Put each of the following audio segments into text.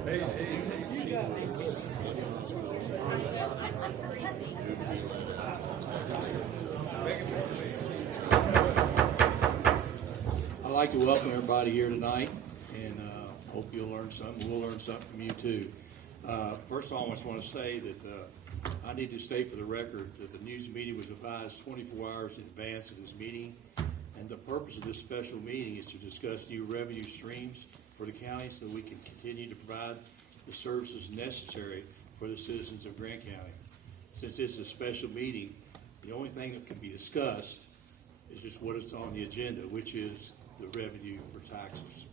I'd like to welcome everybody here tonight, and hope you'll learn something. We'll learn something from you too. First of all, I just want to say that I need to state for the record that the news media was advised 24 hours in advance of this meeting, and the purpose of this special meeting is to discuss new revenue streams for the county so that we can continue to provide the services necessary for the citizens of Grant County. Since this is a special meeting, the only thing that can be discussed is just what is on the agenda, which is the revenue for taxes.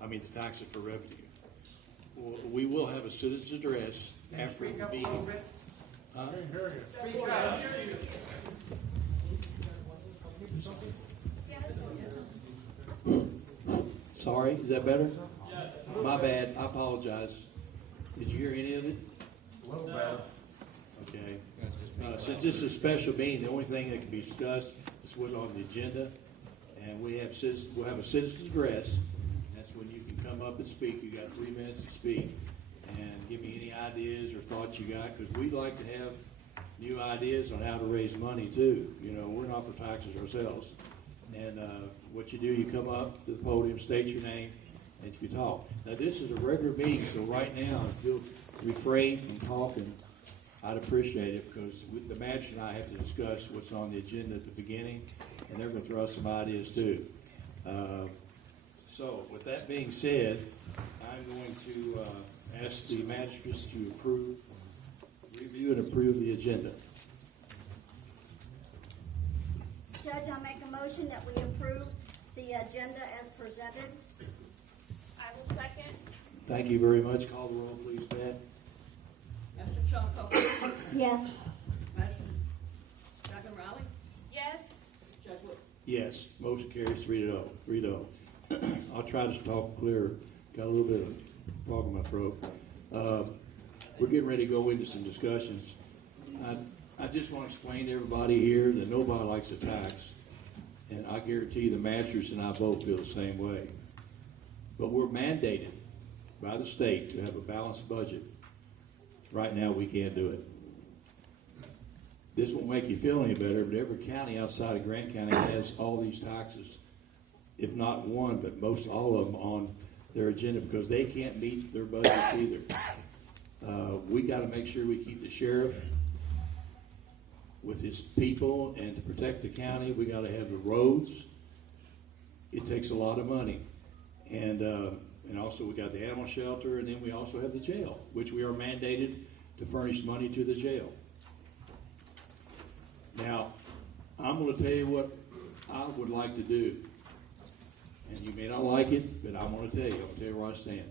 The taxes for revenue. We will have a citizen's address after the meeting. Huh? Sorry, is that better? Yes. My bad. I apologize. Did you hear any of it? A little better. Okay. Since this is a special meeting, the only thing that can be discussed is what's on the agenda, and we'll have a citizen's address. That's when you can come up and speak. You got 3 minutes to speak, and give me any ideas or thoughts you got, because we'd like to have new ideas on how to raise money too. We're not for taxes ourselves. And what you do, you come up to the podium, state your name, and you talk. Now, this is a regular meeting, so right now, if you'll refrain from talking, I'd appreciate it, because the manager and I have to discuss what's on the agenda at the beginning, and they're going to throw us some ideas too. So, with that being said, I'm going to ask the magistrates to review and approve the agenda. Judge, I make a motion that we approve the agenda as presented. I will second. Thank you very much. Call the roll, please, Pat. Mr. Caucus. Yes. Magistrate Jacqueline Riley. Yes. Judge Wood. Yes. Motion carries 3-0. 3-0. I'll try to talk clear. Got a little bit of frog in my throat. We're getting ready to go into some discussions. I just want to explain to everybody here that nobody likes a tax, and I guarantee you the magistrates and I both feel the same way. But we're mandated by the state to have a balanced budget. Right now, we can't do it. This won't make you feel any better, but every county outside of Grant County has all these taxes, if not one, but most all of them on their agenda, because they can't meet their budgets either. We got to make sure we keep the sheriff with his people, and to protect the county, we got to have the roads. It takes a lot of money, and also we got the animal shelter, and then we also have the jail, which we are mandated to furnish money to the jail. Now, I'm going to tell you what I would like to do, and you may not like it, but I'm going to tell you. I'm going to tell you where I stand.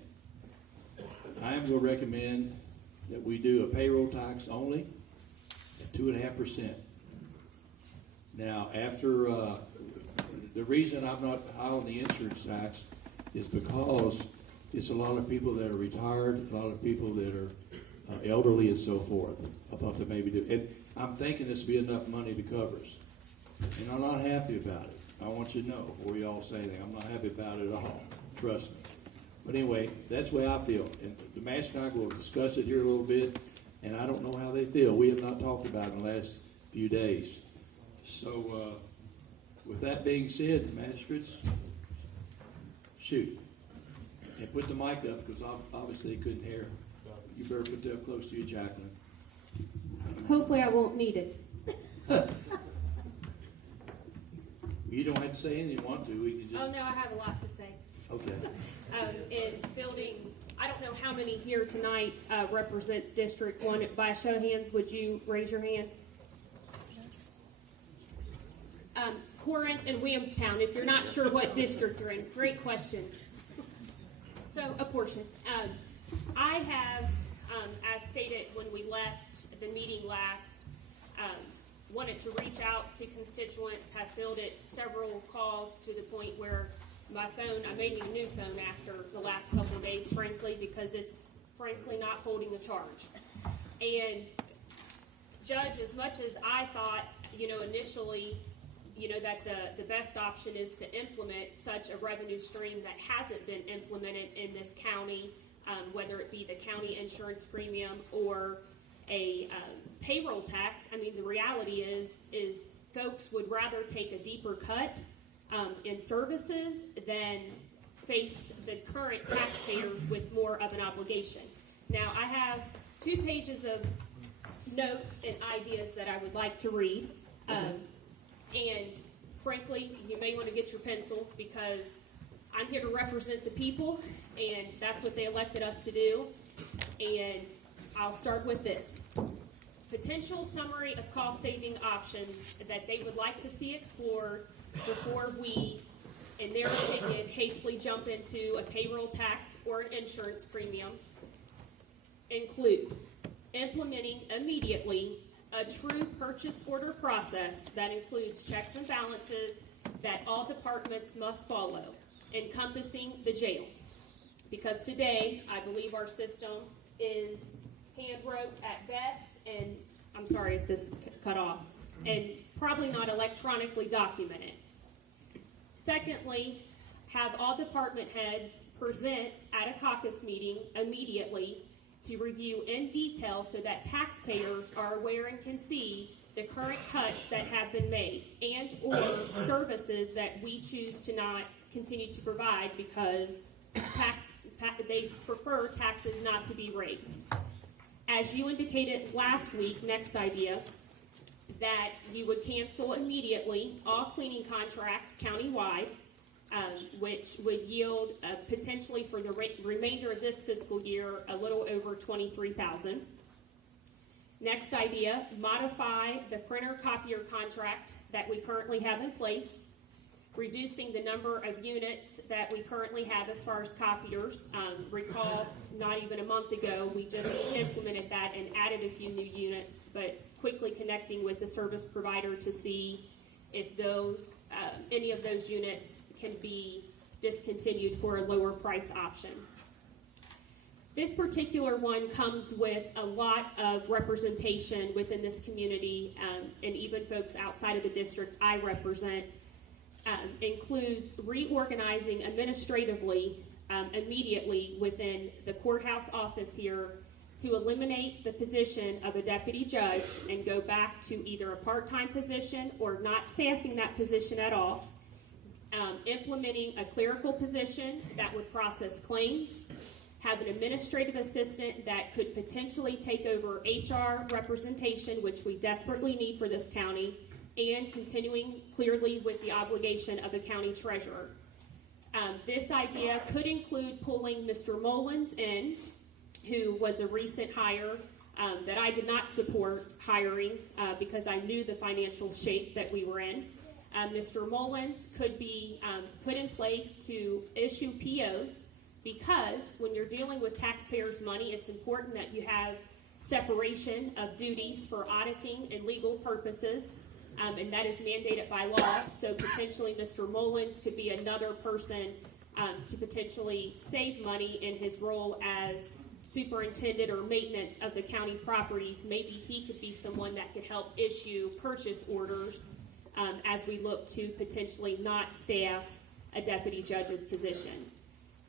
I am going to recommend that we do a payroll tax only at 2.5%. Now, after the reason I'm not high on the insurance tax is because it's a lot of people that are retired, a lot of people that are elderly and so forth. I thought that maybe do, and I'm thinking this will be enough money to cover us. And I'm not happy about it. I want you to know before you all say anything, I'm not happy about it at all. Trust me. But anyway, that's the way I feel. And the master and I will discuss it here a little bit, and I don't know how they feel. We have not talked about it in the last few days. So, with that being said, magistrates, shoot. And put the mic up, because obviously they couldn't hear. You better put that up close to you, Jacqueline. Hopefully I won't need it. You don't have to say anything you want to. We can just... Oh, no, I have a lot to say. Okay. In fielding, I don't know how many here tonight represents District 1. By a show of hands, would you raise your hand? Corinth and Williamstown, if you're not sure what district you're in. Great question. So, a portion. I have, as stated when we left the meeting last, wanted to reach out to constituents, have fielded several calls to the point where my phone, I may need a new phone after the last couple of days, frankly, because it's frankly not holding the charge. And Judge, as much as I thought, initially, that the best option is to implement such a revenue stream that hasn't been implemented in this county, whether it be the county insurance premium or a payroll tax. I mean, the reality is folks would rather take a deeper cut in services than face the current taxpayers with more of an obligation. Now, I have 2 pages of notes and ideas that I would like to read. And frankly, you may want to get your pencil because I'm here to represent the people, and that's what they elected us to do. And I'll start with this. Potential summary of cost-saving options that they would like to see explored before we, in their opinion, hastily jump into a payroll tax or an insurance premium include implementing immediately a true purchase order process that includes checks and balances that all departments must follow, encompassing the jail. Because today, I believe our system is hand-wrote at best, and I'm sorry if this cut off, and probably not electronically documented. Secondly, have all department heads present at a caucus meeting immediately to review in detail so that taxpayers are aware and can see the current cuts that have been made and or services that we choose to not continue to provide because they prefer taxes not to be raised. As you indicated last week, next idea, that you would cancel immediately all cleaning contracts countywide, which would yield potentially for the remainder of this fiscal year a little over $23,000. Next idea, modify the printer copier contract that we currently have in place, reducing the number of units that we currently have as far as copiers. Recall, not even a month ago, we just implemented that and added a few new units, but quickly connecting with the service provider to see if those any of those units can be discontinued for a lower price option. This particular one comes with a lot of representation within this community, and even folks outside of the district I represent. Includes reorganizing administratively immediately within the courthouse office here to eliminate the position of a deputy judge and go back to either a part-time position or not staffing that position at all. Implementing a clerical position that would process claims, have an administrative assistant that could potentially take over HR representation, which we desperately need for this county, and continuing clearly with the obligation of the county treasurer. This idea could include pulling Mr. Mullins in, who was a recent hire that I did not support hiring because I knew the financial shape that we were in. Mr. Mullins could be put in place to issue POs because when you're dealing with taxpayers' money, it's important that you have separation of duties for auditing and legal purposes. And that is mandated by law, so potentially Mr. Mullins could be another person to potentially save money in his role as superintendent or maintenance of the county properties. Maybe he could be someone that could help issue purchase orders as we look to potentially not staff a deputy judge's position.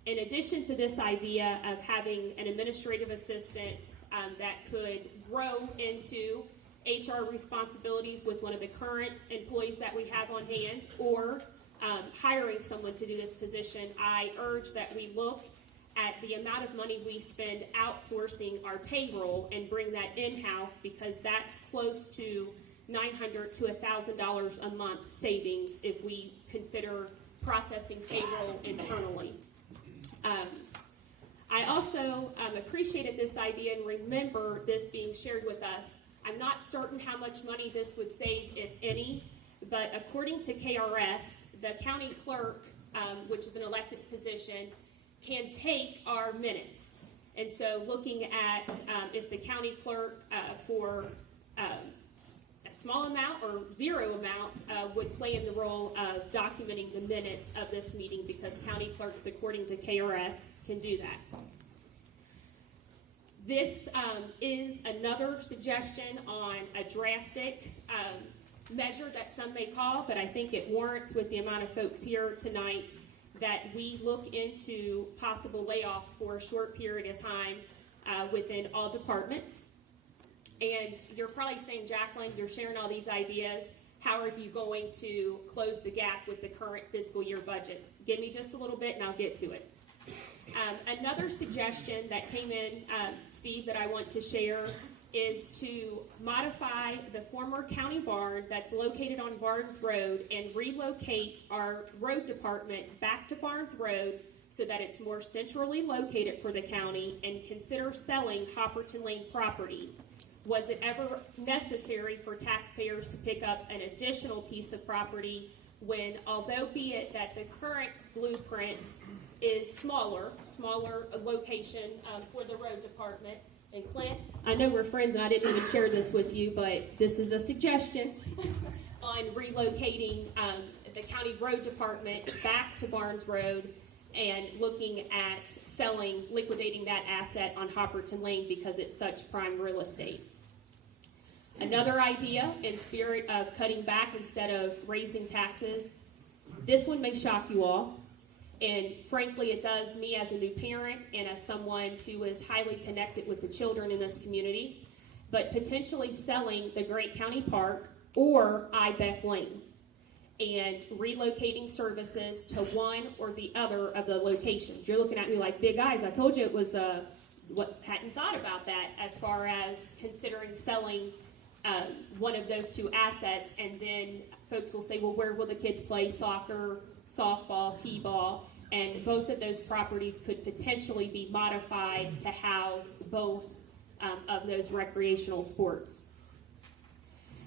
In addition to this idea of having an administrative assistant that could grow into HR responsibilities with one of the current employees that we have on hand, or hiring someone to do this position, I urge that we look at the amount of money we spend outsourcing our payroll and bring that in-house, because that's close to $900 to $1,000 a month savings if we consider processing payroll internally. I also appreciated this idea and remember this being shared with us. I'm not certain how much money this would save, if any, but according to KRS, the county clerk, which is an elected position, can take our minutes. And so looking at if the county clerk for a small amount or zero amount would play in the role of documenting the minutes of this meeting, because county clerks, according to KRS, can do that. This is another suggestion on a drastic measure that some may call, but I think it warrants, with the amount of folks here tonight, that we look into possible layoffs for a short period of time within all departments. And you're probably saying, Jacqueline, you're sharing all these ideas. How are you going to close the gap with the current fiscal year budget? Give me just a little bit and I'll get to it. Another suggestion that came in, Steve, that I want to share is to modify the former county barn that's located on Barnes Road and relocate our road department back to Barnes Road so that it's more centrally located for the county, and consider selling Hopperton Lane property. Was it ever necessary for taxpayers to pick up an additional piece of property when, although be it that the current blueprint is smaller location for the road department? And Clint, I know we're friends and I didn't even share this with you, but this is a suggestion on relocating the county road department back to Barnes Road and looking at liquidating that asset on Hopperton Lane because it's such prime real estate. Another idea, in spirit of cutting back instead of raising taxes, this one may shock you all. And frankly, it does me as a new parent and as someone who is highly connected with the children in this community, but potentially selling the Grant County Park or Ibeck Lane and relocating services to one or the other of the locations. You're looking at me like big eyes. I told you it was hadn't thought about that as far as considering selling one of those two assets, and then folks will say, well, where will the kids play soccer, softball, t-ball? And both of those properties could potentially be modified to house both of those recreational sports.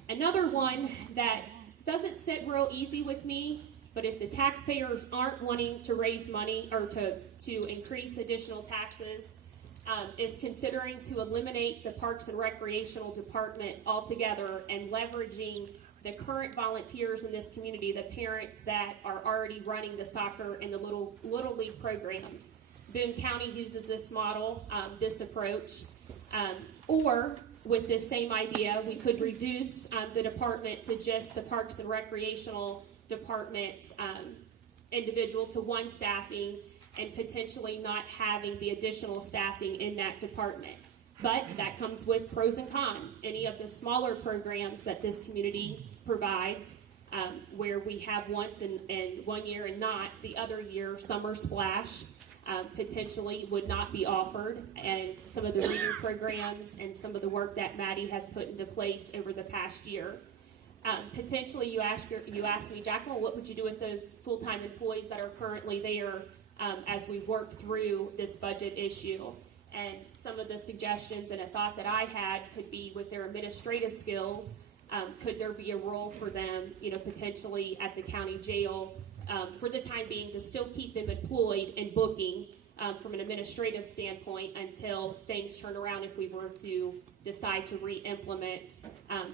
Another one that doesn't sit real easy with me, but if the taxpayers aren't wanting to raise money or to increase additional taxes, is considering to eliminate the Parks and Recreational Department altogether and leveraging the current volunteers in this community, the parents that are already running the soccer and the little league programs. Boone County uses this model, this approach. Or with this same idea, we could reduce the department to just the Parks and Recreational Department individual to one staffing and potentially not having the additional staffing in that department. But that comes with pros and cons. Any of the smaller programs that this community provides, where we have once in 1 year and not the other year, Summer Splash, potentially would not be offered, and some of the reading programs and some of the work that Maddie has put into place over the past year. Potentially, you asked me, Jacqueline, what would you do with those full-time employees that are currently there as we work through this budget issue? And some of the suggestions and a thought that I had could be with their administrative skills. Could there be a role for them, potentially at the county jail for the time being, to still keep them employed and booking from an administrative standpoint until things turn around if we were to decide to re-implement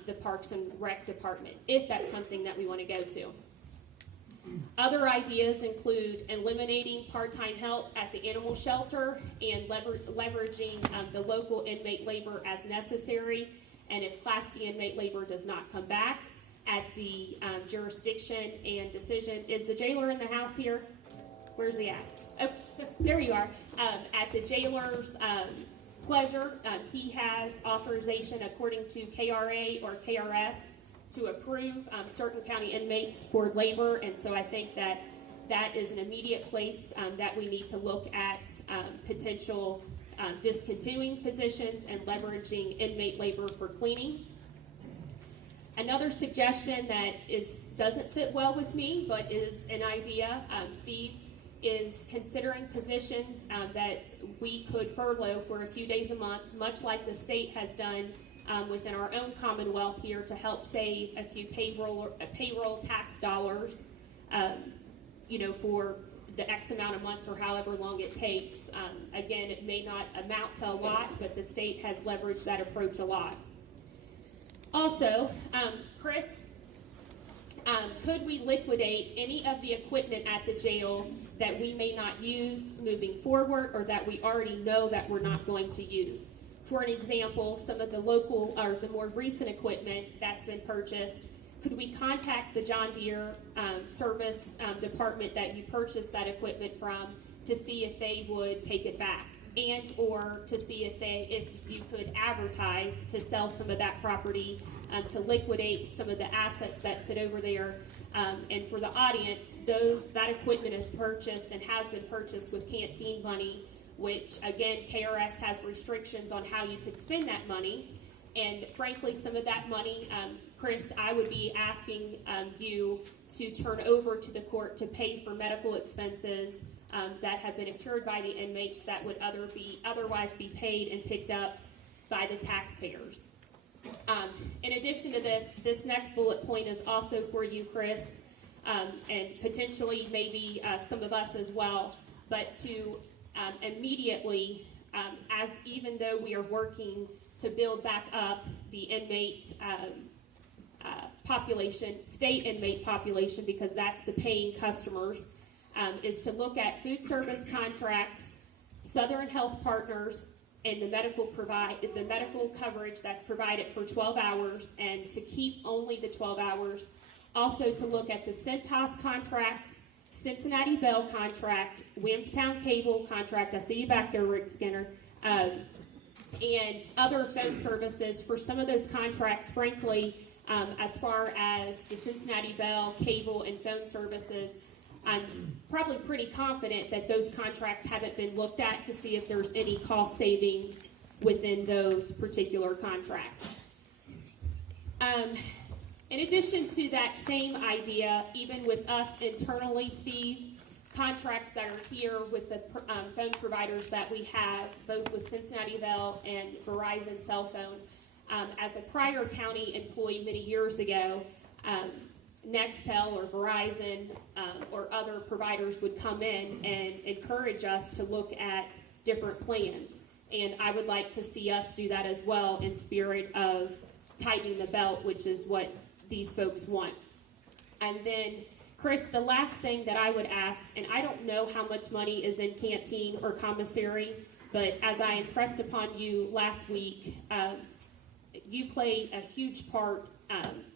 the Parks and Rec Department, if that's something that we want to go to. Other ideas include eliminating part-time help at the animal shelter and leveraging the local inmate labor as necessary. And if Class D inmate labor does not come back at the jurisdiction and decision, is the jailer in the house here? Where's he at? Oh, there you are. At the jailer's pleasure, he has authorization according to KRA or KRS to approve certain county inmates for labor, and so I think that is an immediate place that we need to look at potential discontinuing positions and leveraging inmate labor for cleaning. Another suggestion that doesn't sit well with me, but is an idea, Steve, is considering positions that we could furlough for a few days a month, much like the state has done within our own Commonwealth here to help save a few payroll tax dollars, for the X amount of months or however long it takes. Again, it may not amount to a lot, but the state has leveraged that approach a lot. Also, Chris, could we liquidate any of the equipment at the jail that we may not use moving forward, or that we already know that we're not going to use? For an example, some of the local or the more recent equipment that's been purchased could we contact the John Deere service department that you purchased that equipment from to see if they would take it back, and or to see if you could advertise to sell some of that property, to liquidate some of the assets that sit over there. And for the audience, that equipment is purchased and has been purchased with canteen money, which again, KRS has restrictions on how you could spend that money. And frankly, some of that money, Chris, I would be asking you to turn over to the court to pay for medical expenses that have been incurred by the inmates that would otherwise be paid and picked up by the taxpayers. In addition to this next bullet point is also for you, Chris, and potentially maybe some of us as well, but to immediately, as even though we are working to build back up the inmate population, state inmate population, because that's the paying customers, is to look at food service contracts, Southern Health Partners, and the medical coverage that's provided for 12 hours, and to keep only the 12 hours. Also to look at the Centos contracts, Cincinnati Bell contract, Williamstown Cable contract. I see you back there, Rick Skinner. And other phone services for some of those contracts, frankly, as far as the Cincinnati Bell, cable, and phone services, I'm probably pretty confident that those contracts haven't been looked at to see if there's any cost savings within those particular contracts. In addition to that same idea, even with us internally, Steve, contracts that are here with the phone providers that we have, both with Cincinnati Bell and Verizon cell phone. As a prior county employee many years ago, Nextel or Verizon or other providers would come in and encourage us to look at different plans. And I would like to see us do that as well in spirit of tightening the belt, which is what these folks want. And then, Chris, the last thing that I would ask, and I don't know how much money is in canteen or commissary, but as I impressed upon you last week, you played a huge part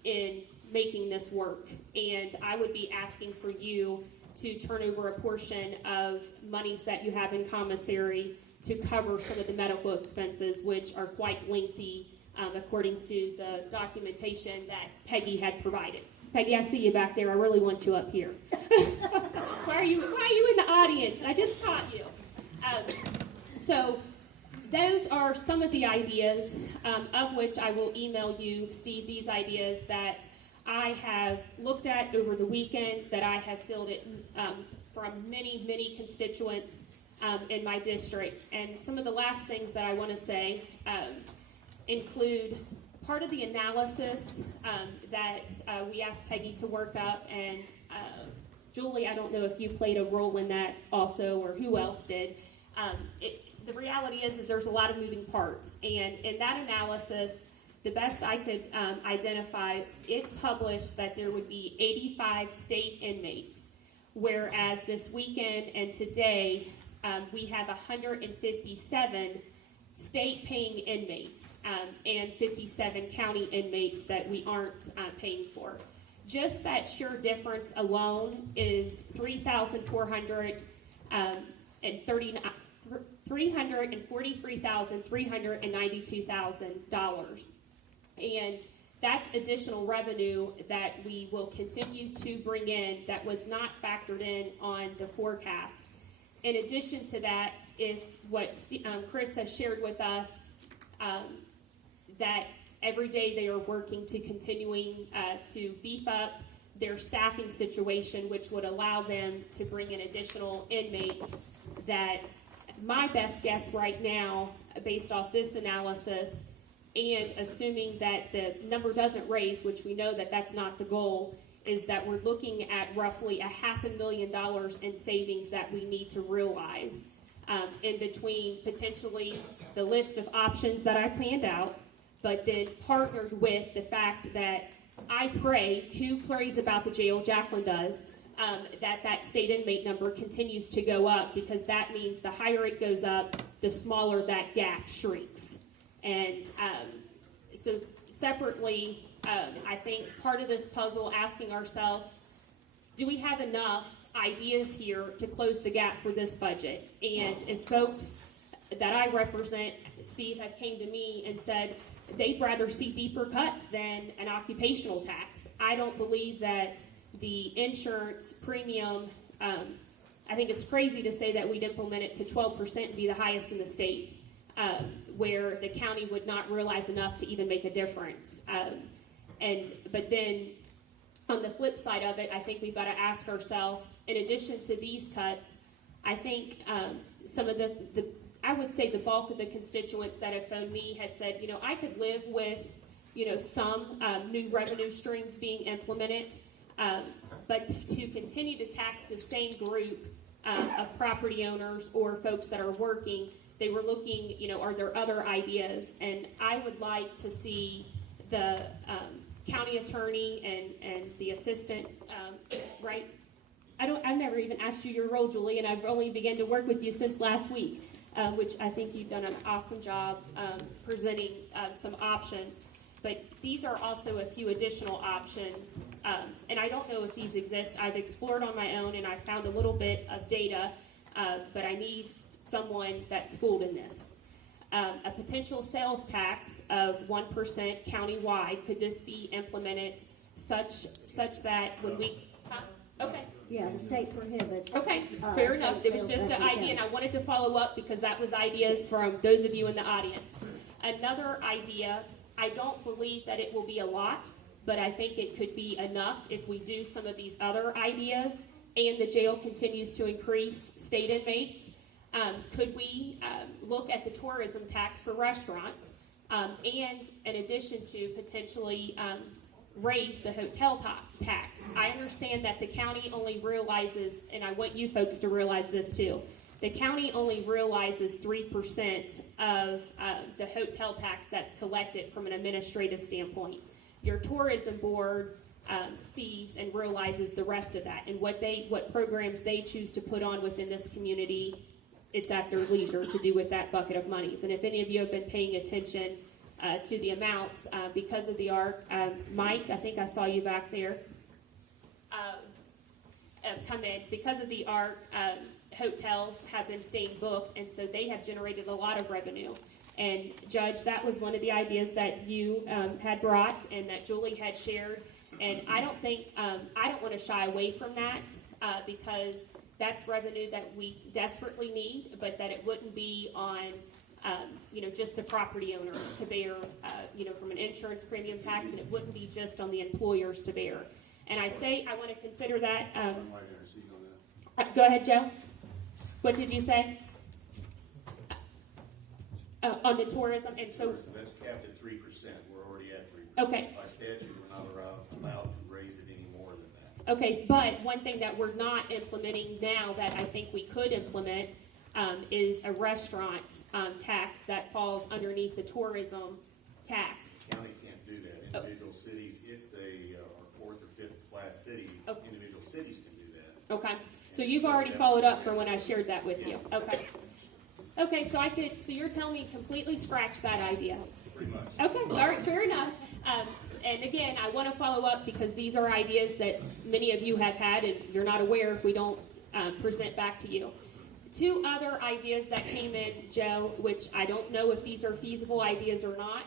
in making this work. And I would be asking for you to turn over a portion of monies that you have in commissary to cover some of the medical expenses, which are quite lengthy, according to the documentation that Peggy had provided. Peggy, I see you back there. I really want you up here. Why are you in the audience? I just caught you. So those are some of the ideas, of which I will email you, Steve, these ideas that I have looked at over the weekend, that I have fielded from many, many constituents in my district. And some of the last things that I want to say include part of the analysis that we asked Peggy to work up, and Julie, I don't know if you played a role in that also, or who else did. The reality is there's a lot of moving parts, and in that analysis, the best I could identify, it published that there would be 85 state inmates, whereas this weekend and today we have 157 state-paying inmates and 57 county inmates that we aren't paying for. Just that sheer difference alone is $343,392,000, and that's additional revenue that we will continue to bring in that was not factored in on the forecast. In addition to that, if what Chris has shared with us, that every day they are working to continuing to beef up their staffing situation, which would allow them to bring in additional inmates, that my best guess right now, based off this analysis, and assuming that the number doesn't raise, which we know that that's not the goal, is that we're looking at roughly $500,000 in savings that we need to realize in between potentially the list of options that I planned out, but then partnered with the fact that I pray, who prays about the jail, Jacqueline does, that state inmate number continues to go up, because that means the higher it goes up, the smaller that gap shrinks. And so separately, I think part of this puzzle, asking ourselves, do we have enough ideas here to close the gap for this budget? And if folks that I represent, Steve, have came to me and said they'd rather see deeper cuts than an occupational tax. I don't believe that the insurance premium, I think it's crazy to say that we'd implement it to 12% and be the highest in the state, where the county would not realize enough to even make a difference. But then on the flip side of it, I think we've got to ask ourselves, in addition to these cuts, I think some of I would say the bulk of the constituents that have phoned me had said, I could live with, some new revenue streams being implemented, but to continue to tax the same group of property owners or folks that are working, they were looking, are there other ideas? And I would like to see the county attorney and the assistant, right? I've never even asked you your role, Julie, and I've only begun to work with you since last week, which I think you've done an awesome job presenting some options. But these are also a few additional options, and I don't know if these exist. I've explored on my own, and I found a little bit of data, but I need someone that's schooled in this. A potential sales tax of 1% countywide. Could this be implemented such that when we? Okay. Yeah, the state prohibits. Okay, fair enough. It was just an idea, and I wanted to follow up because that was ideas from those of you in the audience. Another idea, I don't believe that it will be a lot, but I think it could be enough if we do some of these other ideas and the jail continues to increase state inmates. Could we look at the tourism tax for restaurants and in addition to potentially raise the hotel tax? I understand that the county only realizes, and I want you folks to realize this too, the county only realizes 3% of the hotel tax that's collected from an administrative standpoint. Your tourism board sees and realizes the rest of that, and what programs they choose to put on within this community, it's at their leisure to do with that bucket of monies. And if any of you have been paying attention to the amounts, because of the ARC, Mike, I think I saw you back there, come in. Because of the ARC, hotels have been staying booked, and so they have generated a lot of revenue. And Judge, that was one of the ideas that you had brought and that Julie had shared. And I don't think, I don't want to shy away from that because that's revenue that we desperately need, but that it wouldn't be on, just the property owners to bear, from an insurance premium tax, and it wouldn't be just on the employers to bear. And I say I want to consider that. I might intercede on that. Go ahead, Joe. What did you say? On the tourism, and so That's capped at 3%. We're already at 3%. Okay. By statute, we're not allowed to raise it any more than that. okay, but one thing that we're not implementing now that I think we could implement is a restaurant tax that falls underneath the tourism tax. County can't do that. Individual cities, if they are fourth or fifth class city, individual cities can do that. Okay, so you've already followed up from when I shared that with you. Okay. Okay, so you're telling me completely scratch that idea. Pretty much. Okay, all right, fair enough. And again, I want to follow up because these are ideas that many of you have had and you're not aware if we don't present back to you. Two other ideas that came in, Joe, which I don't know if these are feasible ideas or not,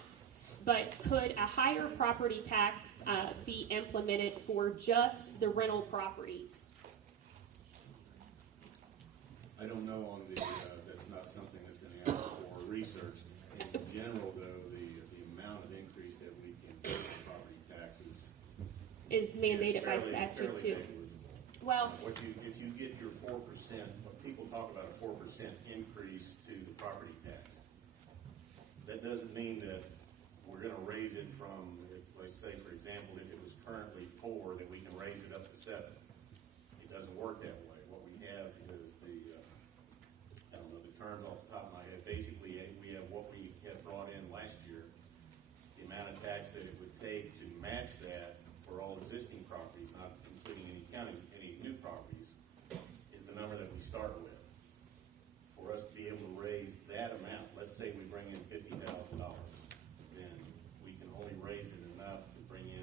but could a higher property tax be implemented for just the rental properties? I don't know on the, that's not something that's going to have to be more researched. In general, though, the amount of increase that we can pay on property taxes Is mandated by fairly statute too. negligible. Well, If you get your 4%, people talk about a 4% increase to the property tax. That doesn't mean that we're going to raise it from, let's say, for example, if it was currently 4, that we can raise it up to 7. It doesn't work that way. What we have is I don't know the terms off the top of my head. Basically, we have what we had brought in last year. The amount of tax that it would take to match that for all existing properties, not including any new properties, is the number that we start with. For us to be able to raise that amount, let's say we bring in $50,000, then we can only raise it enough to bring in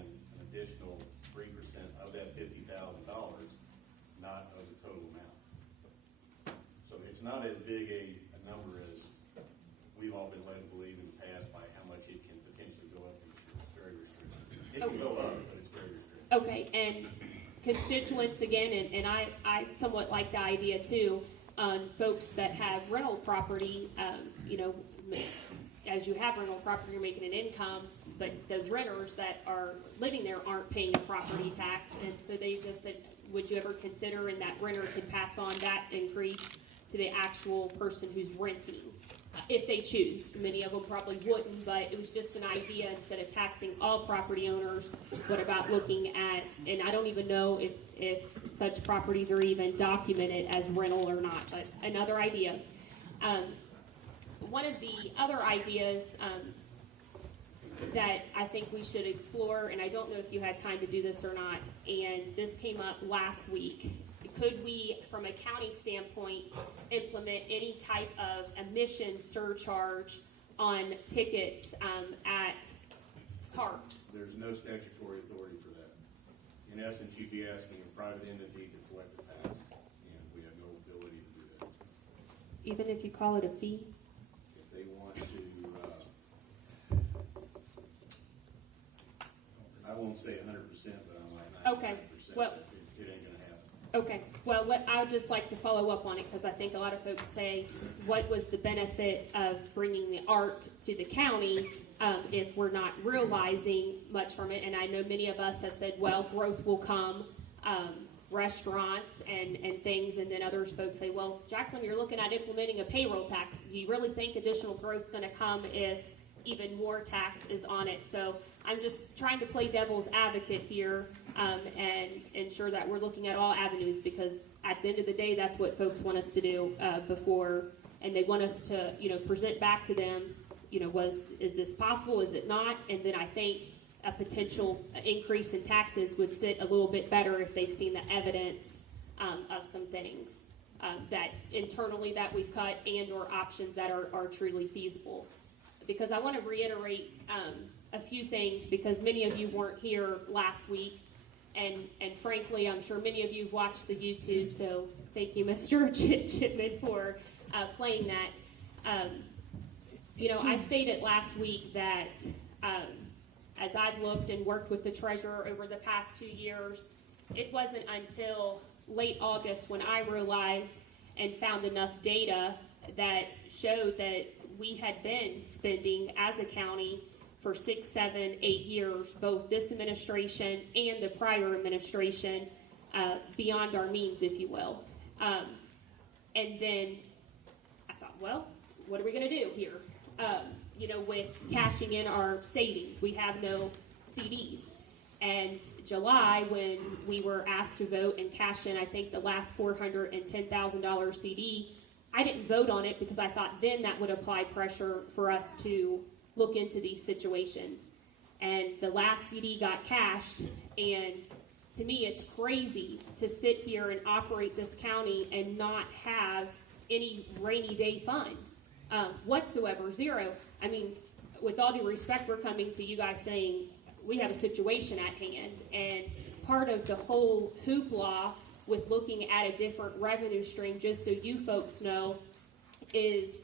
not as big a number as we've all been led to believe in the past by how much it can potentially go up. It's very restricted. It can go up, but it's very restricted. Okay, and constituents again, and I somewhat like the idea too, on folks that have rental property, you know, as you have rental property, you're making an income, but those renters that are living there aren't paying a property tax, and so they just said, would you ever consider, and that renter could pass on that increase to the actual person who's renting, if they choose. Many of them probably wouldn't, but it was just an idea, instead of taxing all property owners, what about looking at, and I don't even know if such properties are even documented as rental or not, but another idea. One of the other ideas that I think we should explore, and I don't know if you had time to do this or not, and this came up last week, could we, from a county standpoint, implement any type of emission surcharge on tickets at parks? There's no statutory authority for that. In essence, you'd be asking a private entity to collect the tax, and we have no ability to do that. Even if you call it a fee? If they want to, I won't say 100%, but I'm like 99%. Okay, well- It ain't gonna happen. Okay, well, I would just like to follow up on it, because I think a lot of folks say, what was the benefit of bringing the ARC to the county if we're not realizing much from it? And I know many of us have said, well, growth will come, restaurants and things, and then others folks say, well, Jacqueline, you're looking at implementing a payroll tax. Do you really think additional growth is going to come if even more tax is on it? So I'm just trying to play devil's advocate here and ensure that we're looking at all avenues, because at the end of the day, that's what folks want us to do before, and they want us to, you know, present back to them, you know, is this possible, is it not? And then I think a potential increase in taxes would sit a little bit better if they've seen the evidence of some things that internally that we've cut, and or options that are truly feasible. Because I want to reiterate a few things, because many of you weren't here last week, and frankly, I'm sure many of you have watched the YouTube, so thank you, Mr. Chipman, for playing that. You know, I stated last week that as I've looked and worked with the treasurer over the past 2 years, it wasn't until late August when I realized and found enough data that showed that we had been spending as a county for 6, 7, 8 years, both this administration and the prior administration, beyond our means, if you will. And then I thought, well, what are we going to do here? You know, with cashing in our savings, we have no CDs. And July, when we were asked to vote and cash in, I think the last $410,000 CD, I didn't vote on it because I thought then that would apply pressure for us to look into these situations. And the last CD got cashed, and to me it's crazy to sit here and operate this county and not have any rainy day fund whatsoever, zero. I mean, with all due respect, we're coming to you guys saying we have a situation at hand, and part of the whole hoopla with looking at a different revenue stream, just so you folks know, is,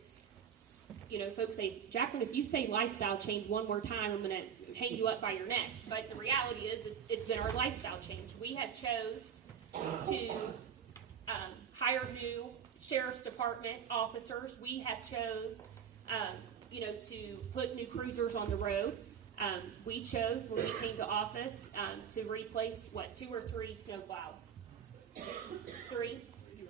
you know, folks say, Jacqueline, if you say lifestyle change one more time, I'm going to hang you up by your neck. But the reality is it's been our lifestyle change. We have chose to hire new sheriff's department officers. We have chose, you know, to put new cruisers on the road. We chose, when we came to office, to replace, 2 or 3 snowplows?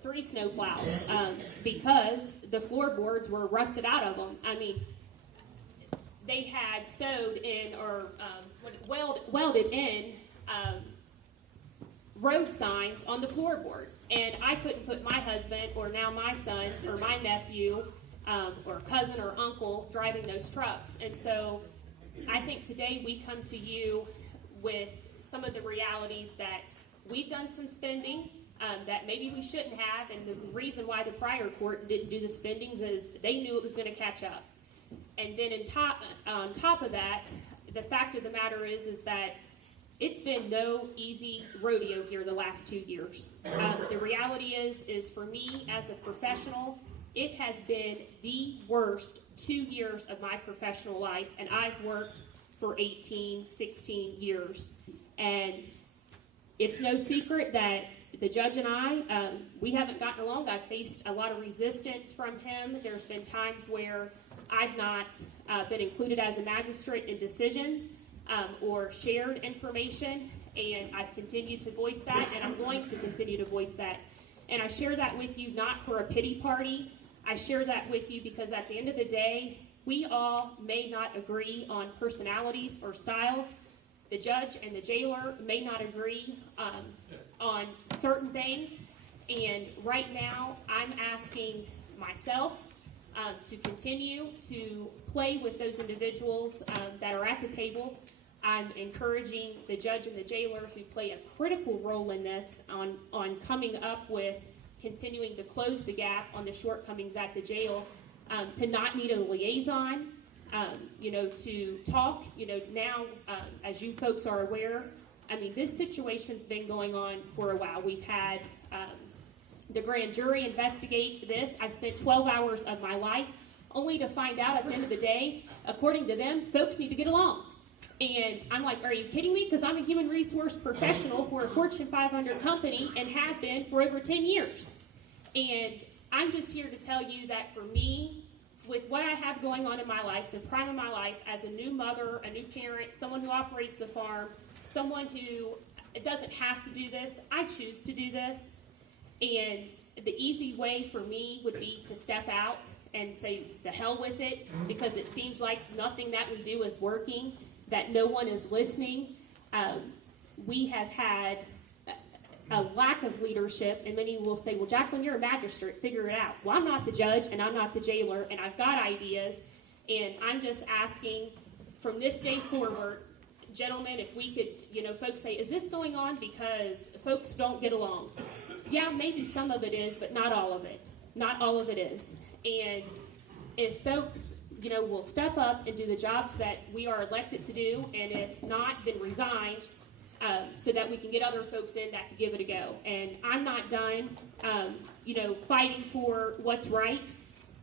Three snowplows, because the floorboards were rusted out of them. I mean, they had sewed in or welded in road signs on the floorboard, and I couldn't put my husband or now my sons or my nephew or cousin or uncle driving those trucks. And so I think today we come to you with some of the realities that we've done some spending that maybe we shouldn't have, and the reason why the prior court didn't do the spendings is they knew it was going to catch up. And then on top of that, the fact of the matter is that it's been no easy rodeo here the last 2 years. The reality is for me as a professional, It has been the worst 2 years of my professional life, and I've worked for 18, 16 years. And it's no secret that the judge and I, we haven't gotten along. I've faced a lot of resistance from him. There's been times where I've not been included as a magistrate in decisions or shared information, and I've continued to voice that, and I'm going to continue to voice that. And I share that with you not for a pity party. I share that with you because at the end of the day, we all may not agree on personalities or styles. The judge and the jailer may not agree on certain things. And right now, I'm asking myself to continue to play with those individuals that are at the table. I'm encouraging the judge and the jailer who play a critical role in this on coming up with continuing to close the gap on the shortcomings at the jail, to not need a liaison, to talk. Now, as you folks are aware, I mean, this situation's been going on for a while. We've had the grand jury investigate this. I spent 12 hours of my life only to find out at the end of the day, according to them, folks need to get along. And I'm like, are you kidding me? Because I'm a human resource professional for a Fortune 500 company and have been for over 10 years. And I'm just here to tell you that for me, with what I have going on in my life, the prime of my life, as a new mother, a new parent, someone who operates a farm, someone who doesn't have to do this, I choose to do this. And the easy way for me would be to step out and say, the hell with it, because it seems like nothing that we do is working, that no one is listening. We have had a lack of leadership, and many will say, well, Jacqueline, you're a magistrate, figure it out. Well, I'm not the judge, and I'm not the jailer, and I've got ideas, and I'm just asking from this day forward, gentlemen, if we could, folks say, is this going on because folks don't get along? Yeah, maybe some of it is, but not all of it. Not all of it is. And if folks will step up and do the jobs that we are elected to do, and if not, then resign, so that we can get other folks in that could give it a go. And I'm not done, fighting for what's right,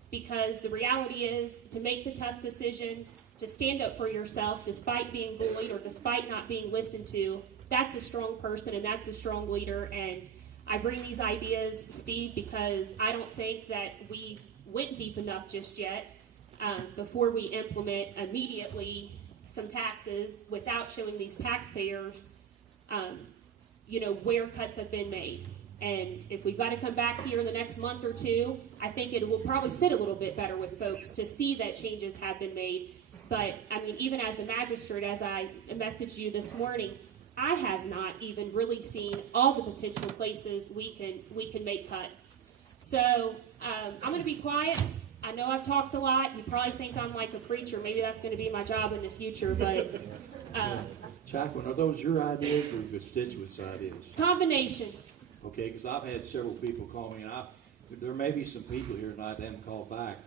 because the reality is to make the tough decisions, to stand up for yourself despite being bullied or despite not being listened to, that's a strong person and that's a strong leader. And I bring these ideas, Steve, because I don't think that we went deep enough just yet before we implement immediately some taxes without showing these taxpayers, where cuts have been made. And if we've got to come back here in the next month or two, I think it will probably sit a little bit better with folks to see that changes have been made. But, I mean, even as a magistrate, as I messaged you this morning, I have not even really seen all the potential places we can make cuts. So I'm going to be quiet. I know I've talked a lot. You probably think I'm like a preacher. Maybe that's going to be my job in the future. But Jacqueline, are those your ideas or your constituents' ideas? Combination. Okay, because I've had several people call me, and there may be some people here tonight that haven't called back,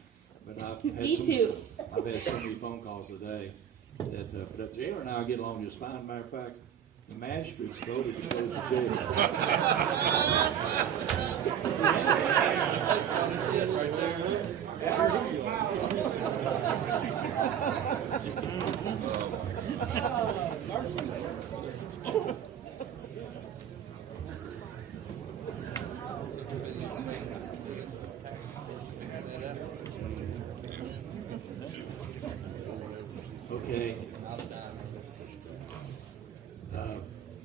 but I've had Me too. I've had so many phone calls today that but the jailer and I get along just fine. Matter of fact, the magistrates voted to close the jail. That's funny shit right there. Okay.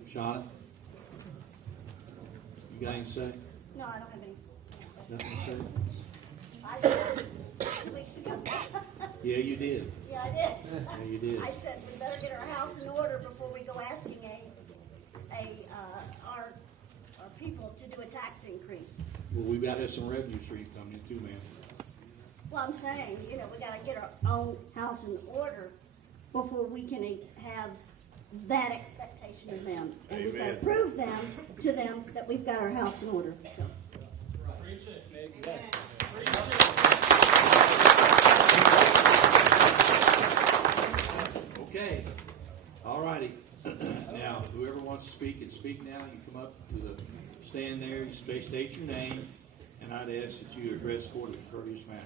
Shauna, you got anything to say? No, I don't have any. Nothing to say? I did 2 weeks ago. Yeah, you did. Yeah, I did. Yeah, you did. I said we better get our house in order before we go asking our people to do a tax increase. Well, we've got to have some revenue stream coming in too, man. Well, I'm saying, we gotta get our own house in order before we can have that expectation of them. And we've gotta Amen. prove to them that we've got our house in order, so. Preach it, Nick. Okay. All righty. Now, whoever wants to speak can speak now. You come up to the stand there, you state your name, and I'd ask that you address the court in a courteous manner.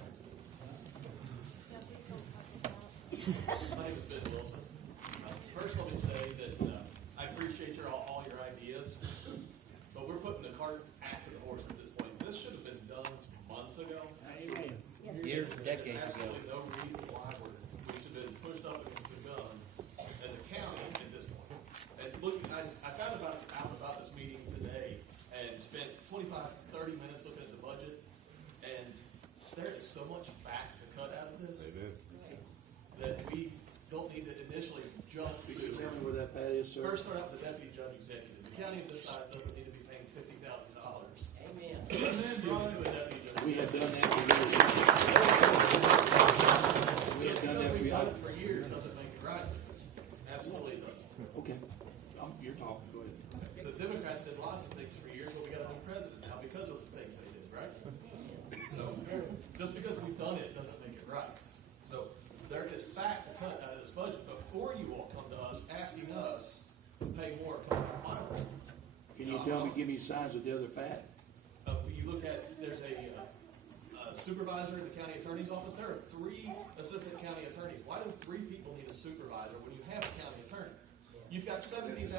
My name is Ben Wilson. First, let me say that I appreciate all your ideas, but we're putting the cart after the horse at this point. This should have been done months ago. Years, decades There's ago. absolutely no reason why we should have been pushed up against the gun as a county at this point. And looking, I found out about this meeting today and spent 25, 30 minutes looking at the budget, and there is so much fat to cut out of this that we don't need to initially jump Could you tell me to. where that pad is, sir? First, start out with the deputy judge executive. The county of this size doesn't need to be paying $50,000. Amen. To a deputy judge. We have done that for years. We have done that Because we've done for it for years doesn't make it right. Absolutely doesn't. Okay, you're talking, go ahead. So Democrats did lots of things for years, but we got a new president now because of the things they did, right? So just because we've done it doesn't make it right. So there is fat to cut out of this budget before you all come to us asking us to pay more coming out of my budget. Can you tell me, give me signs of the other fat? You look at, there's a supervisor in the county attorney's office. There are 3 assistant county attorneys. Why do 3 people need a supervisor when you have a county attorney? You've got $17,500 in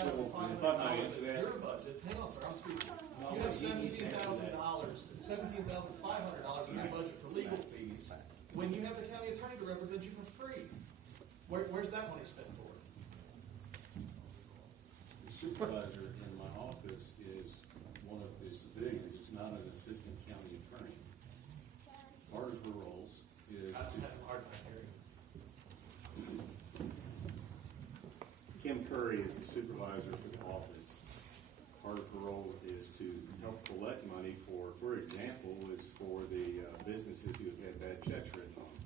your budget. Hang on, sir, I'm speaking. You have $17,500 in your budget for legal fees when you have the county attorney to represent you for free. Where's that money spent for? The supervisor in my office is one of the civilians. It's not an assistant county attorney. Part of her roles is I'm to, having a hard time hearing. Kim Curry is the supervisor for the office. Part of her role is to help collect money for example, is for the businesses who have had bad checks written on them.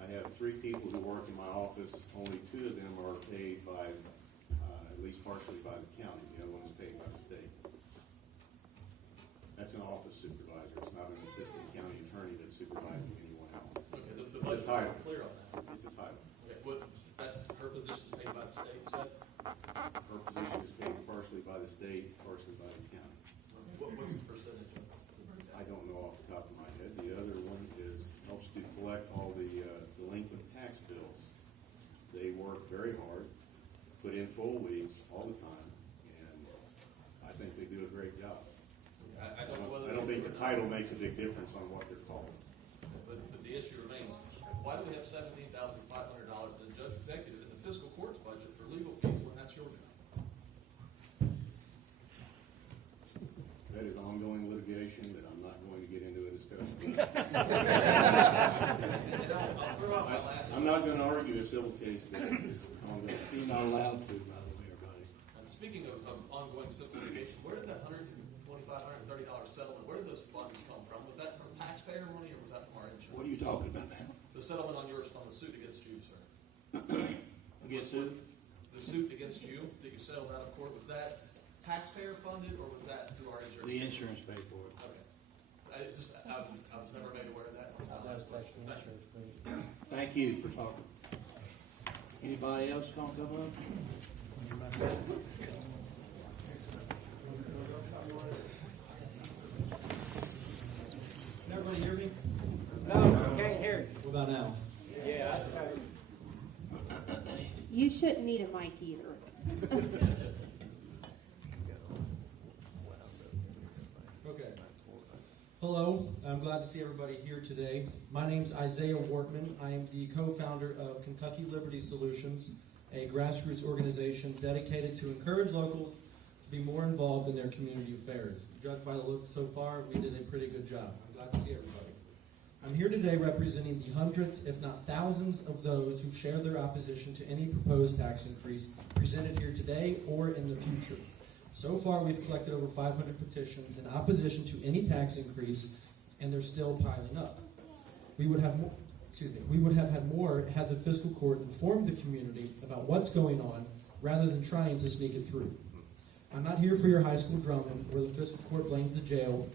I have 3 people who work in my office. Only 2 of them are paid by, at least partially by the county. The other one is paid by the state. That's an office supervisor. It's not an assistant county attorney that's supervising anyone else. Okay, the It's a budget's title. clear on that. It's a title. Okay, that's her position's paid by the state, you said? Her position is paid partially by the state, partially by the county. What's the percentage of I don't know off the top of my head. The other one helps to collect all the delinquent tax bills. They work very hard, put in full weeks all the time, and I think they do a great job. I don't know whether. I don't think the title makes a big difference on what they're called. But the issue remains, why do we have $17,500 in the judge executive in the fiscal court's budget for legal fees when that's your job? That is ongoing litigation that I'm not going to get into a discussion. I'll throw out my last I'm one. not going to argue a civil case that is ongoing. You're not allowed to, by the way, everybody. And speaking of ongoing civil litigation, where did that $125, $130 settlement, where did those funds come from? Was that from taxpayer money or was that from our insurance? What are you talking about now? The settlement on the suit against you, sir. Against who? The suit against you that you settled out of court, was that taxpayer funded or was that through our insurance? The insurance paid for it. Okay. I was never made aware of that. Thank you. Thank you for talking. Anybody else gonna come up? Can everybody hear me? No, can't hear What about now? you. Yeah, that's right. You shouldn't need a mic either. Okay. Hello, I'm glad to see everybody here today. My name's Isaiah Wortman. I am the co-founder of Kentucky Liberty Solutions, a grassroots organization dedicated to encourage locals to be more involved in their community affairs. Judged by the look so far, we did a pretty good job. I'm glad to see everybody. I'm here today representing the hundreds, if not thousands, of those who share their opposition to any proposed tax increase presented here today or in the future. So far, we've collected over 500 petitions in opposition to any tax increase, and they're still piling up. We would have had more had the fiscal court informed the community about what's going on rather than trying to sneak it through. I'm not here for your high school drumming where the fiscal court blames the jail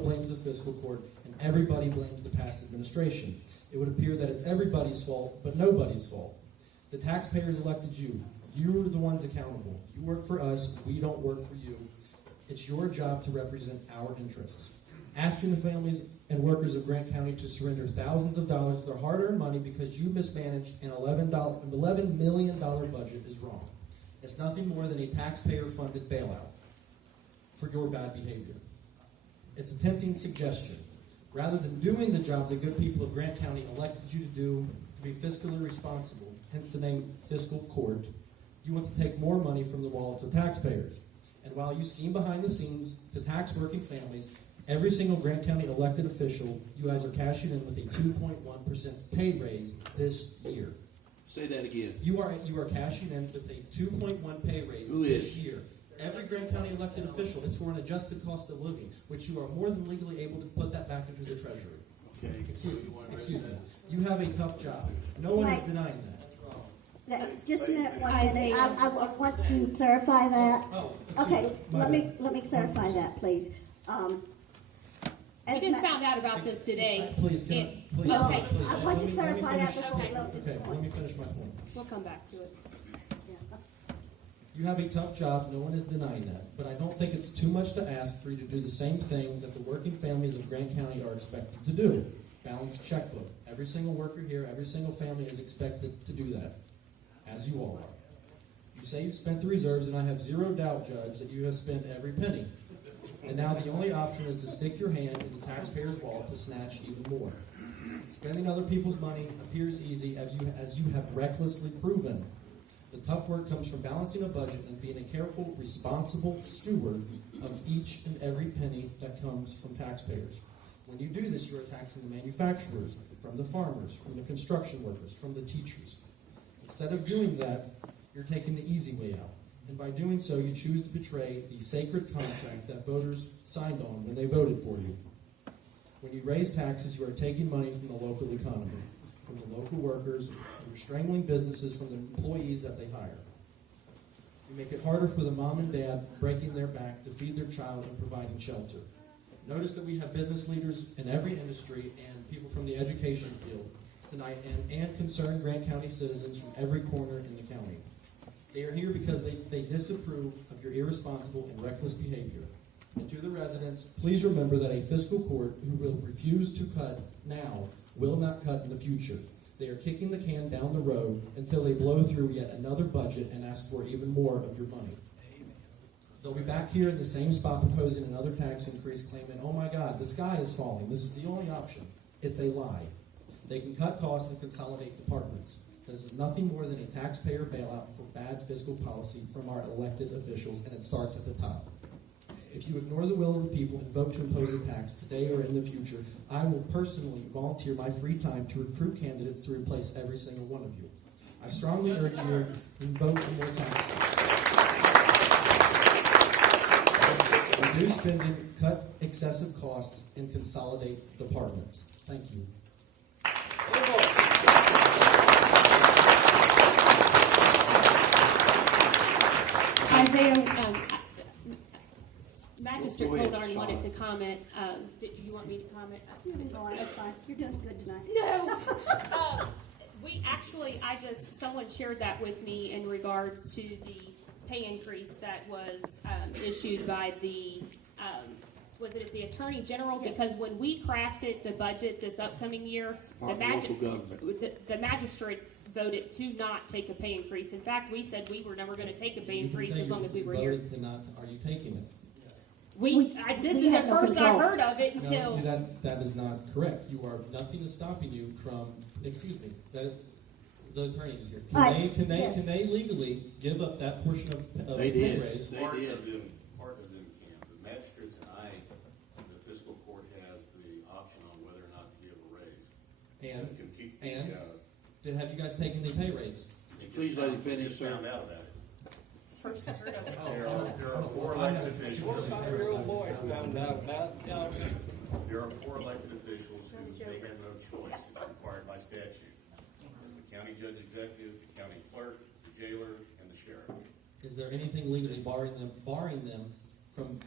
blames the fiscal court, and everybody blames the past administration. It would appear that it's everybody's fault, but nobody's fault. The taxpayers elected you. You are the ones accountable. You work for us. We don't work for you. It's your job to represent our interests. asking the families and workers of Grant County to surrender thousands of dollars of their hard-earned money because you mismanaged an $11 million budget is wrong. It's nothing more than a taxpayer-funded bailout for your bad behavior. It's a tempting suggestion. Rather than doing the job the good people of Grant County elected you to do, to be fiscally responsible, hence the name Fiscal Court, you want to take more money from the wallets of taxpayers. And while you scheme behind the scenes to tax working families, every single Grant County elected official, you guys are cashing in with a 2.1% pay raise this year. Say that again. You are cashing in with a 2.1 pay raise Who this is? year. Every Grant County elected official. It's for an adjusted cost of living, which you are more than legally able to put that back into the treasury. Okay. Excuse me. You have a tough job. No one is Right. denying that. Just a minute, 1 Isaiah. minute. I want to clarify that. Oh, excuse Okay, me. My let bad. me clarify that, please. I As just ma- found out about this today. Please, can It- I, please, No, Okay. please, I let want to me clarify that finish. before we Okay. go to the Okay, let point. me finish my point. We'll come back to it. Yeah. You have a tough job, no one is denying that, but I don't think it's too much to ask for you to do the same thing that the working families of Grant County are expected to do. Balance a checkbook. Every single worker here, every single family is expected to do that, as you all are. You say you've spent the reserves, and I have zero doubt, Judge, that you have spent every penny. And now the only option is to stick your hand in the taxpayer's wallet to snatch even more. Spending other people's money appears easy as you have recklessly proven. The tough work comes from balancing a budget and being a careful, responsible steward of each and every penny that comes from taxpayers. When you do this, you are taxing the manufacturers, from the farmers, from the construction workers, from the teachers. Instead of doing that, you're taking the easy way out. And by doing so, you choose to betray the sacred contract that voters signed on when they voted for you. When you raise taxes, you are taking money from the local economy, from the local workers, and you're strangling businesses from the employees that they hire. You make it harder for the mom and dad breaking their back to feed their child and providing shelter. Notice that we have business leaders in every industry and people from the education field tonight and concerned Grant County citizens from every corner in the county. They are here because they disapprove of your irresponsible and reckless behavior. And to the residents, please remember that a fiscal court who will refuse to cut now will not cut in the future. They are kicking the can down the road until they blow through yet another budget and ask for even more of your money. They'll be back here in the same spot proposing another tax increase, claiming, oh my God, the sky is falling. This is the only option. It's a lie. They can cut costs and consolidate departments. This is nothing more than a taxpayer bailout for bad fiscal policy from our elected officials, and it starts at the top. If you ignore the will of the people and vote to impose a tax today or in the future, I will personally volunteer my free time to recruit candidates to replace every single one of you. I strongly urge you to vote for more taxes. Reduce spending, cut excessive costs, and consolidate departments. Thank you. Isaiah, Magistrate Go ahead, Goldar Sean. wanted to comment. You want me to comment? No, that's fine. You're doing good tonight. No. Someone shared that with me in regards to the pay increase that was issued by the, was it the Attorney General? Yes. Because when we crafted the budget this upcoming year, Department of Local Government. the magistrates voted to not take a pay increase. In fact, we said we were never going to take a pay You can increase say as long you as we were here. voted to not, are you taking it? This we is the have no first control. I've heard of it until. No, that is not correct. Nothing is stopping you from, excuse me, the attorney is here. Yes. Can they legally give up that portion of They pay did. raise? They Part did. of them can. The magistrates and the fiscal court has the option on whether or not to give a raise. And Can keep and? Have you guys taken the pay raise? Please let him finish, Just sir. found out about it. First I heard of it. There are four I elected have- officials. 45-year-old boy found out about it. There are four elected officials who they have no choice. It's required by statute. It's the county judge executive, the county clerk, the jailer, and the sheriff. Is there anything legally barring them from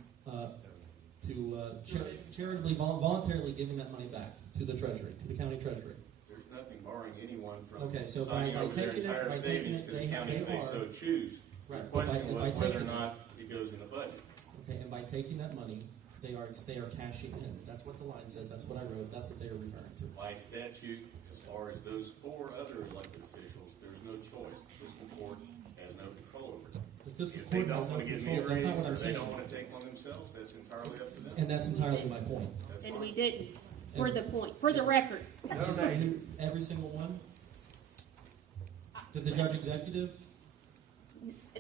charitably, voluntarily giving that money back to the treasury, to the county treasury? There's nothing barring anyone from Okay, so signing by over their taking it- entire by taking savings it, to the they county if they are- so choose. Right, The but question by was whether or taking it- not it goes in the budget. Okay, and by taking that money, They are cashing in. That's what the line says. That's what I wrote. That's what they are referring to. By statute, as far as those 4 other elected officials, there's no choice. The fiscal court has no control over them. The fiscal If they court has don't no want to give me a control. That's not raise, what or I'm they saying. don't want to take one themselves, that's entirely up to them. And that's entirely my point. That's And fine. we didn't, for the point, for the record. Every single one? Did the judge executive?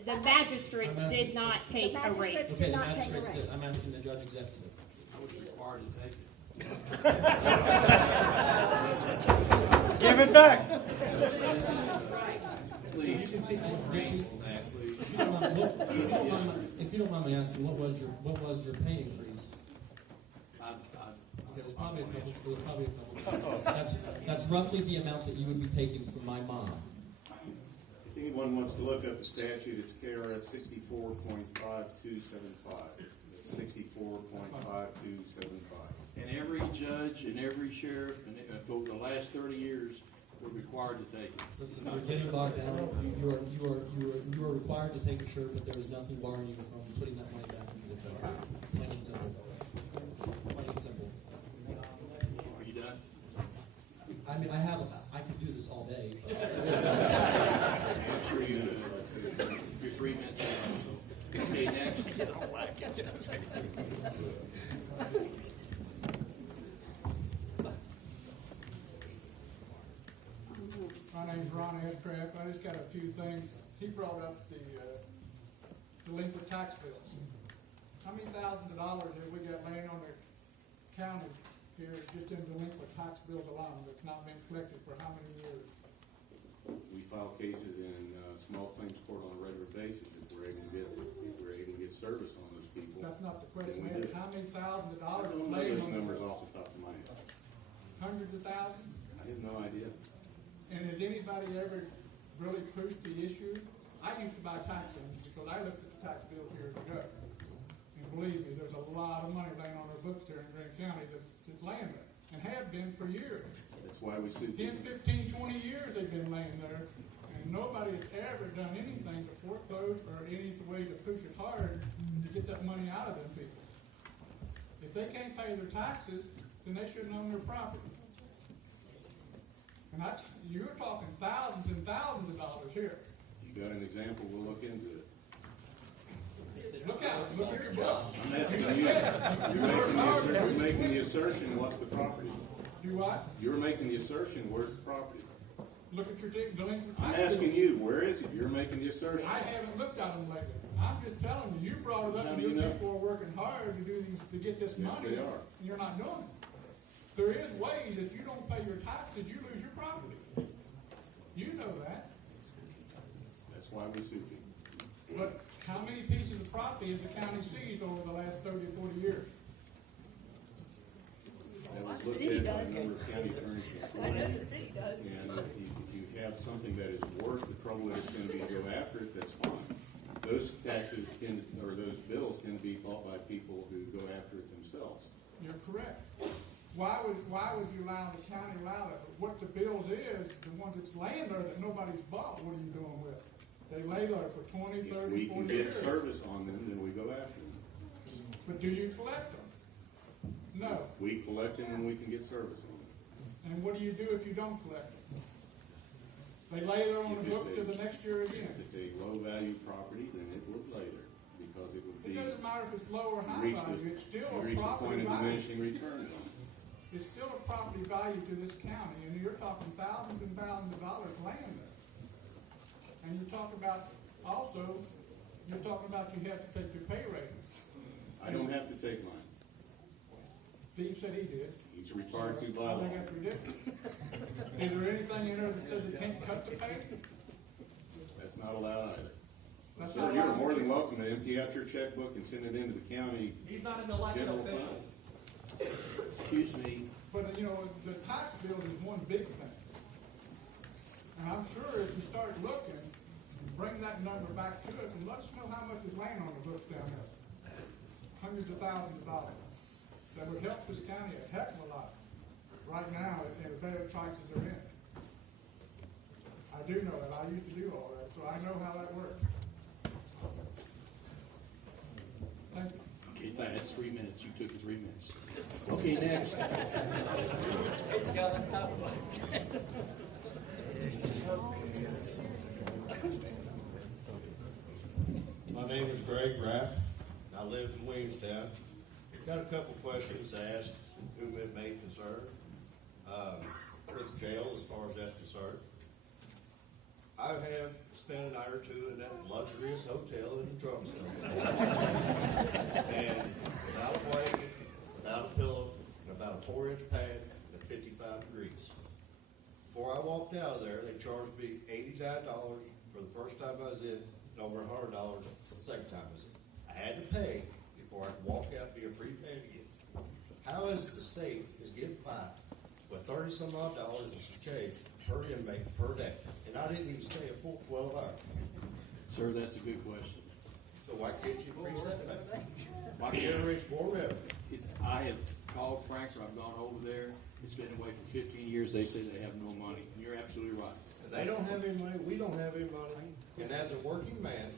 The magistrates did not take a raise. magistrates- Okay, Did the not take a magistrates raise. did. I'm asking the judge executive. I was required to take it. Give it back. Please. You can see, Refrain from that, please. if you don't mind me asking, what was your pay increase? Okay, it was probably a couple. That's roughly the amount that you would be taking from my mom. If anyone wants to look up the statute, it's KRS 64.5275. It's 64.5275. And every judge and every sheriff, and for the last 30 years, were required to take it. Listen, you're getting bogged down. You are required to take a shirt, but there is nothing barring you from putting that money back into the treasury. Plain and simple. Plain and simple. Are you done? I mean, I could do this all day. But I'm sure you do. You're 3 minutes in, so. Okay, next. My name's Ron Ashcraft. I just got a few things. He brought up the delinquent tax bills. How many thousands of dollars have we got laying on the county here just in delinquent tax bills alone that's not been collected for how many years? We file cases in small claims court on a regular basis if we're able to get service on those people. That's not the question. Then we It's do. how many thousands of I dollars don't are know laying those on numbers the off the top of my head. hundreds of thousands? I have no idea. And has anybody ever really pushed the issue? I used to buy tax liens because I looked at the tax bills years ago. And believe me, there's a lot of money laying on our books here in Grant County that's laying there and have been for years. That's why we sue 10, people. 15, 20 years they've been laying there, and nobody has ever done anything to foreclose or any way to push it hard to get that money out of them people. If they can't pay their taxes, then they shouldn't own their property. And you're talking thousands and thousands of dollars here. You got an example, we'll look into it. Look out, look at your books. I'm asking you, you're making the assertion, what's the property? Do what? You're making the assertion, where's the property? Look at your delinquent I'm tax asking bills. you, where is it? You're making the assertion. I haven't looked at them lately. I'm just telling you, you brought it up, How and do you you know? people are working hard to do these, to get this Yes, money. they are. And you're not doing it. There is ways, if you don't pay your taxes, you lose your property. You know that. That's why we sue people. But how many pieces of property has the county seized over the last 30 or 40 years? That was looked at by a number of county attorneys before. And if you have something that is worth the trouble that it's gonna be to go after it, that's fine. Those taxes or those bills tend to be bought by people who go after it themselves. You're correct. Why would you allow the county allow that? But what the bills is, the ones that's laying there that nobody's bought, what are you doing with? They lay there for 20, If 30, we 40 can get years. service on them, then we go after them. But do you collect them? No. We collect them and we can get service on them. And what do you do if you don't collect them? They lay there on the If it's book to the next year again. If it's a low-value property, then it would lay there, because it would It be, doesn't matter if it's low or high reach the, value, it's still you a reach the property point of value. diminishing returns on it. It's still a property value to this county, and you're talking thousands and thousands of dollars laying there. And you talk about, also, you're talking about you have to take your pay raise. I don't have to take mine. Steve said he did. He's required to by I law. think that's ridiculous. Is there anything in there that says you can't cut the pay? That's not allowed either. That's Sir, not you're allowed. more than welcome to empty out your checkbook and send it into the county He's not an elected general official. fund. Excuse me, But, you know, the tax bill is one big thing. And I'm sure if you start looking, bring that number back to us and let us know how much is laying on the books down there. Hundreds of thousands of dollars. That would help this county a heck of a lot right now at the very prices they're in. I do know that. I used to do all that, so I know how that works. Thank you. okay, That's 3 minutes. You took 3 minutes. Okay, next. My name is Greg Raff. I live in Williamstown. Got a couple questions to ask whom it may concern. With jail, as far as that's concerned. I have spent a night or two in that luxurious hotel in the drugstore. And without a blanket, without a pillow, and about a 4-inch pad at 55 degrees. Before I walked out of there, they charged me $89 for the first time I was in, and over $100 the second time I was in. I had to pay before I could walk out and be a free man again. How is it the state is getting by with $30-some odd and some change per inmate per day? And I didn't even stay a full 12 hours. Sir, that's a good question. So why can't you increase that back? Why generate more revenue? I have called Frankfurt. I've gone over there. It's been away for 15 years. They say they have no money. And you're absolutely right. They don't have any money, we don't have any money. And as a working man,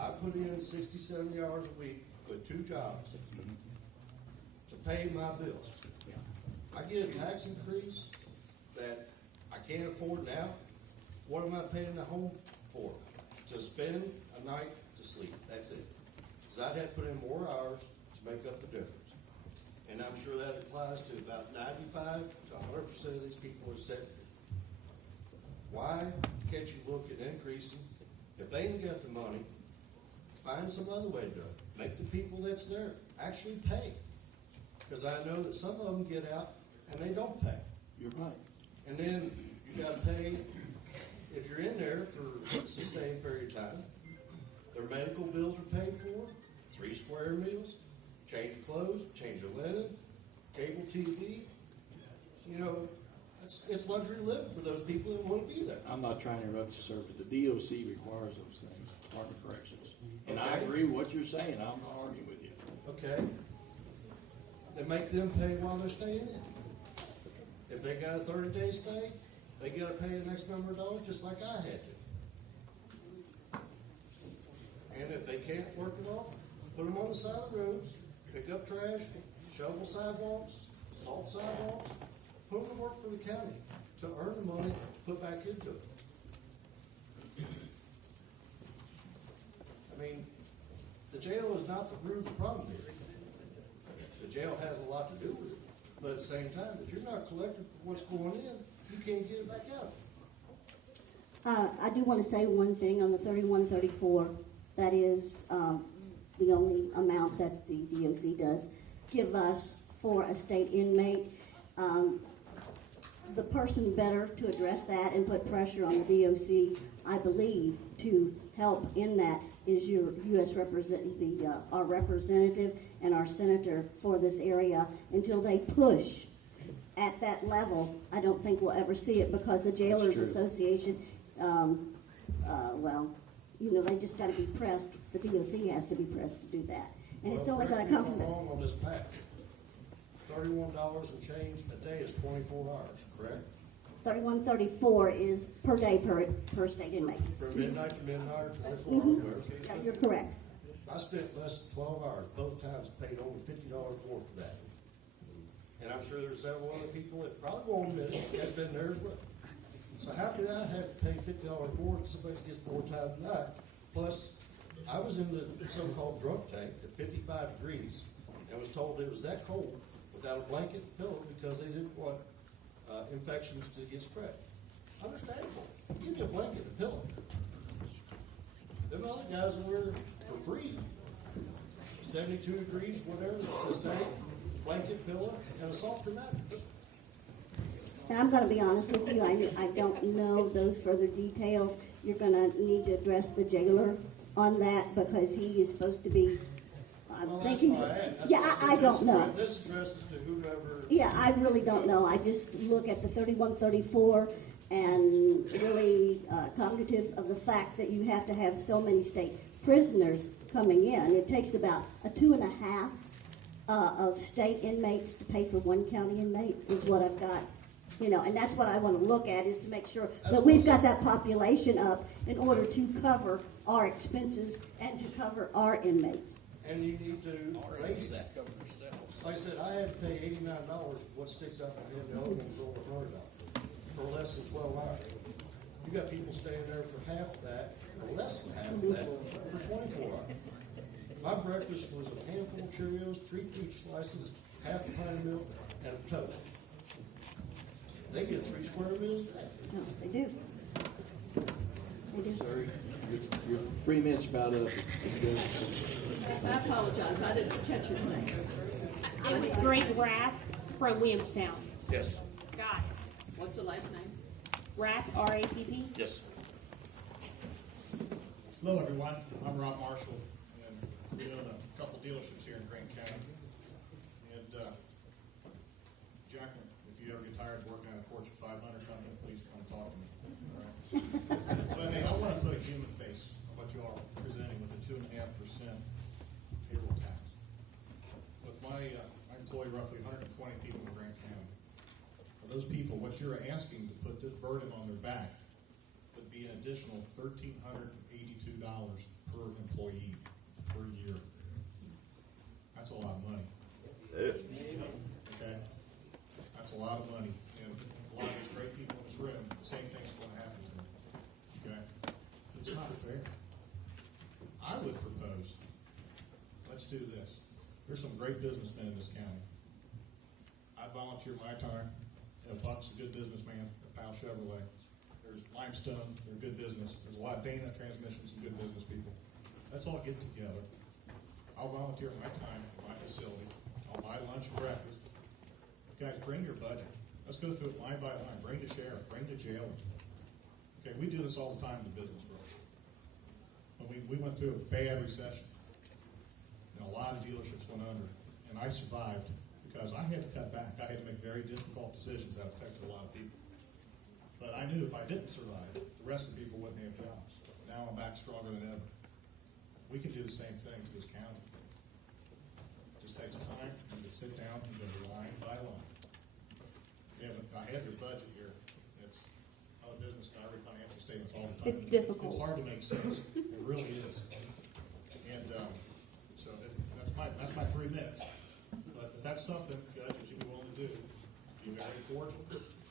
I put in 60, 70 hours a week with 2 jobs to pay my bills. Yeah. I get a tax increase that I can't afford now. What am I paying the home for? To spend a night to sleep. That's it. Because I'd have to put in more hours to make up the difference. And I'm sure that applies to about 95 to 100% of these people who said, why can't you look at increasing? If they ain't got the money, find some other way to do it. Make the people that's there actually pay. Because I know that some of them get out and they don't pay. You're right. And then you got to pay, if you're in there for a sustained period of time, their medical bills are paid for, 3 square meals, change of clothes, change of linen, cable TV. You know, it's luxury living for those people that want to be there. I'm not trying to interrupt you, sir, but the DOC requires those things, Department of Corrections. And I Okay. agree with what you're saying. I'm not arguing with you. Okay? They make them pay while they're staying in. If they got a 30-day stay, they got to pay the next number of dollars just like I had to. And if they can't work it off, put them on the side of the roads, pick up trash, shovel sidewalks, salt sidewalks, put them to work for the county to earn the money to put back into it. I mean, the jail is not the root of the problem here. The jail has a lot to do with it. But at the same time, if you're not collecting for what's going in, you can't get it back out. I do want to say one thing on the 3134. That is the only amount that the DOC does give us for a state inmate. The person better to address that and put pressure on the DOC, I believe, to help in that is your U.S. our representative and our senator for this area. Until they push at that level, I don't think we'll ever see it, because the Jailers true. Association, well, you know, they just got to be pressed. The DOC has to be pressed to do that, and it's only going to come from the. the. Wrong on this patch. $31 and change a day is 24 hours, correct? 3134 is per day per state inmate. From midnight to midnight or 24 hours, whatever. Yeah, you're correct. I spent less than 12 hours, both times paid over $50 more for that. And I'm sure there's several other people that probably won't admit it, has been there as well. So how could I have to pay $50 more if somebody gets 4 times a night? Plus, I was in the so-called drunk tank at 55 degrees and was told it was that cold without a blanket and pillow because they didn't want infections to get spread. Understandable. Give me a blanket and a pillow. Them other guys wear for free. 72 degrees, whatever, it's to stay, blanket, pillow, and a softer mattress. And I'm going to be honest with you, I don't know those further details. You're going to need to address the jailer on that, because he is supposed to be, I'm Well, thinking. that's why I asked. That's Yeah, why said I don't know. This addresses to whoever. Yeah, I really don't know. I just look at the 3134 and really cognitive of the fact that you have to have so many state prisoners coming in. It takes about a 2.5 of state inmates to pay for one county inmate is what I've got. You know, and that's what I want to look at, is to make sure that we've got that population up in order to cover our expenses and to cover our inmates. and you need to raise that. Like I said, I had to pay $89. What sticks out in my head, the other one's over $100 for less than 12 hours. You got people staying there for half of that, or less than half of that, for 24 hours. My breakfast was a handful of Cheerios, 3 peach slices, half a pint of milk, and a toast. They get 3 square meals a day. No, they do. They do. Sir, your 3 minutes about up. I apologize, I didn't catch his name. It was Greg Rapp from Williamstown. Yes. Got it. What's the last name? Rapp, R-A-P-P. Yes. Hello, everyone. I'm Rob Marshall, and we own a couple dealerships here in Grant County. And Jacqueline, if you ever get tired of working at a Fortune 500 company, please come talk to me. All right? But hey, I want to put a human face on what you are presenting with the 2.5% payroll tax. With I employ roughly 120 people in Grant County. For those people, what you're asking to put this burden on their back would be an additional $1,382 per employee per year. That's a lot of money. Okay? That's a lot of money. And a lot of these great people in this room, the same thing's going to happen to them. Okay? It's not fair. I would propose, let's do this. There's some great businessmen in this county. I volunteer my time. Buck's a good businessman at Powell Chevrolet. There's Limestone, they're a good business. There's a lot of Dana Transmissions, some good business people. Let's all get together. I'll volunteer my time at my facility. I'll buy lunch and breakfast. Guys, bring your budget. Let's go through it line by line. Bring the sheriff, bring the jailer. Okay, we do this all the time in the business world. When we went through a bad recession, and a lot of dealerships went under, and I survived because I had to cut back. I had to make very difficult decisions that affected a lot of people. But I knew if I didn't survive, the rest of the people wouldn't have jobs. Now I'm back stronger than ever. We can do the same thing to this county. It just takes time. You can sit down and go line by line. I have your budget here. I'm a business guy. I read financial statements all the time. It's difficult. It's hard to make sense. It really is. And so that's my 3 minutes. But if that's something, Judge, that you'd be willing to do, be very cordial.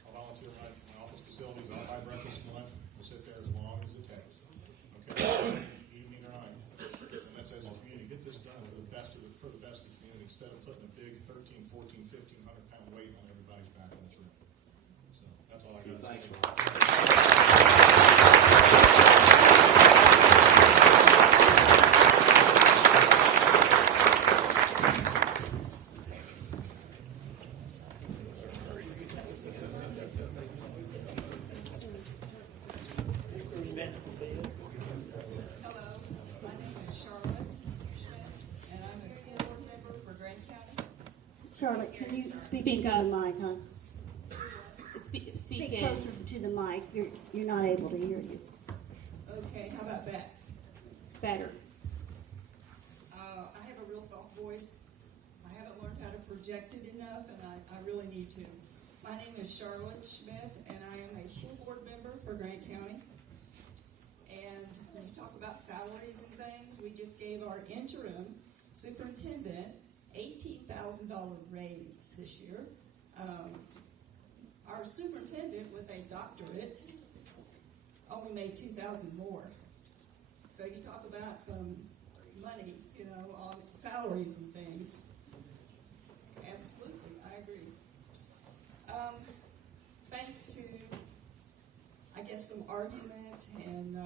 I'll volunteer my office facilities. I'll buy breakfast and lunch. We'll sit there as long as it takes. Okay? Evening or night. And that's as a community. Get this done for the best of the community instead of putting a big 13, 14, 1,500-pound weight on everybody's back in this room. So that's all I got to say. Hello, my name is Charlotte Schmidt, and I'm a school board member for Grant County. Charlotte, can you speak Speak into up. the mic, huh? Speak Speak in. closer to the mic. You're not able to hear you. Okay, how about that? Better. I have a real soft voice. I haven't learned how to project it enough, and I really need to. My name is Charlotte Schmidt, and I am a school board member for Grant County. And when you talk about salaries and things, we just gave our interim superintendent $18,000 raise this year. Our superintendent with a doctorate only made $2,000 more. So you talk about some money, on salaries and things. Absolutely, I agree. Thanks to, I guess, some argument and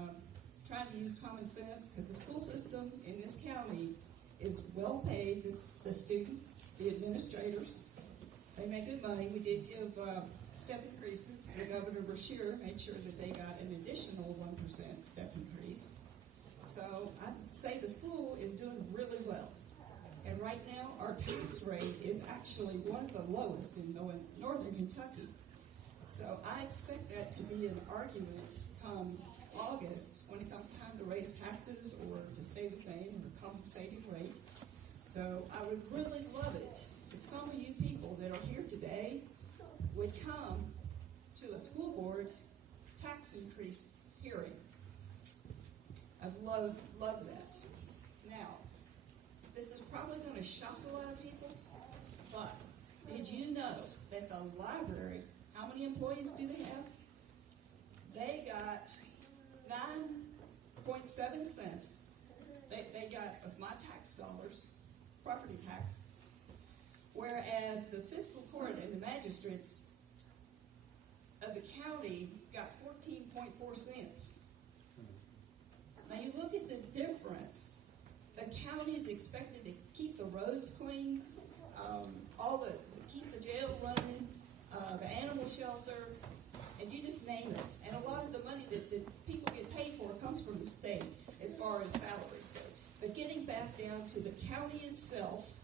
trying to use common sense, because the school system in this county is well paid. The students, the administrators, they make good money. We did give step increases. The Governor Bashir made sure that they got an additional 1% step increase. So I'd say the school is doing really well. And right now, our tax rate is actually one of the lowest in northern Kentucky. So I expect that to be an argument come August when it comes time to raise taxes or to stay the same or compensating rate. So I would really love it if some of you people that are here today would come to a school board tax increase hearing. I'd love that. Now, this probably gonna shock a lot of people, but did you know that the library, how many employees do they have? They got 9.7 cents. They got, of my tax dollars, property tax. Whereas the fiscal court and the magistrates of the county got 14.4 cents. Now you look at the difference. The county is expected to keep the roads clean, keep the jail running, the animal shelter, and you just name it. And a lot of the money that people get paid for comes from the state as far as salaries go. But getting back down to the county itself,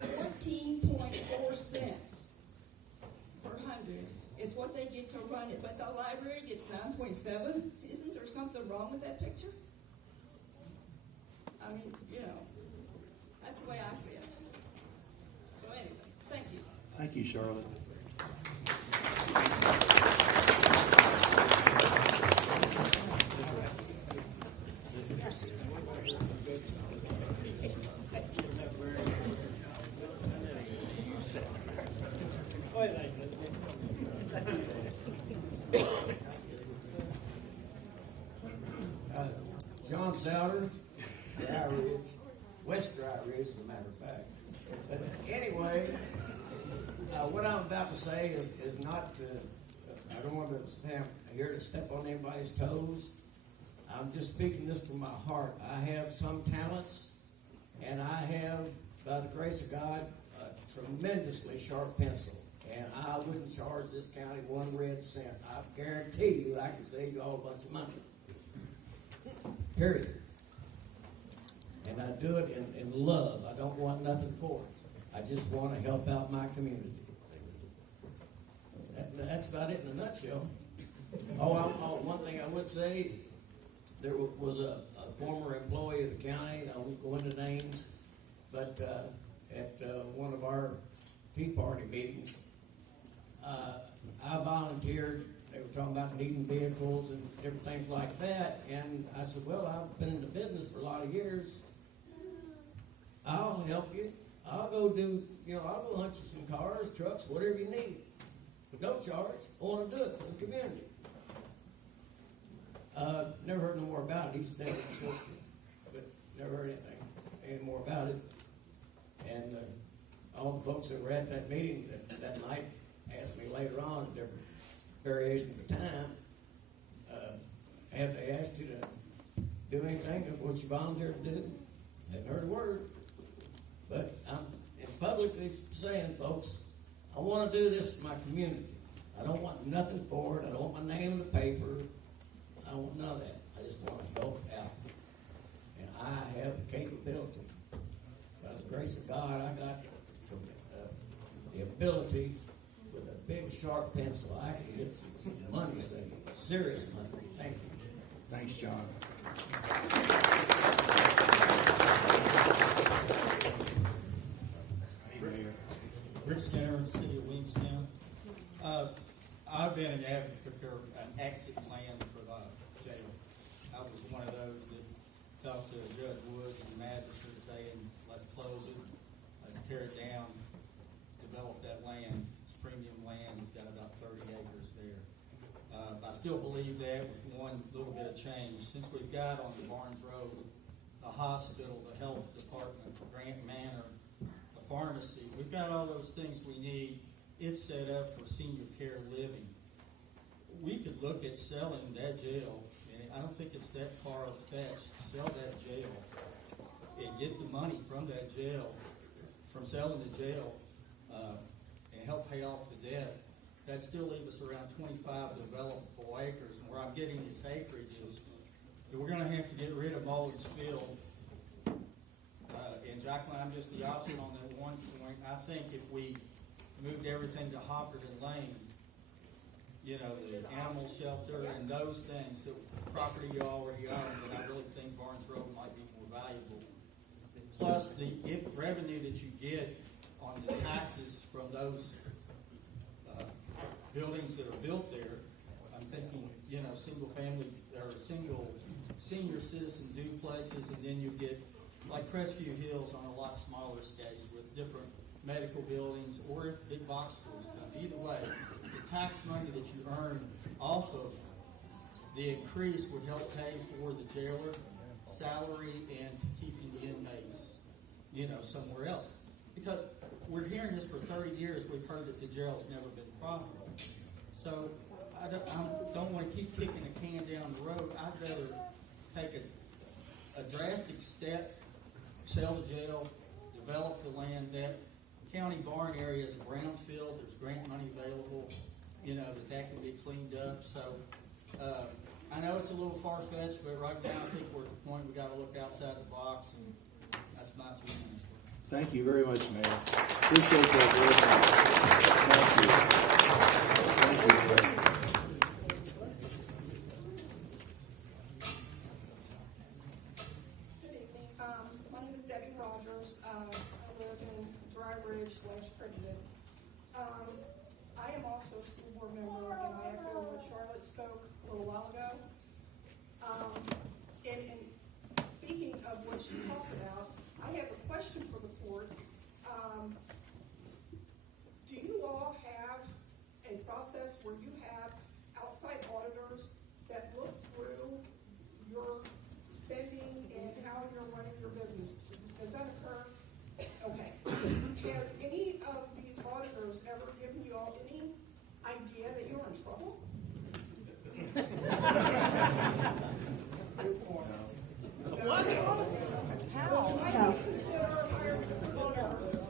14.4 cents per hundred is what they get to run it. But the library gets 9.7. Isn't there something wrong with that picture? I mean, that's the way I see it. So anyway, thank you. Thank you, Charlotte. John Souter, Dry Ridge, West Dry Ridge, as a matter of fact. But anyway, what I'm about to say is not to, I don't want to stand here to step on anybody's toes. I'm just speaking this from my heart. I have some talents, and I have, by the grace of God, a tremendously sharp pencil. And I wouldn't charge this county 1 red cent. I guarantee you I can save you all a bunch of money. Period. And I do it in love. I don't want nothing for it. I just want to help out my community. That's about it in a nutshell. One thing I would say, there was a former employee of the county, I won't go into names, but at one of our Tea Party meetings, I volunteered. They were talking about needing vehicles and different things like that. And I said, well, I've been in the business for a lot of years. I'll help you. I'll go I'll go hunt you some cars, trucks, whatever you need. No charge. I want to do it for the community. Never heard no more about it. He said, but never heard any more about it. And all the folks that were at that meeting that night asked me later on, different variations of time, have they asked you to do anything what you volunteered to do? Hadn't heard a word. But I'm publicly saying, folks, I want to do this for my community. I don't want nothing for it. I don't want my name in the paper. I don't want none of that. I just want to help out. And I have the capability. By the grace of God, I got the ability with a big, sharp pencil. I can get some money saved. Serious money. Thank you. Thanks, John. Rick Skinner, City of Williamstown. I've been an advocate for an exit plan for the jail. I was one of those that talked to Judge Woods and magistrate saying, let's close it, let's tear it down, develop that land. It's premium land. We've got about 30 acres there. I still believe that with one little bit of change. Since we've got on the Barnes Road a hospital, the health department, Grant Manor, a pharmacy, we've got all those things we need. It's set up for senior care living. We could look at selling that jail, and I don't think it's that far-fetched. Sell that jail and get the money from that jail, from selling the jail, and help pay off the debt. That still leaves us around 25 developable acres. And where I'm getting this acreage is that we're going to have to get rid of Mullins Field. And Jacqueline, I'm just the opposite on that one point. I think if we moved everything to Hopperton Lane, the animal shelter and those things, the property you already own, then I really think Barnes Road might be more valuable. Plus, the revenue that you get on the taxes from those buildings that are built there, I'm thinking, single family or single senior citizen duplexes, and then you get like Crestview Hills on a lot smaller stage with different medical buildings, or if big box stores come. Either way, the tax money that you earn off of the increase would help pay for the jailer salary and keeping the inmates, somewhere else. Because we're hearing this for 30 years, we've heard that the jail's never been profitable. So I don't want to keep kicking a can down the road. I'd rather take a drastic step, sell the jail, develop the land. That county barn area is a brownfield. There's grant money available, that can be cleaned up. So I know it's a little far-fetched, but right now I think we're at the point we got to look outside the box, and that's my 3 minutes. Thank you very much, Mayor. Appreciate that very much. Thank you. Thank you, Mayor. Good evening. My name is Debbie Rogers. I live in Dry Ridge/Crittenden. I am also a school board member, and I echo what Charlotte spoke a little while ago. And speaking of what she talked about, I have a question for the court. Do you all have a process where you have outside auditors that look through your spending and how you're running your business? Does that occur? Okay. Has any of these auditors ever given you all any idea that you're in trouble? What? How? You might consider hiring different auditors. I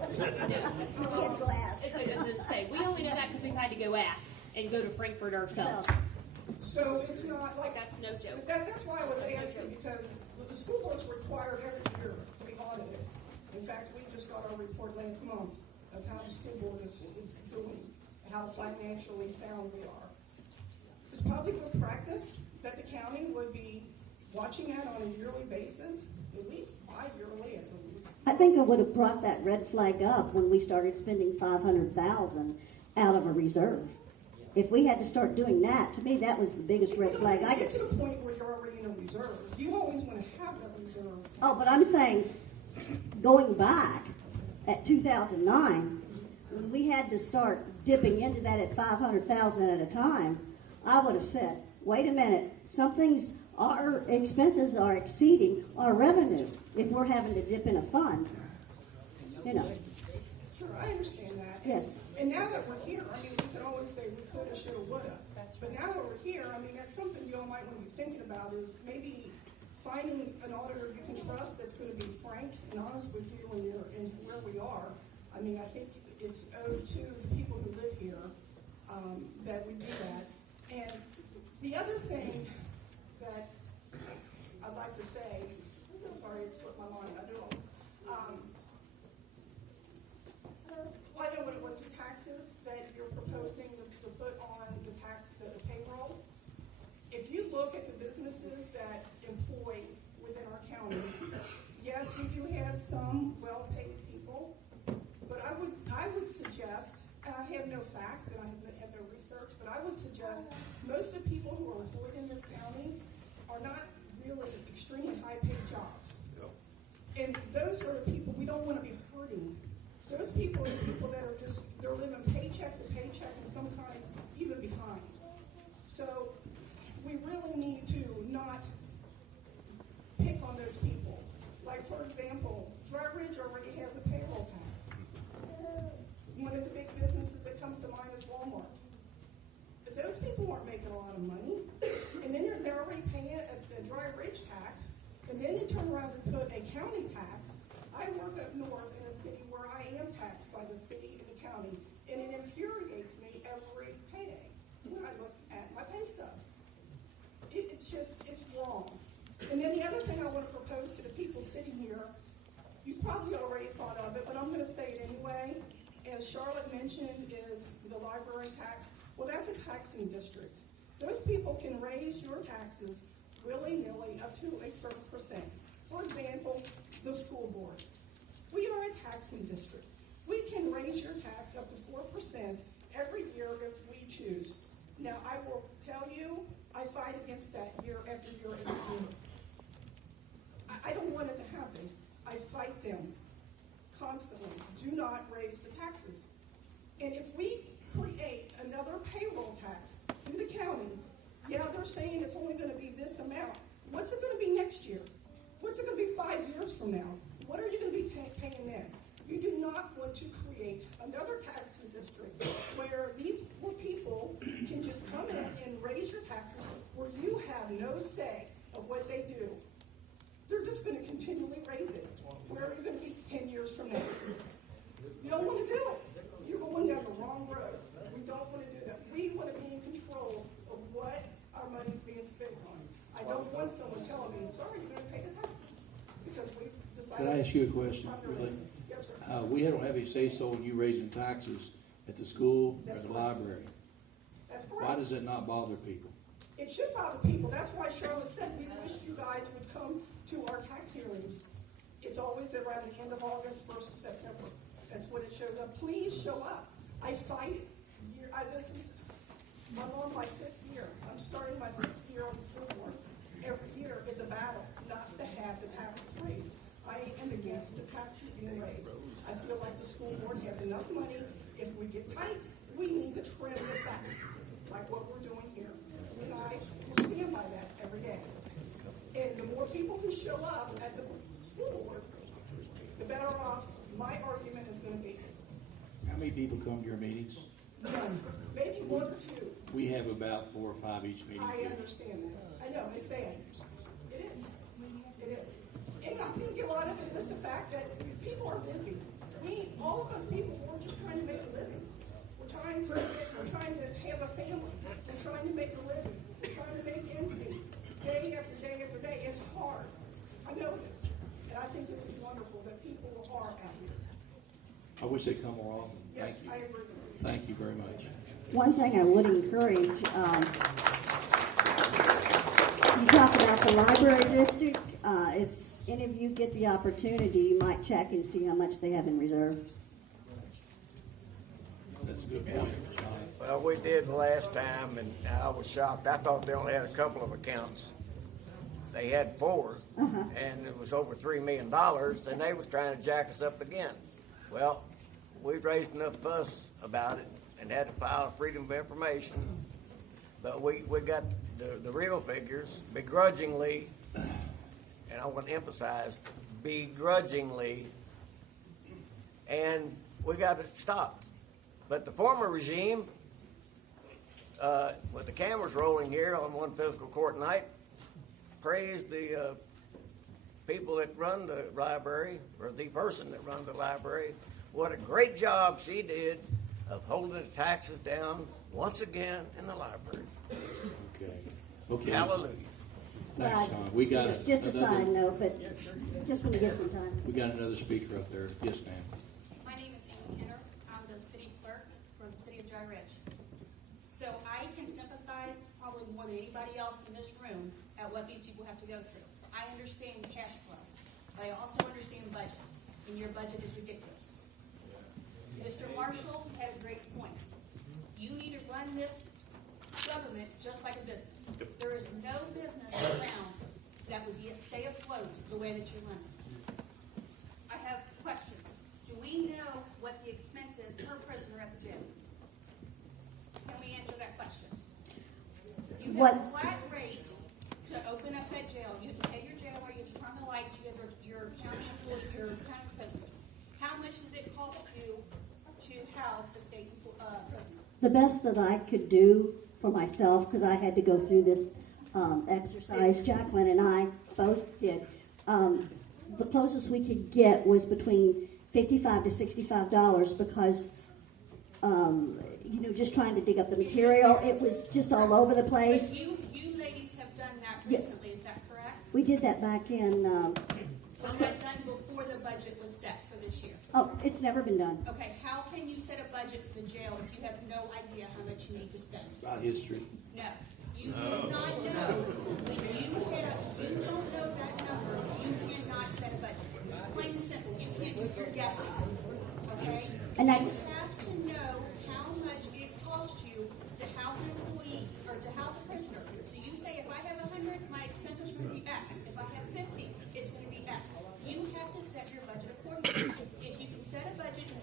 was going to say, we only know that because we've had to go ask and go to Frankfurt ourselves. So it's not like That's no joke. That's why I was asking, because the school board's required every year to be audited. In fact, we just got our report last month of how the school board is doing, how financially sound we are. It's probably good practice that the county would be watching that on a yearly basis, at least bi-yearly. I think I would have brought that red flag up when we started spending $500,000 out of a reserve. If we had to start doing that, to me, that was the biggest red flag I Get could. to the point where you're already in a reserve. You always want to have that reserve. Oh, but I'm saying, going back at 2009, when we had to start dipping into that at $500,000 at a time, I would have said, wait a minute, our expenses are exceeding our revenue if we're having to dip in a fund. Sure, I understand that. Yes. And now that we're here, we could always say we coulda, shoulda, woulda. But now that we're here, that's something you all might want to be thinking about, is maybe finding an auditor you can trust that's going to be frank and honest with you when you're in where we are. I think it's owed to the people who live here that we do that. And the other thing that I'd like to say, I'm sorry, it slipped my mind. I do all this. I know what it was, the taxes that you're proposing to put on the payroll. If you look at the businesses that employ within our county, yes, we do have some well-paid people, but I would suggest, and I have no facts and I have no research, but I would suggest most of the people who are employed in this county are not really extremely high-paid jobs. And those are the people we don't want to be hurting. Those people are the people that are they're living paycheck to paycheck and sometimes even behind. So we really need to not pick on those people. Like, for example, Dry Ridge already has a payroll tax. One of the big businesses that comes to mind is Walmart. But those people aren't making a lot of money. And then they're already paying a Dry Ridge tax. And then you turn around and put a county tax. I work up north in a city where I am taxed by the city and the county, and it infuriates me every payday when I look at my pay stub. It's wrong. And then the other thing I want to propose to the people sitting here, you've probably already thought of it, but I'm going to say it anyway. As Charlotte mentioned, is the library tax. Well, that's a taxing district. Those people can raise your taxes willy-nilly up to a certain percent. For example, the school board. We are a taxing district. We can raise your tax up to 4% every year if we choose. Now, I will tell you, I fight against that year after year after year. I don't want it to happen. I do not raise the taxes. And if we create another payroll tax through the county, yeah, they're saying it's only going to be this amount. What's it going to be next year? What's it going to be 5 years from now? What are you going to be paying then? You do not want to create another taxing district where these poor people can just come in and raise your taxes where you have no say of what they do. They're just going to continually raise it. Where are you going to be 10 years from now? You don't want to do it. You're going down the wrong road. We don't want to do that. We want to be in control of what our money's being spent on. I don't want someone telling me, sorry, you're going to pay the taxes. Because we've decided. Can I ask you a question, really? Yes, sir. We don't have any say-so in you raising taxes at the school or the library. That's Why correct. does it not bother people? It should bother people. That's why Charlotte said we wish you guys would come to our tax hearings. It's always around the end of August, 1st of September. That's when it shows up. Please show up. I fight it. I'm on my 5th year. I'm starting my 5th year on the school board. Every year it's a battle not to have the taxes raised. I am against the taxes being raised. I feel like the school board has enough money. If we get tight, we need to trim the fat, like what we're doing here. And I will stand by that every day. And the more people who show up at the school board, the better off my argument is going to be. How many people come to your meetings? None. Maybe 1 or 2. We have about 4 or 5 each meeting, I too. understand that. I know, it's sad. It is. It is. And I think a lot of it is the fact that people are busy. All of us people, we're just trying to make a living. We're trying to have a family. We're trying to make a living. We're trying to make ends meet. Day after day after day. It's hard. I know it is. And I think this is wonderful that people are out here. I wish they'd come more often. Thank Yes, you. I agree. Thank you very much. One thing I would encourage, you talk about the library district. If any of you get the opportunity, you might check and see how much they have in reserve. That's a good point, John. Well, we did last time, and I was shocked. I thought they only had a couple of accounts. They had 4, and it was over $3 million, and they was trying to jack us up again. Well, we raised enough fuss about it and had to file Freedom of Information, but we got the real figures begrudgingly, and I want to emphasize begrudgingly, and we got it stopped. But the former regime, with the cameras rolling here on one fiscal court night, praised the people that run the library, or the person that runs the library. What a great job she did of holding the taxes down once again in the library. Okay. Hallelujah. Thanks, John. We got Just a another- side note, but just when you get some time. We got another speaker up there. Yes, ma'am. My name is Amy Kenner. I'm the city clerk for the city of Dry Ridge. So I can sympathize probably more than anybody else in this room at what these people have to go through. I understand cash flow, but I also understand budgets, and your budget is ridiculous. Mr. Marshall had a great point. You need to run this government just like a business. There is no business around that would stay afloat the way that you run it. I have questions. Do we know what the expense is per prisoner at the jail? Can we answer that question? You have a flat rate to open up that jail. You have to pay your jailer, you have to turn the lights, you have your county employee, your county prisoner. How much does it cost you to house a state prisoner? The best that I could do for myself, because I had to go through this exercise, Jacqueline and I both did. The closest we could get was between $55 to $65 because, just trying to dig up the material, it was just all over the place. But you ladies have done that Yes. recently, is that correct? We did that back in, Was that done before the budget was set for this year? it's never been done. Okay, how can you set a budget for the jail if you have no idea how much you need to spend? It's about history. No, you did not know. When you don't know that number, you cannot set a budget. Plain and simple, you can't, you're guessing, okay? And I- You have to know how much it costs you to house an employee, or to house a prisoner. So you say, if I have 100, my expense is going to be X. If I have 50, it's going to be X. You have to set your budget accordingly. If you can set a budget and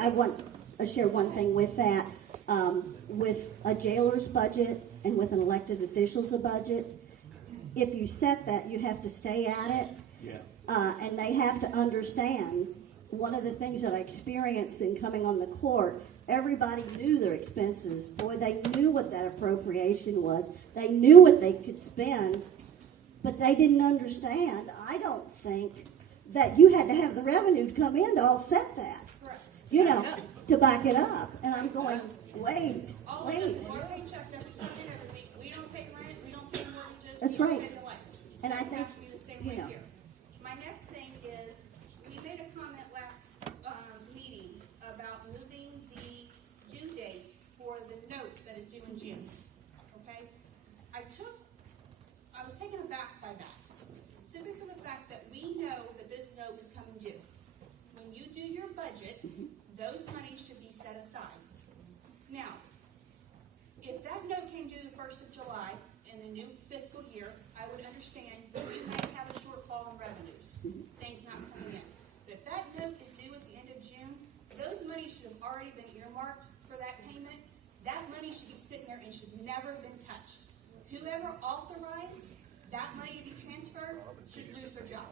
I want to share one thing with that. With a jailer's budget and with an elected official's budget, if you set that, you have to stay at it. Yeah. And they have to understand, one of the things that I experienced in coming on the court, everybody knew their expenses. Boy, they knew what that appropriation was. They knew what they could spend, but they didn't understand, I don't think, that you had to have the revenue to come in to offset that. Correct. You know, to back it up. And I'm going, wait. All of this, our paycheck doesn't come in every week. We don't pay rent, we don't pay mortgages, That's we don't right. pay the lights. And So I it think, has to be the same you way know. here. My next thing is, we made a comment last, meeting about moving the due date for the note that is due in June. Okay? I was taken aback by that, simply for the fact that we know that this note is coming due. When you do your budget, those monies should be set aside. Now, if that note came due the 1st of July in the new fiscal year, I would understand we might have a shortfall in revenues, things not coming in. But if that note is due at the end of June, those monies should have already been earmarked for that payment. That money should be sitting there and should never have been touched. Whoever authorized that money to be transferred should lose their job.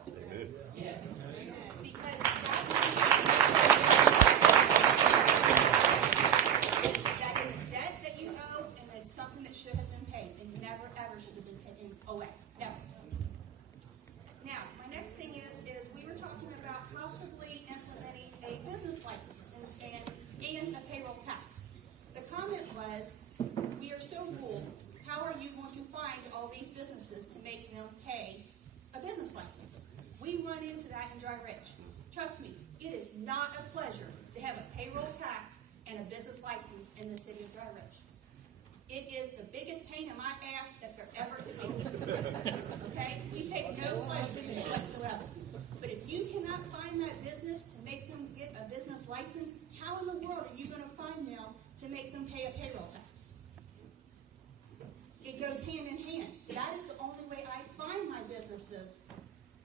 Yes. Because that is a debt that you owe, and it's something that should have been paid, and never ever should have been taken away, ever. Now, my next thing is we were talking about possibly implementing a business license and a payroll tax. The comment was, we are so rural, how are you going to find all these businesses to make them pay a business license? We run into that in Dry Ridge. Trust me, it is not a pleasure to have a payroll tax and a business license in the city of Dry Ridge. It is the biggest pain in my ass that there ever could be. Okay? We take no pleasure in it whatsoever. But if you cannot find that business to make them get a business license, how in the world are you going to find them to make them pay a payroll tax? It goes hand in hand. That is the only way I find my businesses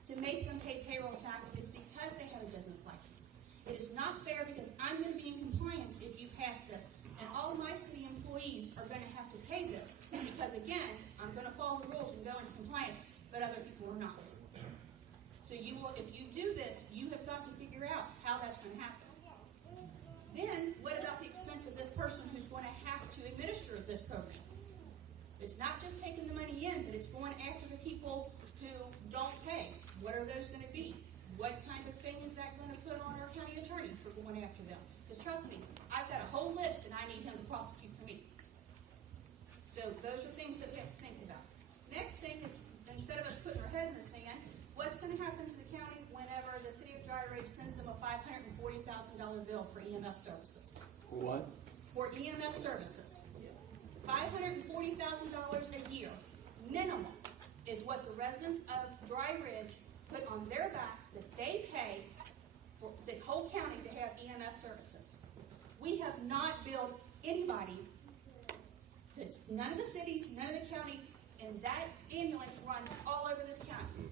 to make them pay payroll tax is because they have a business license. It is not fair because I'm going to be in compliance if you pass this, and all of my city employees are going to have to pay this because, again, I'm going to follow the rules and go into compliance, but other people are not. So you will, if you do this, you have got to figure out how that's going to happen. Then, what about the expense of this person who's going to have to administer this program? It's not just taking the money in, but it's going after the people who don't pay. What are those going to be? What kind of thing is that going to put on our county attorney for going after them? Because trust me, I've got a whole list and I need him to prosecute for me. So those are things that we have to think about. Next thing is, instead of us putting our head in the sand, what's going to happen to the county whenever the city of Dry Ridge sends them a $540,000 bill for EMS services? For what? For EMS services. $540,000 a year, minimum, is what the residents of Dry Ridge put on their backs that they pay for the whole county to have EMS services. We have not billed anybody. It's none of the cities, none of the counties, and that ambulance runs all over this county.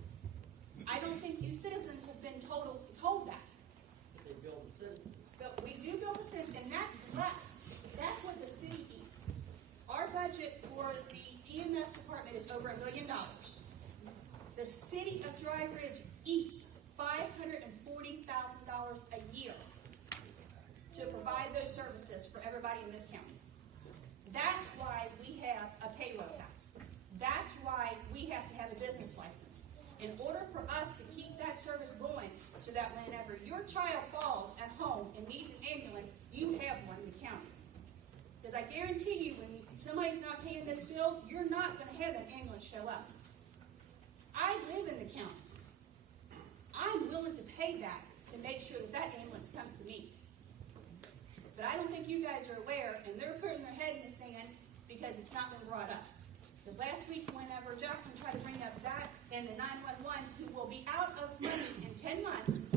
I don't think you citizens have been told that. They bill the citizens. But we do bill the citizens, and that's less. That's what the city eats. Our budget for the EMS department is over $1 million. The city of Dry Ridge eats $540,000 a year to provide those services for everybody in this county. That's why we have a payroll tax. That's why we have to have a business license. In order for us to keep that service going so that whenever your child falls at home and needs an ambulance, you have one in the county. Because I guarantee you, when somebody's not paying this bill, you're not going to have that ambulance show up. I live in the county. I'm willing to pay that to make sure that that ambulance comes to me. But I don't think you guys are aware, and they're putting their head in the sand because it's not been brought up. Because last week, whenever Jacqueline tried to bring up that and the 911, who will be out of money in 10 months,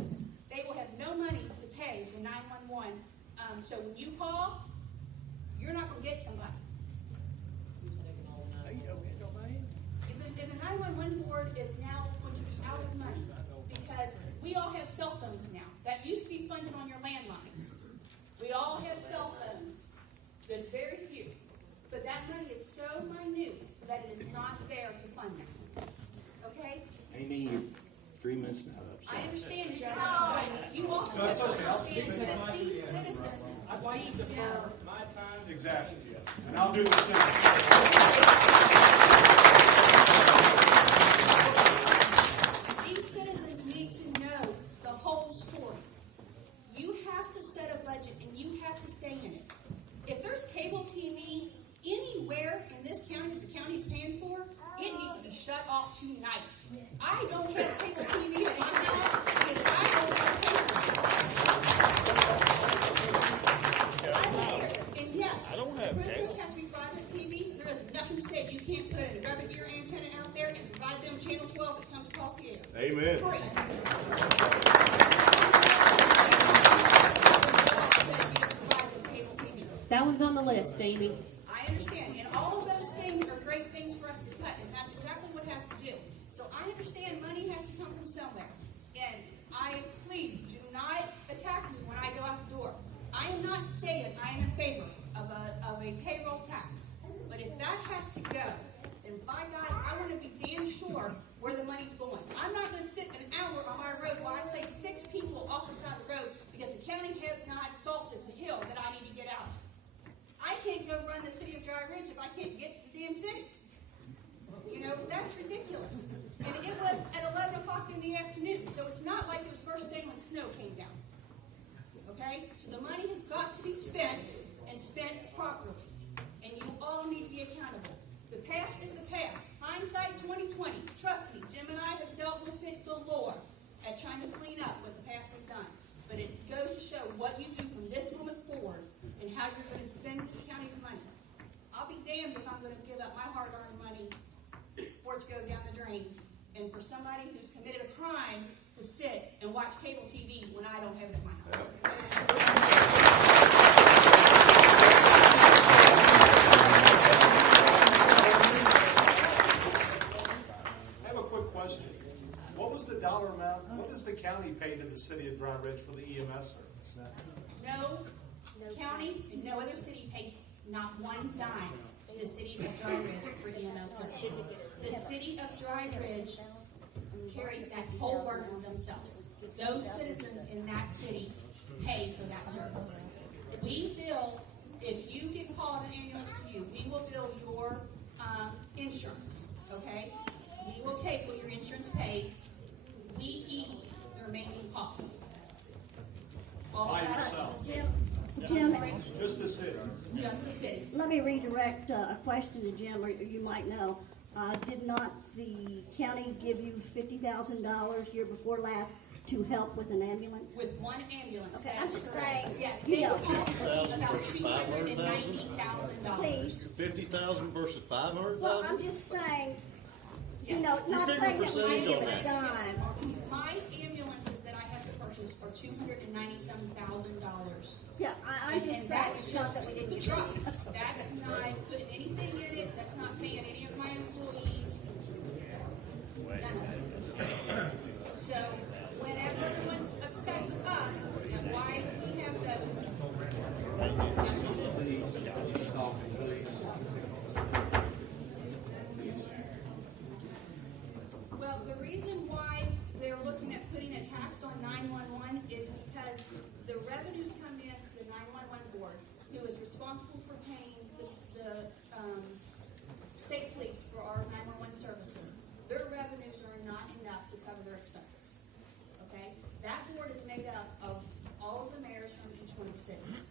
they will have no money to pay the 911. So when you call, you're not going to get somebody. And the 911 board is now going to be out of money because we all have cell phones now. That used to be funded on your landlines. Amy, you're 3 minutes about up. I understand, Judge, but you also have to understand that these citizens need to know. My time. Exactly, yes. And I'll do the same. These citizens need to know the whole story. You have to set a budget and you have to stay in it. If there's cable TV anywhere in this county that the county is paying for, it needs to be shut off tonight. I don't have cable TV in my house because I don't have cable. I live here, and yes, the prisoners have to be private TV. There is nothing to say you can't put a rabbit ear antenna out there and provide them channel 12 that comes across the air. Amen. Free. That one's on the list, Amy. I understand, and all of those things are great things for us to cut, and that's exactly what has to do. So I understand money has to come from somewhere, and please do not attack me when I go out the door. I am not saying I am in favor of a payroll tax, but if that has to go, then by God, I want to be damn sure where the money's going. I'm not going to sit an hour on my road while I save 6 people off the side of the road because the county has not salted the hill that I need to get out of. I can't go run the city of Dry Ridge if I can't get to the damn city. You know, that's ridiculous. And it was at 11 o'clock in the afternoon, so it's not like it was first thing when snow came down. Okay? So the money has got to be spent and spent properly. And you all need to be accountable. The past is the past. Hindsight 2020. Trust me, Jim and I have dealt with it galore at trying to clean up what the past has done. But it goes to show what you do from this moment forward and how you're going to spend this county's money. I'll be damned if I'm going to give up my hard-earned money for it to go down the drain and for somebody who's committed a crime to sit and watch cable TV when I don't have it at my house. I have a quick question. What was the dollar amount, what does the county pay to the city of Dry Ridge for the EMS service? No county and no other city pays not one dime to the city of Dry Ridge for EMS services. The city of Dry Ridge carries that whole burden themselves. Those citizens in that city pay for that service. We bill, if you get called an ambulance to you, we will bill your insurance, okay? We will take what your insurance pays. We eat the remaining cost. All By of that yourself. is the city. Jim, Just the city. Just the city. let me redirect a question to Jim, or you might know. Did not the county give you $50,000 year before last to help with an ambulance? With one ambulance. Okay, That's I'm just correct. saying, Yes, you they know. cost me about $290,000. Please. 50,000 versus 500,000? Well, I'm just saying, you Yes. know, not figure saying that we percentage give on it a that. dime. My ambulances that I have to purchase are $297,000. Yeah, I'm just And saying, that's it's not just that we didn't the get truck. it. That's not putting anything in it. That's not paying any of my employees. None of it. So when everyone's upset with us and why we have those, that's what Please, she's talking, please. Well, the reason why they're looking at putting a tax on 911 is because the revenues come in to the 911 board, who is responsible for paying the state police for our 911 services. Their revenues are not enough to cover their expenses. Okay? That board is made up of all of the mayors from each one of the cities.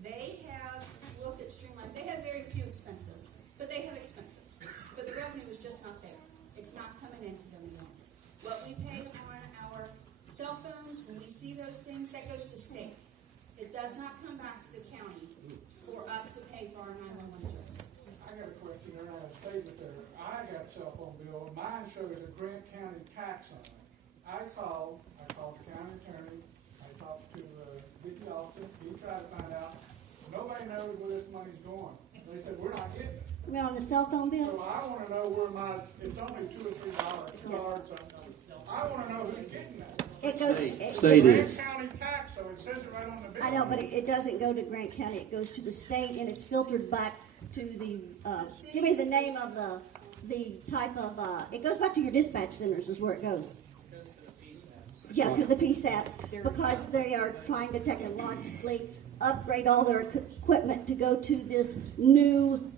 They have looked at streamlining. They have very few expenses, but they have expenses. But the revenue is just not there. It's not coming into them anymore. What we pay on our cell phones, when we see those things, that goes to the state. It does not come back to the county for us to pay for our 911 services. I got a question there on a statement there. I got a cell phone bill, mine shows a Grant County tax on it. I called the county attorney, I talked to Vicki Austin, he tried to find out. Nobody knows where this money's going. They said, we're not getting it. You mean on the cell phone bill? So I wanna know where it's only $2 or $3, $2 something. I wanna know who's getting that. It goes, State Grant is. County tax, so it says it right on the bill. I know, but it doesn't go to Grant County, it goes to the state and it's filtered back to the, give me the name of the the type of, it goes back to your dispatch centers is where it goes. Goes to the PSAPs. Yeah, to the PSAPs, because they are trying to technologically upgrade all their equipment to go to this new,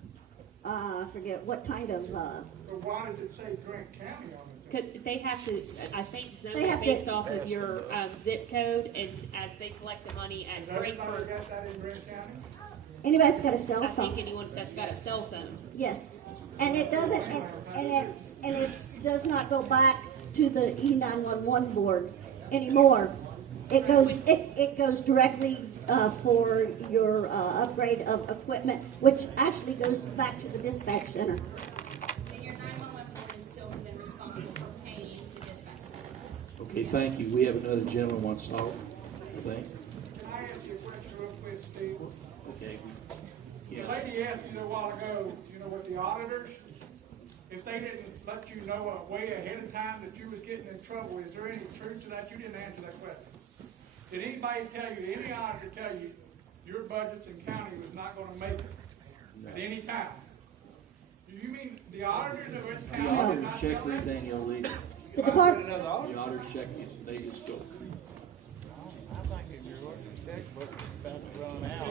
I forget what kind of, But why does it say Grant County on it? Could, they have to, I think, zone They it have to- based off of your zip code, and as they collect the money Has at everybody Frankfurt, got that in Grant County? anybody that's got a cell I think phone. anyone that's got a cell phone. Yes, and it doesn't, and it does not go back to the E911 board anymore. It goes directly for your upgrade of equipment, which actually goes back to the dispatch center. And your 911 board is still then responsible for paying the dispatch center. Okay, thank you. We have another gentleman wants to talk, I think. Can I ask you a question real quick, Steve? Okay. The Yeah. lady asked you a while ago, with the auditors, if they didn't let you know way ahead of time that you was getting in trouble, is there any truth to that? You didn't answer that question. Did anybody tell you, any auditor tell you, your budgets in county was not gonna make it at any time? Do you mean the auditors that went to The county did auditors not check tell them? everything illegal. The department, The auditors check it, they just go.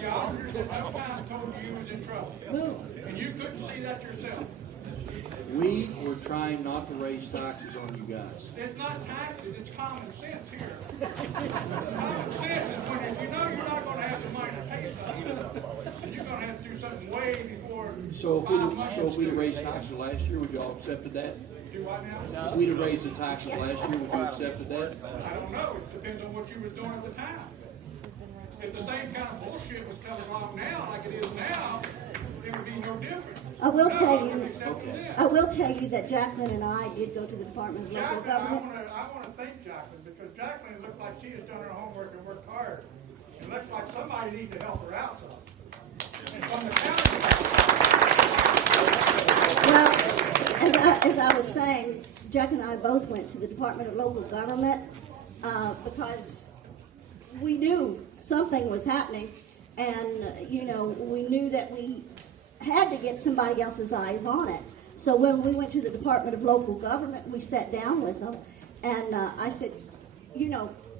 The auditors at no time told you you was in trouble. And you couldn't see that yourself. We were trying not to raise taxes on you guys. It's not taxes, it's common sense here. Common sense is when, if you know you're not gonna have the money to pay something, then you're gonna have to do something way before So 5 months. if we'd have raised taxes last year, would you all accepted that? Do what now? If we'd have raised the taxes last year, would you accepted that? I don't know, it depends on what you was doing at the time. If the same kind of bullshit was coming along now, like it is now, it would be no different. I will No, tell I you- wouldn't accept it then. I will tell you that Jacqueline and I did go to the Department of Local Jacqueline, Government. I wanna thank Jacqueline, because Jacqueline looked like she has done her homework and worked hard. It looks like somebody needs to help her out. And from the county, Well, as I was saying, Jack and I both went to the Department of Local Government, because we knew something was happening, and, we knew that we had to get somebody else's eyes on it. So when we went to the Department of Local Government, we sat down with them, and I said,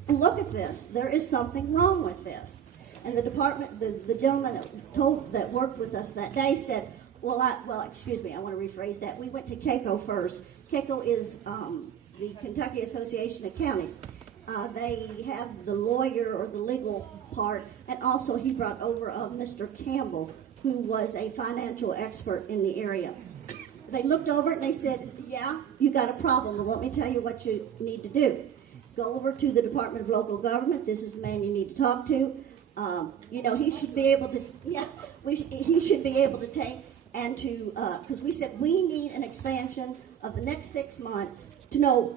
look at this, there is something wrong with this. And the department, the gentleman that worked with us that day said, excuse me, I want to rephrase that. We went to CACO first. CACO is the Kentucky Association of Counties. They have the lawyer or the legal part, and also he brought over Mr. Campbell, who was a financial expert in the area. They looked over it and they said, yeah, you got a problem, but let me tell you what you need to do. Go over to the Department of Local Government. This is the man you need to talk to. He should be able to, he should be able to take and to, because we said we need an expansion of the next 6 months to know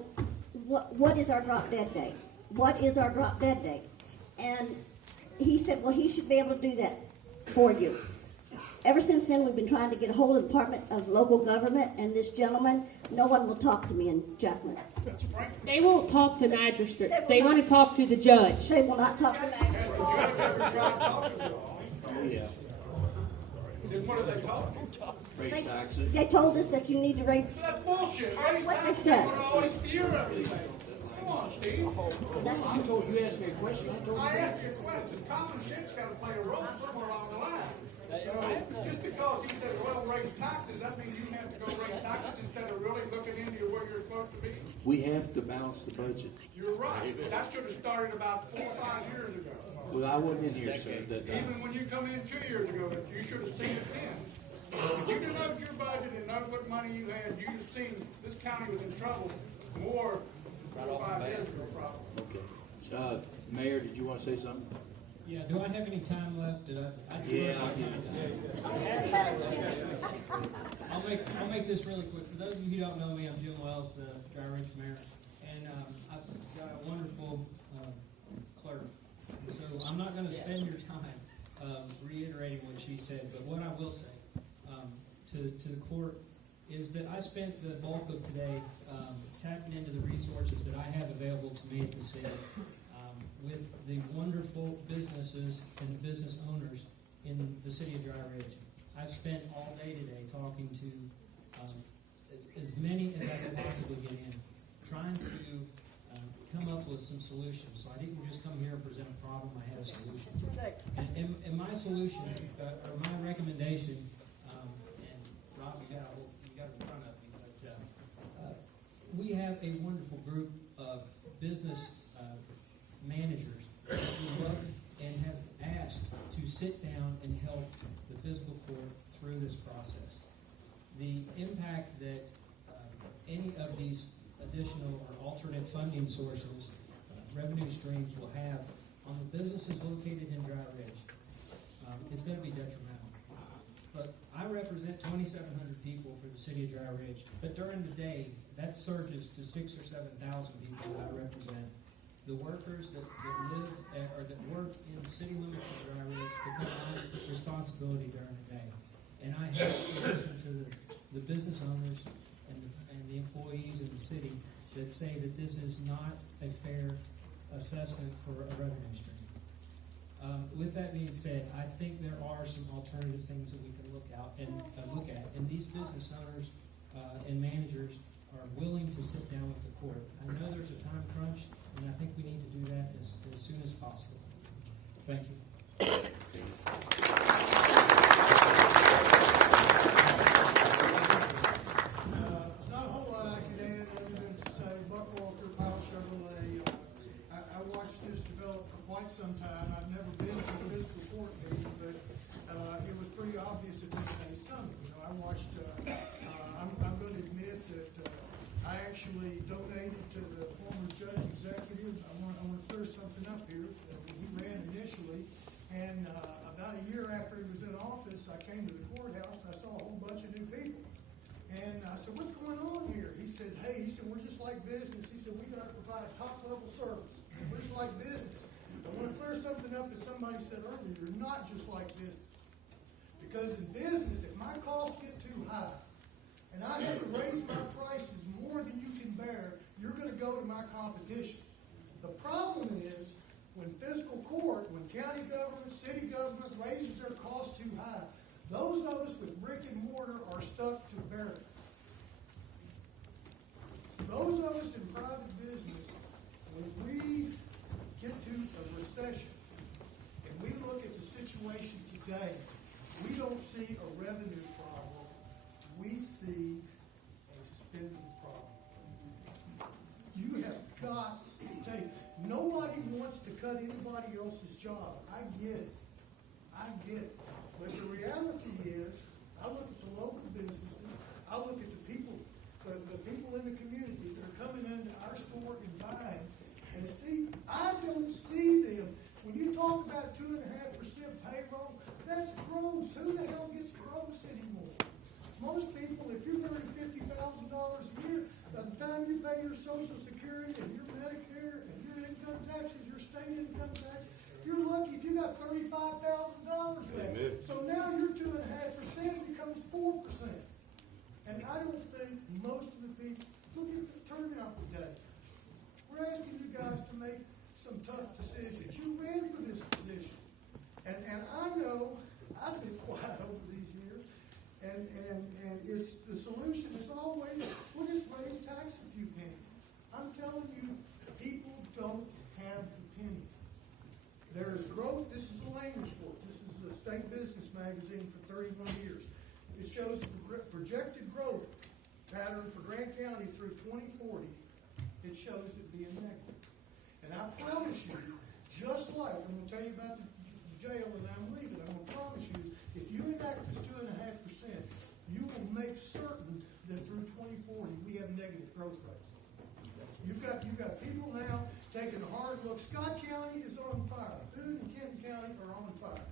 what is our drop dead date. What is our drop dead date? And he said, well, he should be able to do that for you. Ever since then, we've been trying to get a hold of the Department of Local Government, and this gentleman, no one will talk to me in Jacqueline. They won't talk to magistrates. They They will want to not. talk to the judge. They will not talk to me. has the judge ever tried talking to them? Oh, yeah. Then what did they tell them? Raise taxes. They told us that you need to raise, That's bullshit. That's Raise what they taxes, said. we're always fear everything. Come on, Steve. I told you, asked me a question, I told you. I asked you a question. Common sense gotta play a role somewhere along the line. So, just because he said, well, raise taxes, that means you have to go raise taxes instead of really looking into where you're supposed to be. We have to balance the budget. You're right. That should have started about 4 or 5 years ago. Well, I wasn't in here, sir, at that time. Even when you come in 2 years ago, you should have seen it then. If you didn't know your budget and know what money you had, you'd have seen this county was in trouble more 4 or 5 years ago, probably. Okay. Mayor, did you want to say something? Yeah, do I have any time left? Did I Yeah, my I do. I'll make this really quick. For those of you who don't know me, I'm Jim Wells, the Dry Ridge Mayor, and I've got a wonderful clerk. And so I'm not going to spend your time reiterating what she said, but what I will say to the court is that I spent the bulk of today tapping into the resources that I have available to me at the city. With the wonderful businesses and the business owners in the city of Dry Ridge. I've spent all day today talking to as many as I could possibly get in, trying to come up with some solutions. So I didn't just come here and present a problem, I had a solution. And my solution, or my recommendation, and Rob, you got it in front of me, but we have a wonderful group of business managers who looked and have asked to sit down and help the fiscal court through this process. The impact that any of these additional or alternate funding sources, revenue streams will have on the businesses located in Dry Ridge is going to be detrimental. But I represent 2,700 people for the city of Dry Ridge, but during the day, that surges to 6,000 or 7,000 people that I represent. The workers that live or that work in the city limits of Dry Ridge become my responsibility during the day. And I have to listen to the business owners and the employees in the city that say that this is not a fair assessment for a revenue stream. With that being said, I think there are some alternative things that we can look at, and these business owners and managers are willing to sit down with the court. I know there's a time crunch, and I think we need to do that as soon as possible. Thank you. There's not a whole lot I can add other than to say Buck Walker, Powell Chevrolet. I watched this develop for quite some time. I've never been to a fiscal court meeting, but it was pretty obvious that this day is coming. You know, I watched. I'm going to admit that I actually donated to the former judge executives. I want to clear something up here. He ran initially, and about a year after he was in office, I came to the courthouse and I saw a whole bunch of new people. And I said, "What's going on here?" He said, "Hey," he said, "we're just like business." He said, "We got to provide top-level service. We're just like business." I want to clear something up that somebody said earlier. You're not just like business. Because in business, if my costs get too high, and I have to raise my prices more than you can bear, you're going to go to my competition. The problem is, when fiscal court, when county government, city government raises their costs too high, those of us with brick and mortar are stuck to bear it. Those of us in private business, when we get to a recession and we look at the situation today, we don't see a revenue problem. We see a spending problem. You have got to take. Nobody wants to cut anybody else's job. I get it. But the reality is, I look at the local businesses, I look at the people in the community that are coming into our store and buying, and Steve, I don't see them. When you talk about 2.5% payroll, that's gross. Who the hell gets gross anymore? Most people, if you're earning $50,000 a year, by the time you pay your Social Security and your Medicare and your income taxes, your state income tax, you're lucky if you got $35,000 left. So now your 2.5% becomes 4%. And I don't think most of the people, look at the turnout today. We're asking you guys to make some tough decisions. You ran for this position. And I know I've been quiet over these years. And it's the solution is always, we'll just raise tax a few pennies. I'm telling you, people don't have the pennies. There is growth. This is the Lane Report. This is the State Business Magazine for 31 years. It shows the projected growth pattern for Grant County through 2040. It shows it being negative. And I promise you, just like, I'm going to tell you about the jail and I'm leaving, I'm going to promise you, if you enact this 2.5%, you will make certain that through 2040 we have negative growth rates. You've got people now taking a hard look. Scott County is on fire. Boone and Kenton County are on fire.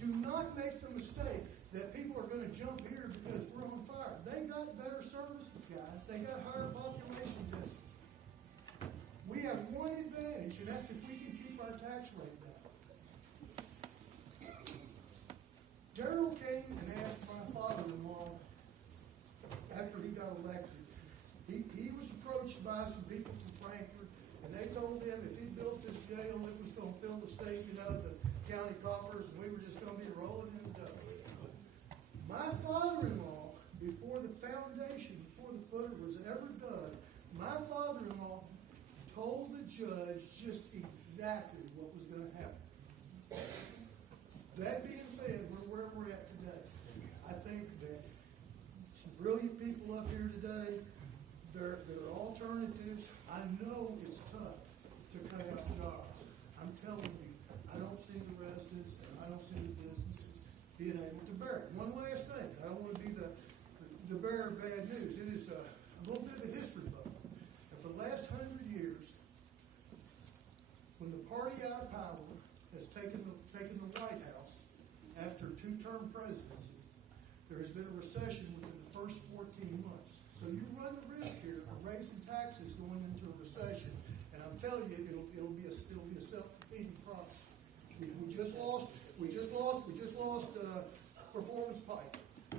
Do not make the mistake that people are going to jump here because we're on fire. They got better services, guys. They got higher population density. We have one advantage, and that's if we can keep our tax rate down. Gerald came and asked my father-in-law after he got elected. He was approached by some people from Frankfurt, and they told him if he built this jail, it was going to fill the state, the county coffers, and we were just going to be rolling in the dough. My father-in-law, before the foundation people up here today, there are alternatives. I know it's tough to cut out jobs. I'm telling you, I don't see the residents and I don't see the businesses being able to bear it. One last thing, I don't want to be the bearer of bad news. It is a little bit of a history book. For the last 100 years, when the party out of power has taken the White House after two-term presidency, there has been a recession within the first 14 months. So you run the risk here of raising taxes going into a recession, and I'm telling you, it'll be a self-defeating process. We just lost Performance Pipe,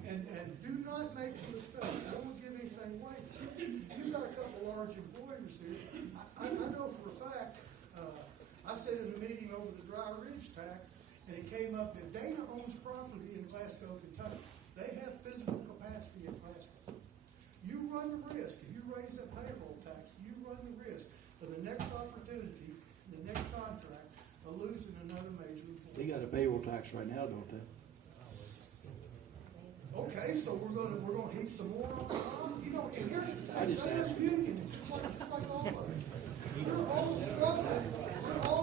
and do not make the mistake. I don't want to give anything away. You've got a couple large employers here. I know for a fact. I sat in a meeting over the Dry Ridge tax, and it came up that Dana owns property in Glasgow, Kentucky. They have physical capacity in Glasgow. You run the risk, if you raise that payroll tax, you run the risk for the next opportunity, the next contract, of losing another major employer. They got a payroll tax right now, don't they? Okay, so we're gonna heap some more on top. You know, and here's the thing, I just they're asked. union, just like all of us. We're all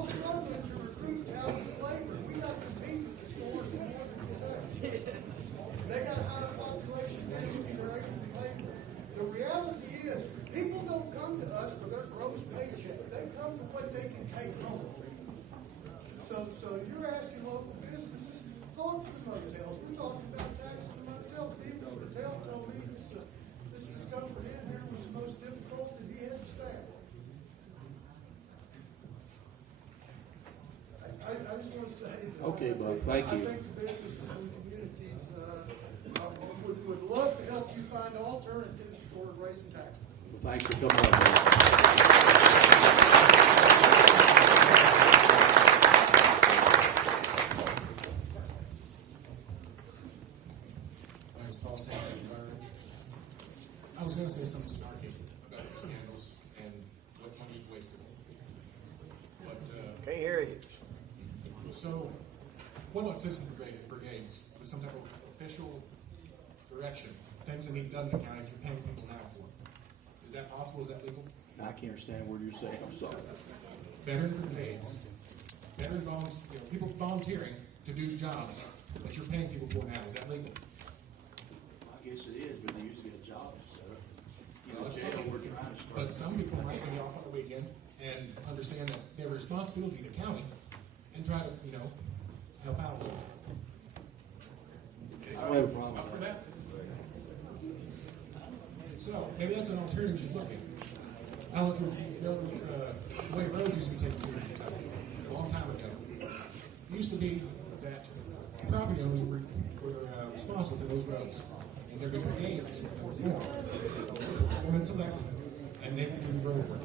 struggling to recruit talented labor. We got to compete with the stores in northern Kentucky. They got higher population density, they're able to pay for it. The reality is, people don't come to us for their gross paycheck. They come for what they can take home. So you're asking local businesses, talk to the motels. We're talking about taxing the motels. People at the hotel told me this comfort in here was the most difficult that he had to staff. I just want to say that Okay, Bob, thank you. I think the businesses and the communities would love to help you find alternatives for raising taxes. Well, thanks for coming up, Bob. I was going to say something snarky about the scandals and what money is wasted. But, Can't hear you. so, what about citizen brigades with some type of official direction? Things that need done in the county you're paying people now for. Is that possible? Is that legal? I can't understand what you're saying, I'm sorry. Veteran brigades, people volunteering to do jobs that you're paying people for now. Is that legal? I guess it is, but they usually get jobs, so. You know, That's jail, fine. we're trying to start. But some people might be off on the weekend and understand that their responsibility to the county and try to, help out a little. I don't have a problem with that. So, maybe that's an alternative you should look at. I don't know if you know the way roads used to be taken care of a long time ago. It used to be that property owners were responsible for those roads. And there'd be brigades that were formed. Women selected, and they would do the road work.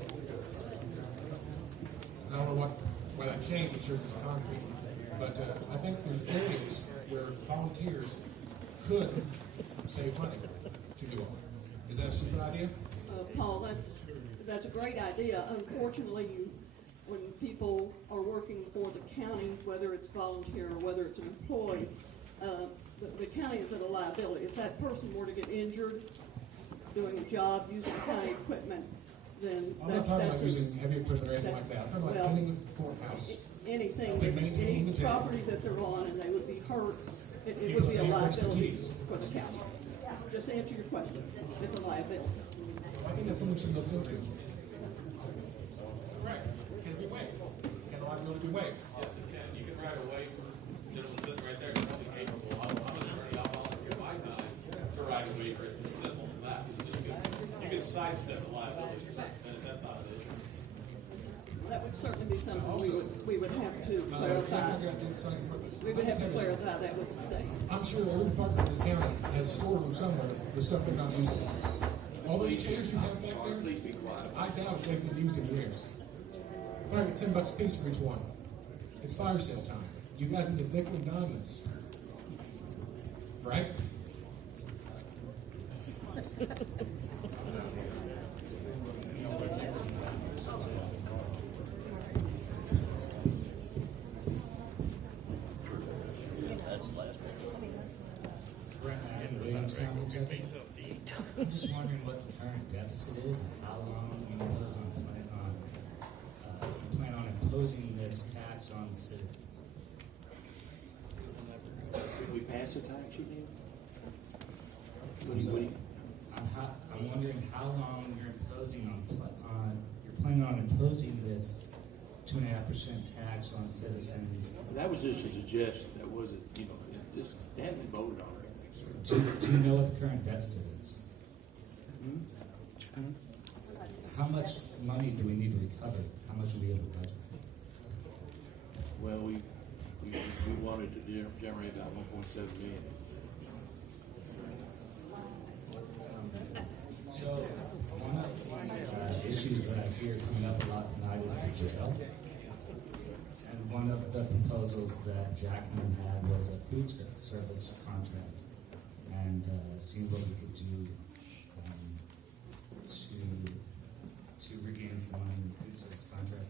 I don't know why that changed in terms of concrete, but I think there's areas where volunteers could save money to do all. Is that a stupid idea? Paul, that's a great idea. Unfortunately, when people are working for the county, whether it's volunteer or whether it's an employee, the county is at a liability. If that person were to get injured doing a job using county equipment, then I'm not talking about using heavy equipment or anything like that. I'm talking about cleaning the courthouse. Anything, Maintaining the any jail. property that they're on and they would be hurt, it would be a liability for the county. Just to answer your question, it's a liability. I think that's something we should look into. Correct. Can it be waived? Can the liability be waived? Yes, it can. You can write a waiver. Gentleman sitting right there is probably capable. I'm an attorney. I'll volunteer my time to write a waiver. It's as simple as that. You can sidestep the liability, and that's not an issue. That would certainly be something we would have to clarify. We would have to clarify that with the state. I'm sure every department in this county has a storeroom somewhere with stuff they're not using. All those chairs you have back there, I doubt they've been used in years. But I get $10 a piece for each one. It's fire sale time. You guys need to nickel and dime this. Right? That's the last one. Brett, Williamstown, Kentucky. I'm just wondering what the current deficit is and how long you plan on imposing this tax on the citizens. Did we pass a tax, you mean? I'm wondering how long you're planning on imposing this 2.5% tax on citizens. That was just a suggestion. That wasn't, they hadn't been voted on or anything, sir. Do you know what the current deficit is? How much money do we need to recover? How much do we have a budget? Well, we wanted to generate about 1.7 million. So, one of the issues that I hear coming up a lot tonight is the jail. And one of the proposals that Jackman had was a food service contract, and seeing what we could do to regain some money in the food service contract.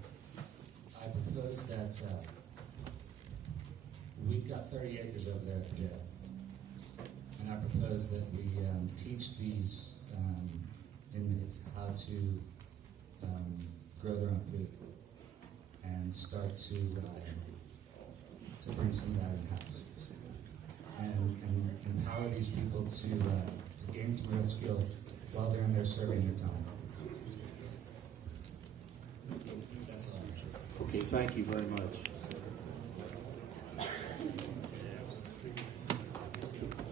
I propose that we've got 30 acres over there at the jail, and I propose that we teach these inmates how to grow their own food and start to bring some of that in-house and empower these people to gain some real skill while they're in there serving their time. That's all. Okay, thank you very much.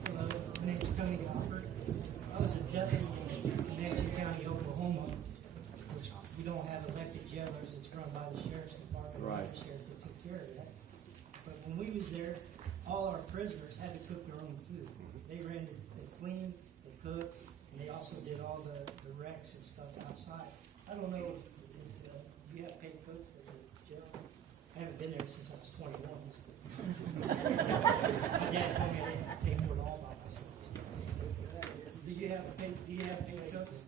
Hello, my name is Tony Albert. I was a deputy in Comanche County, Oklahoma, which we don't have elected jailers. It's run by the sheriff's department. Right. The sheriff that took care of that. But when we was there, all our prisoners had to cook their own food. They rented, they cleaned, they cooked, and they also did all the wrecks and stuff outside. I don't know if you have paid cooks at the jail. I haven't been there since I was 21. My dad told me I didn't have to pay for it all by myself. Do you have paid cooks?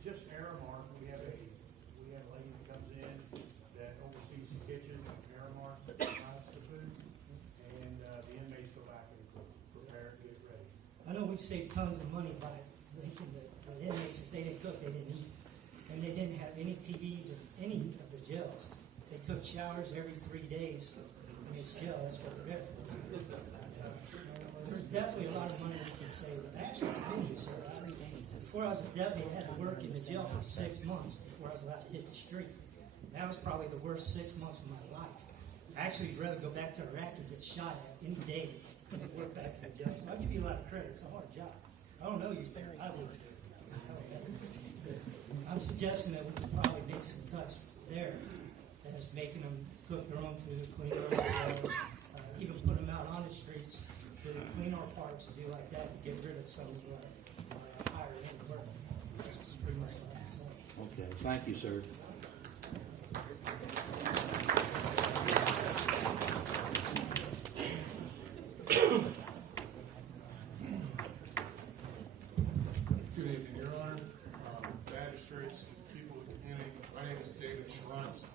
Just Aramark. We have a lady that comes in that oversees the kitchen. Aramark that provides the food, and the inmates go back and prepare it, get it ready. I know we saved tons of money by making the inmates, if they didn't cook, they didn't eat. And they didn't have any TVs in any of the jails. They took showers every 3 days in each jail. That's what they're there for. There's definitely a lot of money we can save. And actually, sir, before I was a deputy, I had to work in the jail for 6 months before I was allowed to hit the street. That was probably the worst 6 months of my life. I actually would rather go back to Iraq and get shot at any day than work back in the jail. So I'll give you a lot of credit. It's a hard job. I don't know you, I wouldn't do it. I'm suggesting that we could probably make some cuts there, as making them cook their own food, clean their own cells, even put them out on the streets to clean our parks and do like that to get rid of some of the higher end work. That's pretty much what I'm saying. Okay, thank you, sir. Good evening, Your Honor, magistrates, people of the community. My name is David Schrantz.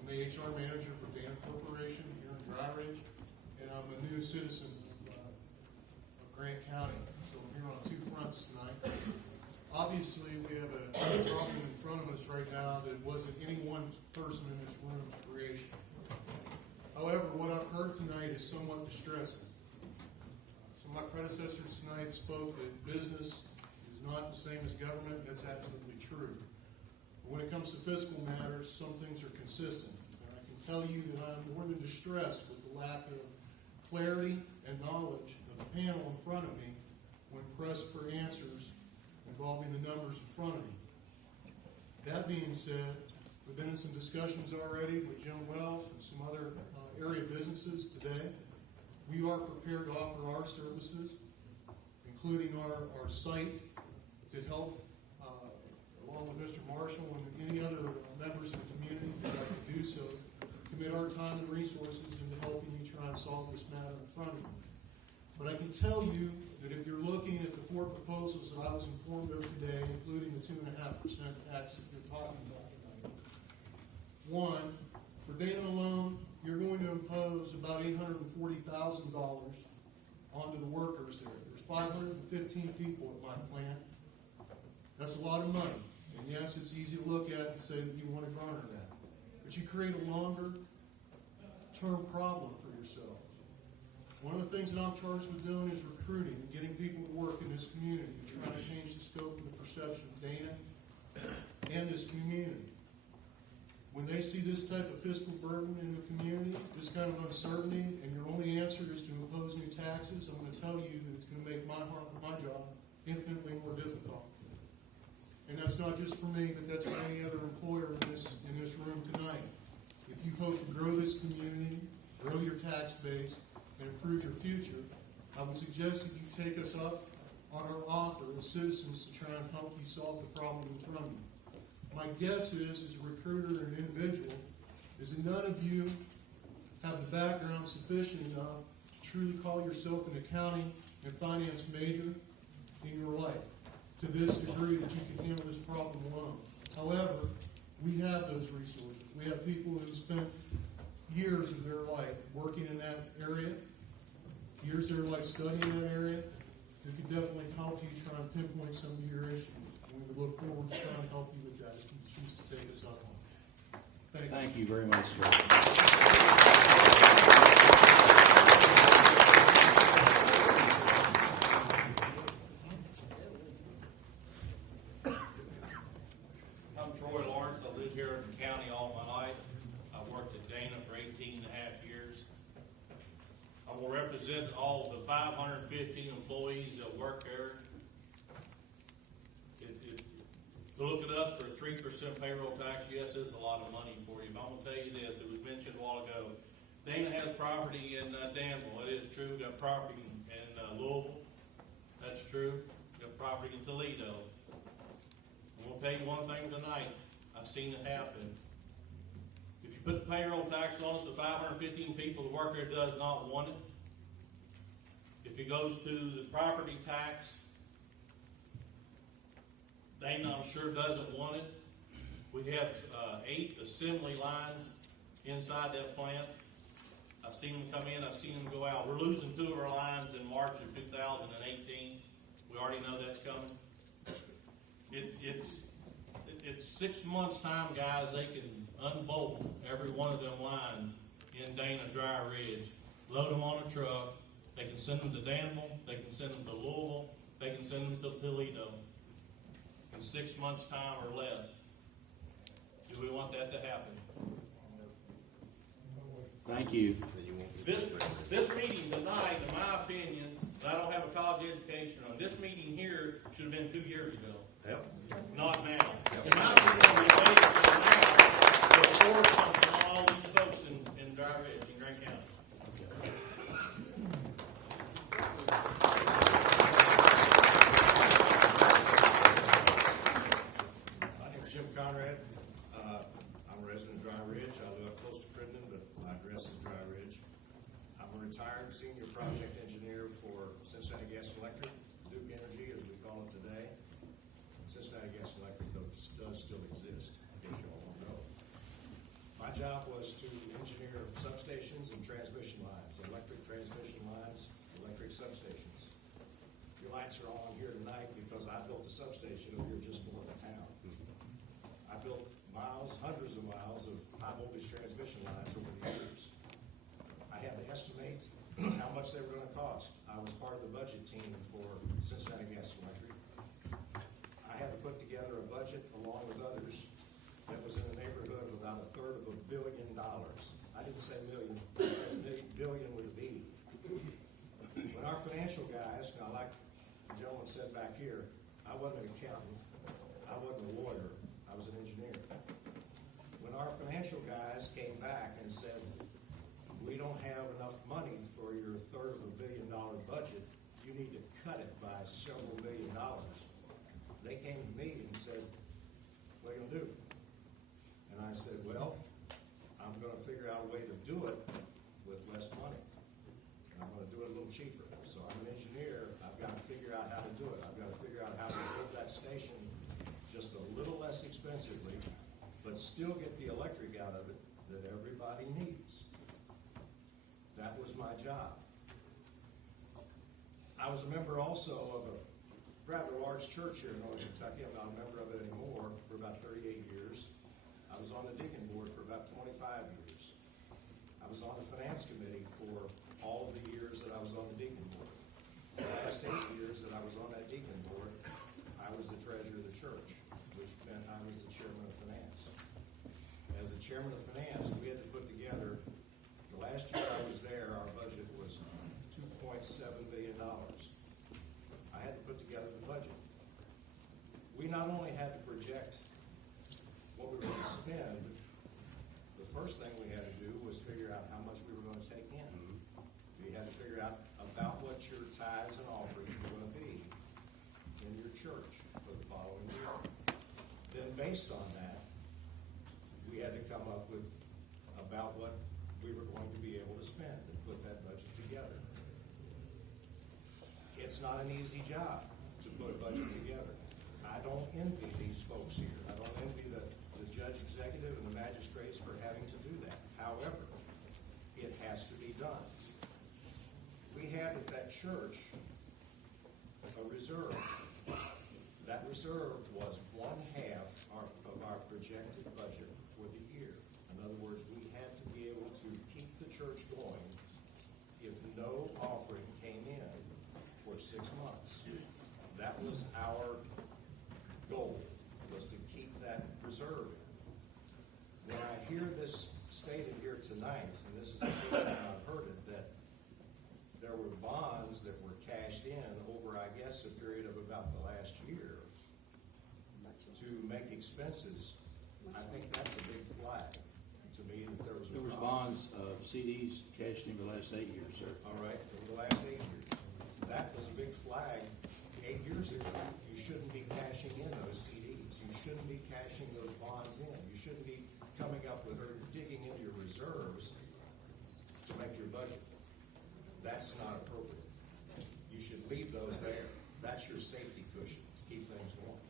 I'm the HR manager for Dan Corporation here in Dry Ridge, and I'm a new citizen of Grant County. So I'm here on two fronts tonight. Obviously, we have a problem in front of us right now that wasn't any one person in this room's creation. However, what I've heard tonight is somewhat distressing. Some of my predecessors tonight spoke that business is not the same as government. That's absolutely true. But when it comes to fiscal matters, some things are consistent. And I can tell you that I'm more than distressed with the lack of clarity and knowledge of the panel in front of me when pressed for answers involving the numbers in front of me. That being said, we've been in some discussions already with Jim Wells and some other area businesses today. We are prepared to offer our services, including our site, to help, along with Mr. Marshall and any other members of the community who would like to do so, commit our time and resources into helping you try and solve this matter in front of you. But I can tell you that if you're looking at the four proposals that I was informed of today, including the 2.5% tax that you're talking about tonight, one, for Dan alone, you're going to impose about $840,000 onto the workers there. There's 515 people at my plant. That's a lot of money. And yes, it's easy to look at and say that you want to garner that. But you create a longer term problem for yourselves. One of the things that I'm charged with doing is recruiting and getting people to work in this community, trying to change the scope and the perception of Dana and this community. When they see this type of fiscal burden in the community, this kind of uncertainty, and your only answer is to impose new taxes, I'm going to tell you that it's going to make my job infinitely more difficult. And that's not just for me, but that's for any other employer in this room tonight. If you hope to grow this community, grow your tax base, and improve your future, I would suggest that you take us up on our offer as citizens to try and help you solve the problem in front of you. My guess is, as a recruiter and an individual, is that none of you have the background sufficient enough to truly call yourself an accounting and finance major in your life to this degree that you can handle this problem alone. However, we have those resources. We have people who spent years of their life working in that area, years of their life studying that area, who can definitely help you try and pinpoint some of your issues. And we would look forward to trying to help you with that if you choose to take us up on it. Thank you very much, sir. I'm Troy Lawrence. I lived here in the county all my life. I worked at Dana for 18 and a half years. I will represent all the 515 employees that work there. To look at us for a 3% payroll tax, yes, it's a lot of money for you. But I'm going to tell you this, it was mentioned a while ago. Dana has property in Danville. It is true. We've got property in Louisville. That's true. We've got property in Toledo. I'm going to tell you one thing tonight. I've seen it happen. If you put the payroll tax on us, the 515 people, the worker does not want it. If it goes to the property tax, Dana, I'm sure, doesn't want it. We have 8 assembly lines inside that plant. I've seen them come in. I've seen them go out. We're losing 2 of our lines in March of 2018. We already know that's coming. It's 6 months' time, guys. They can unbolt every one of them lines in Dana Dry Ridge, load them on a truck. They can send them to Danville. They can send them to Louisville. They can send them to Toledo. In 6 months' time or less. Do we want that to happen? Thank you. This meeting tonight, in my opinion, I don't have a college education on. This meeting here should have been 2 years ago. Yep. Not now. In my opinion, we waited till now to force something on all these folks in Dry Ridge, in Grant County. My name's Jim Conrad. I'm a resident of Dry Ridge. I live up close to Crittenden, but my address is Dry Ridge. I'm a retired senior project engineer for Cincinnati Gas and Electric, Duke Energy, as we call it today. Cincinnati Gas and Electric does still exist, if you all don't know. My job was to engineer substations and transmission lines, electric transmission lines, electric substations. Your lights are on here tonight because I built a substation over here just north of town. I built miles, hundreds of miles of high voltage transmission lines over the years. I had to estimate how much they were going to cost. I was part of the budget team for Cincinnati Gas and Electric. I had to put together a budget along with others that was in the neighborhood of about $1/3 of $1 billion. I didn't say million, I said billion with a B. When our financial guys, now like the gentleman said back here, I wasn't an accountant, I wasn't a lawyer, I was an engineer. When our financial guys came back and said, we don't have enough money for your $1/3 of $1 billion budget, you need to cut it by several $1 million. They came to me and said, what are you going to do? And I said, well, I'm going to figure out a way to do it with less money. And I'm going to do it a little cheaper. So I'm an engineer. I've got to figure out how to do it. I've got to figure out how to build that station just a little less expensively, but still get the electric out of it that everybody needs. That was my job. I was a member also of a rather large church here in Northern Kentucky. I'm not a member of it anymore, for about 38 years. I was on the deacon board for about 25 years. I was on the finance committee for all of the years that I was on the deacon board. The last 8 years that I was on that deacon board, I was the treasurer of the church, which meant I was the chairman of finance. As the chairman of finance, we had to put together, the last year I was there, our budget was $2.7 billion. I had to put together the budget. We not only had to project what we were going to spend, the first thing we had to do was figure out how much we were going to take in. We had to figure out about what your tithes and offerings were going to be in your church for the following year. Then based on that, we had to come up with about what we were going to be able to spend and put that budget together. It's not an easy job to put a budget together. I don't envy these folks here. I don't envy the judge executive and the magistrates for having to do that. However, it has to be done. We had at that church a reserve. That reserve was 1/2 of our projected budget for the year. In other words, we had to be able to keep the church going if no offering came in for 6 months. That was our goal, was to keep that reserve. When I hear this stated here tonight, and this is the first time I've heard it, that there were bonds that were cashed in over, I guess, a period of about the last year to make expenses, I think that's a big flag to me that there was. There was bonds, CDs cashed in the last 8 years, sir. All right, over the last 8 years. That was a big flag 8 years ago. You shouldn't be cashing in those CDs. You shouldn't be cashing those bonds in. You shouldn't be coming up with or digging into your reserves to make your budget. That's not appropriate. You should leave those there. That's your safety cushion to keep things going.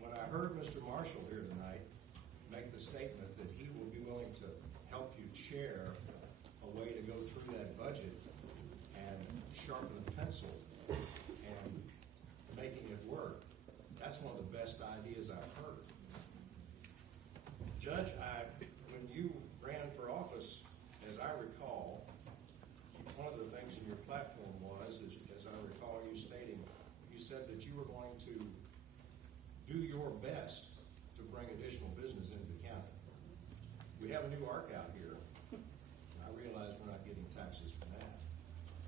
When I heard Mr. Marshall here tonight make the statement that he will be willing to help you chair a way to go through that budget and sharpen the pencil and making it work, that's one of the best ideas I've heard. Judge, when you ran for office, as I recall, one of the things in your platform was, as I recall you stating, you said that you were going to do your best to bring additional business into the county. We have a new ARC out here. I realize we're not getting taxes from that.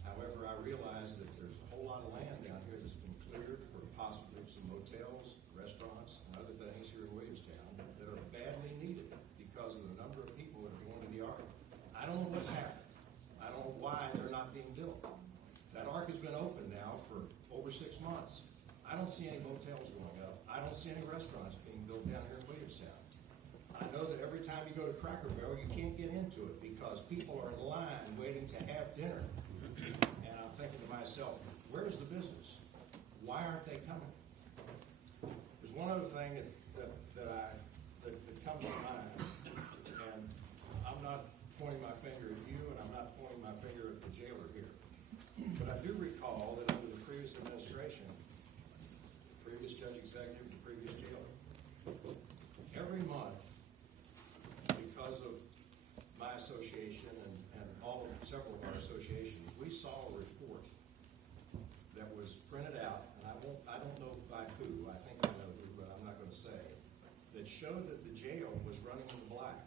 However, I realize that there's a whole lot of land down here that's been cleared for possibly some motels, restaurants, and other things here in Williamstown that are badly needed because of the number of people that are going to the ARC. I don't know what's happened. I don't know why they're not being built. That ARC has been open now for over 6 months. I don't see any motels going up. I don't see any restaurants being built down here in Williamstown. I know that every time you go to Cracker Barrel, you can't get into it because people are in line waiting to have dinner. And I'm thinking to myself, where's the business? Why aren't they coming? There's one other thing that comes to mind, and I'm not pointing my finger at you, and I'm not pointing my finger at the jailer here. But I do recall that under the previous administration, the previous judge executive, the previous jailer, every month, because of my association and several of our associations, we saw a report that was printed out, and I don't know by who, I think I know who, but I'm not going to say, that showed that the jail was running in the black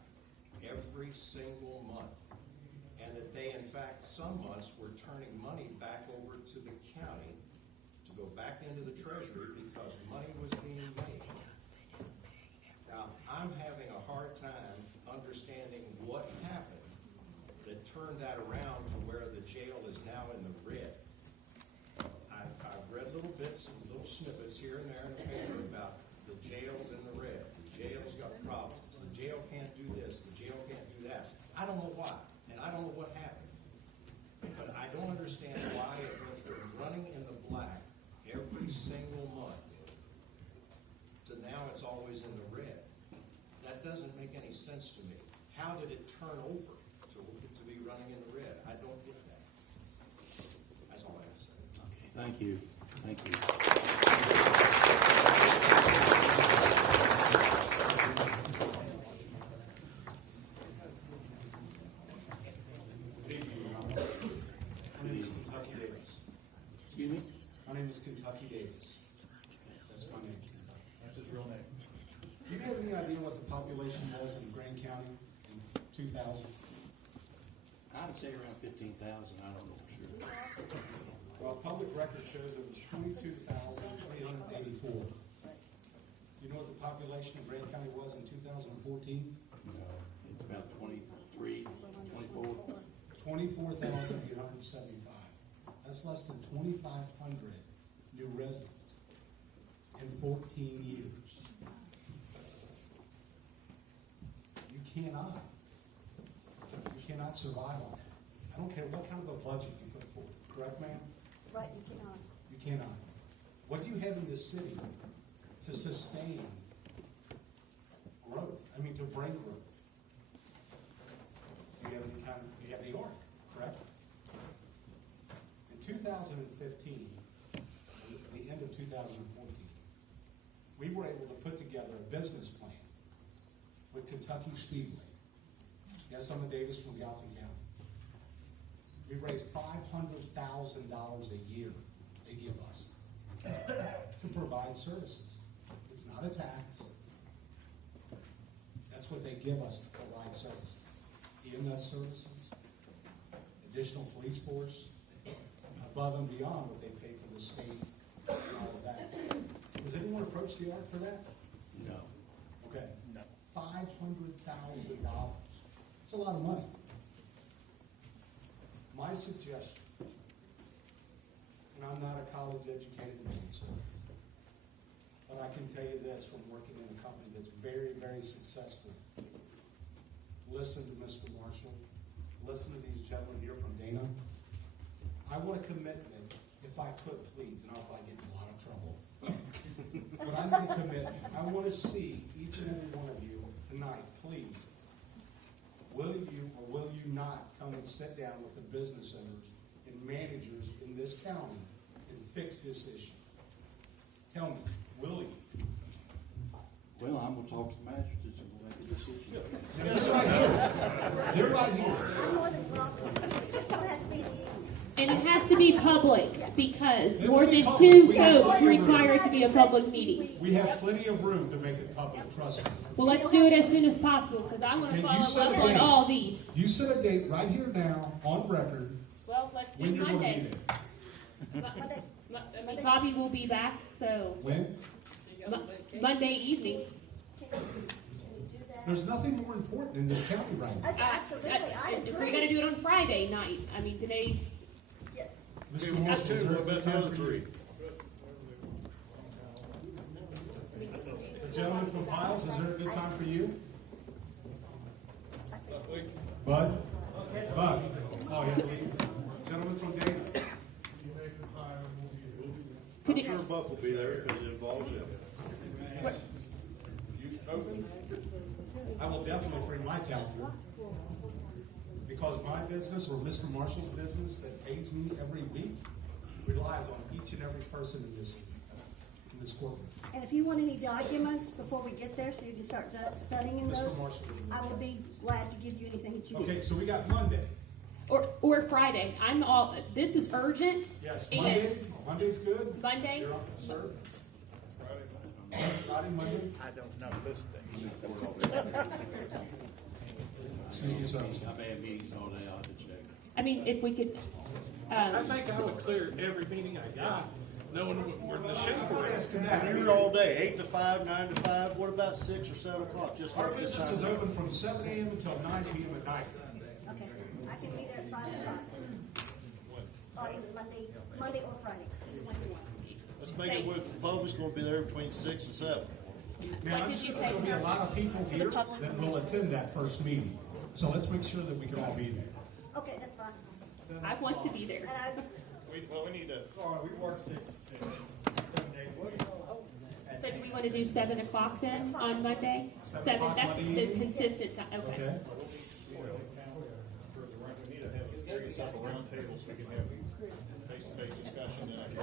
every single month. And that they, in fact, some months were turning money back over to the county to go back into the treasury because money was being made. Now, I'm having a hard time understanding what happened that turned that around to where the jail is now in the red. I've read little bits and little snippets here and there in the paper about the jail's in the red. The jail's got problems. The jail can't do this. The jail can't do that. I don't know why, and I don't know what happened. But I don't understand why it went from running in the black every single month to now it's always in the red. That doesn't make any sense to me. How did it turn over to be running in the red? I don't get that. Thank you. Thank you. My name is Kentucky Davis. Excuse me? My name is Kentucky Davis. That's my name. That's his real name. Do you have any idea what the population was in Grand County in 2000? I'd say around 15,000, I don't know for sure. Well, public record shows it was 22,384. Do you know what the population of Grand County was in 2014? No, it's about 23, 24. 24,875. That's less than 2,500 new residents in 14 years. You cannot survive on that. I don't care what kind of a budget you put forward, correct, ma'am? Right, you cannot. You cannot. What do you have in this city to sustain growth? I mean, to bring growth? You have the ARC, correct? In 2015, the end of 2014, we were able to put together a business plan with Kentucky Speedway. Yes, I'm a Davis from Gallatin County. We raised $500,000 a year they give us to provide services. It's not a tax. That's what they give us to provide services. EMS services, additional police force, above and beyond what they pay for the state and all of that. Does anyone approach the ARC for that? No. Okay. No. $500,000. It's a lot of money. My suggestion, and I'm not a college educated man, sir, but I can tell you this from working in a company that's very, very successful. Listen to Mr. Marshall. Listen to these gentlemen here from Dana. I want a commitment, if I could, please, and I'll probably get in a lot of trouble. But I need a commitment. I want to see each and every one of you tonight, please. Will you or will you not come and sit down with the business owners and managers in this county and fix this issue? Tell me, will you? Well, I'm gonna talk to the magistrates and we'll make a decision. They're right here. They're right here. I'm more than welcome. We just don't have to be mean. And it has to be public, because It more will be than public. two We have votes plenty of room. require it to be a public meeting. We have plenty of room to make it public, trust me. Well, let's do it as soon as possible, because I want to Okay, you set follow a up on date. all these. You set a date right here now, on record, Well, let's do when you're going to be Monday. there. I mean, Bobby will be back, so When? Monday evening. Can you do that? There's nothing more important in this county right now. Absolutely, I If we're agree. gonna do it on Friday night, I mean, today's, Yes. Mr. Marshall, is there a good time for you? The gentleman from Piles, is there a good time for you? Bud? Bud? Oh, yeah. Gentleman from Dana? could I'm it, sure Buck will be there because it involves him. I will definitely bring my calendar. Because my business, or Mr. Marshall's business that pays me every week, relies on each and every person in this courtroom. And if you want any documents before we get there, so you can start studying those, Mr. Marshall. I will be glad to give you anything that you need. Okay, so we got Monday. or Friday, I'm all, this is urgent. Yes, And Monday. Monday's good. Monday, You're up, sir. Friday, Monday. I don't know this thing. Excuse me, sir. I may have meetings all day, I'll have to check. I mean, if we could, I think I would clear every meeting I got, knowing we're in the shape I'm not we're in. asking that. I'm here all day, 8 to 5, 9 to 5. What about 6 or 7 o'clock? Just Our like this business is time. open from 7 a.m. until 9 p.m. at night. Okay, I can be there at 5 o'clock. On Monday or Friday, either one you want. Let's make it work. The public's going to be there between 6 and 7. Now, What I'm did you sure say, there'll be sir? a lot of people here that will attend that first meeting. So let's make sure that we can all be there. Okay, that's fine. I want to be there. And I, We need to. Sorry, we work 6 to 7, 7 days a week. So do we want to do 7 o'clock then on Monday? 7 o'clock That's Monday the evening? consistent time, okay. Okay? We need to have a series of round tables, we can have face-to-face discussion, and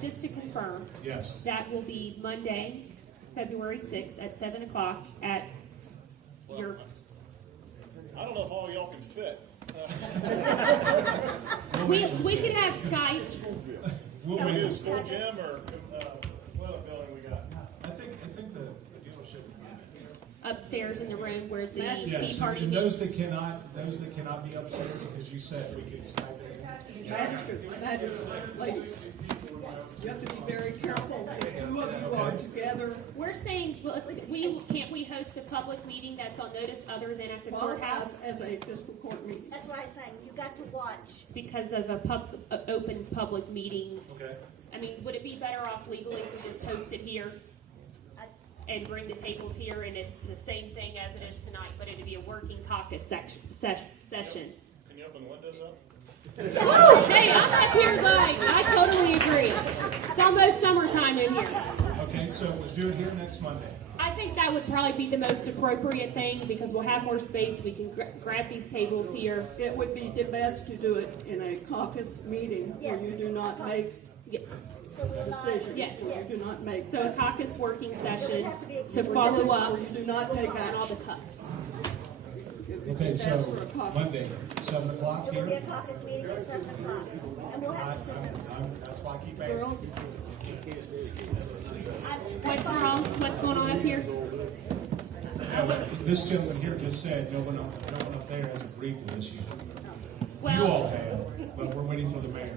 just to confirm, Yes. that will be Monday, February 6th at 7 o'clock at your, I don't know if all y'all can fit. we could have Skype. Will we do a school gym or, what other building we got? I think the dealership. Upstairs in the room where the Yes, tea party and meets. those that cannot be upstairs, as you said, we can Skype it. Magistrates, ladies, you have to be very careful. The two of you are together. We're saying, well, can't we host a public meeting that's on notice other than at the Qualifies courthouse? as a fiscal court meeting. That's what I'm saying, you got to watch. Because of open public meetings. Okay. I mean, would it be better off legally if we just host it here and bring the tables here and it's the same thing as it is tonight, but it'd be a working caucus session? Can you open the windows up? Hey, I'm up here going, I totally agree. It's almost summertime in here. Okay, so we'll do it here next Monday. I think that would probably be the most appropriate thing because we'll have more space. We can grab these tables here. It would be the best to do it in a caucus meeting where Yes. you do not make Yep. So we'll not. decisions. Yes. Where you do not make. So a caucus working session It would have to be a to group follow up Where you do not take on all action. the cuts. Okay, That's so for a caucus. Monday, 7 o'clock It will be a here. caucus meeting at 7 o'clock, and we'll have to sit there. That's why I keep asking. Girls, What's wrong? What's going on up here? This gentleman here just said no one up there has agreed to this yet. Well- You all have, but we're waiting for the mayor.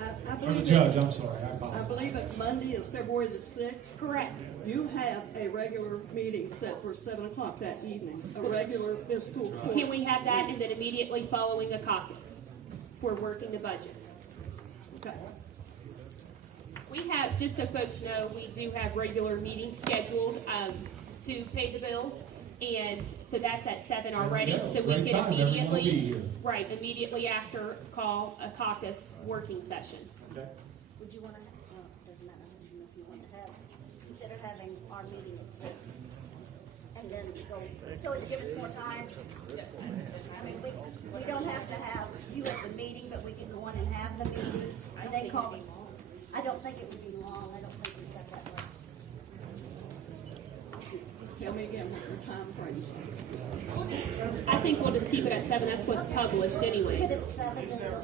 I Or the believe judge, it- I'm sorry, I I apologize. believe it Monday is February the 6th. Correct. You have a regular meeting set for 7 o'clock that evening, a regular fiscal court. Can we have that and then immediately following a caucus for working the budget? Okay. We have, just so folks know, we do have regular meetings scheduled to pay the bills. And so that's at 7 already. There we go. So we Great can time. Everyone will immediately, be here. right, immediately after call a caucus working session. Okay. Would you want to, well, doesn't matter, I don't know if you want to have, consider having our meeting at 6. And then go, so it gives us more time. I mean, we don't have to have you at the meeting, but we can go in and have the meeting, and then call. I don't think it would be long, I don't think we've got that much. Tell me again what your time frames I think we'll just keep it at 7. That's what's published But anyway. it's 7, then it'll be are.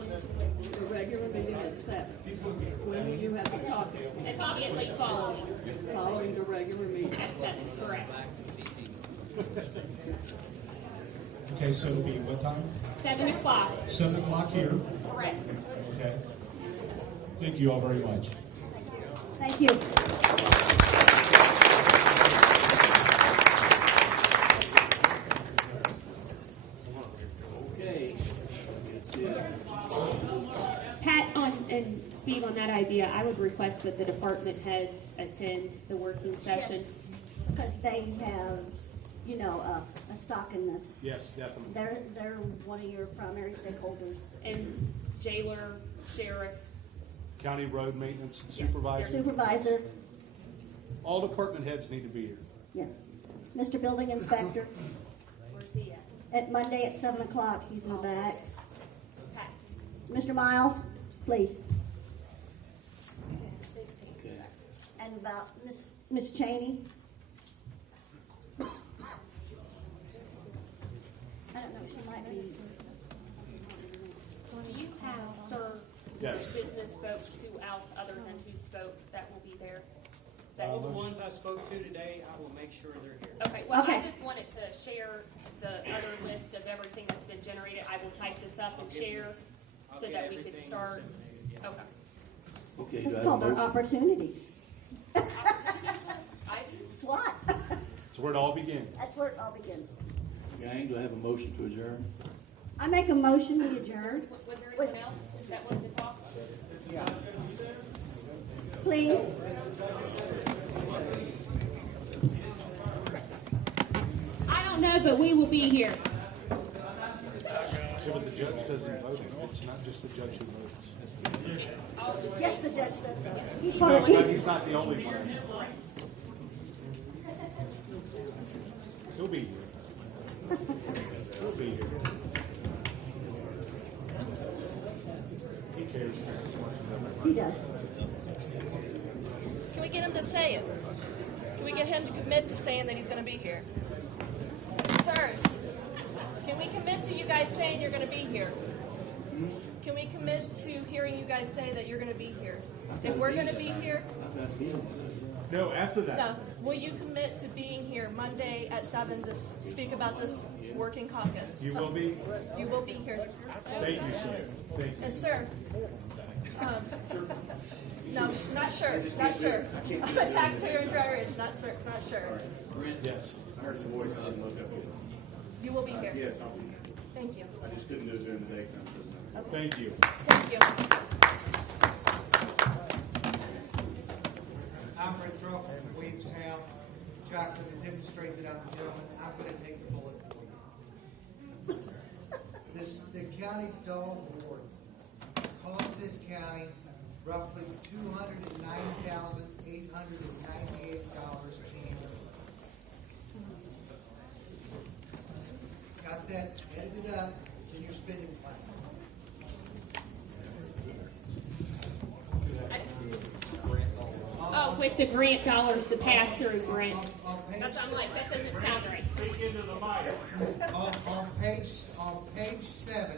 The regular meeting at 7. When will you have the caucus? Immediately following Following the regular meeting. at 7, correct. Okay, so it'll be what time? 7 o'clock, 7 o'clock here. correct. Okay. Thank you all very much. Thank you. Okay. That's it. Pat, and Steve, on that idea, I would request that the department heads attend the working session. Yes, because they have, you know, a stock in this. Yes, definitely. They're one of your primary stakeholders. And jailer, sheriff, County road maintenance Yes, supervisor, Supervisor, all department heads need to be here. yes. Mr. Building Inspector, where's he at? at Monday at 7 o'clock, he's in the back. Pat. Mr. Miles, please. Okay. And about Miss Cheney. I don't know, she might be. So do you have, sir, Yes. business folks, who else other than who spoke that will be there? All the ones I spoke to today, I will make sure they're here. Okay, well, I Okay. just wanted to share the other list of everything that's been generated. I will type this up and share so that we could start. Okay. Okay, do I It's have a called our motion? opportunities. I do. SWAT. That's where it all began. That's where it all begins. Gang, do I have a motion to adjourn? I make a motion, we adjourn. Was there anything else that wanted to talk? Please. I don't know, but we will be here. Yeah, but the judge doesn't vote. It's not just the judge who votes. Yes, the judge does that. He's part of, He's not the only one. He'll be here. He'll be here. He cares as much as everybody. he does. Can we get him to say it? Can we get him to commit to saying that he's going to be here? Sirs, can we commit to you guys saying you're going to be here? Can we commit to hearing you guys say that you're going to be here? If we're going to be here, No, after that. no. Will you commit to being here Monday at 7 to speak about this working caucus? You will be? You will be here. Thank you, sir. Thank you. And sir, no, not sure, not sure. I'm a taxpayer in Dry Ridge, not sure. Yes. I heard some voice, I didn't look up. You will be here. Yes, I'll be here. Thank you. I just couldn't do it during the day. Thank you. Thank you. I'm Rick Ruff from Williamstown. Jocelyn, to demonstrate that I'm a gentleman, I'm going to take the bullet for you. The county dog board cost this county roughly $290,898 annually. Got that edited up. It's in your spending plan. Oh, with the grant dollars, the pass-through grant. That's, I'm like, that doesn't sound right. Speak into the mic. On page 7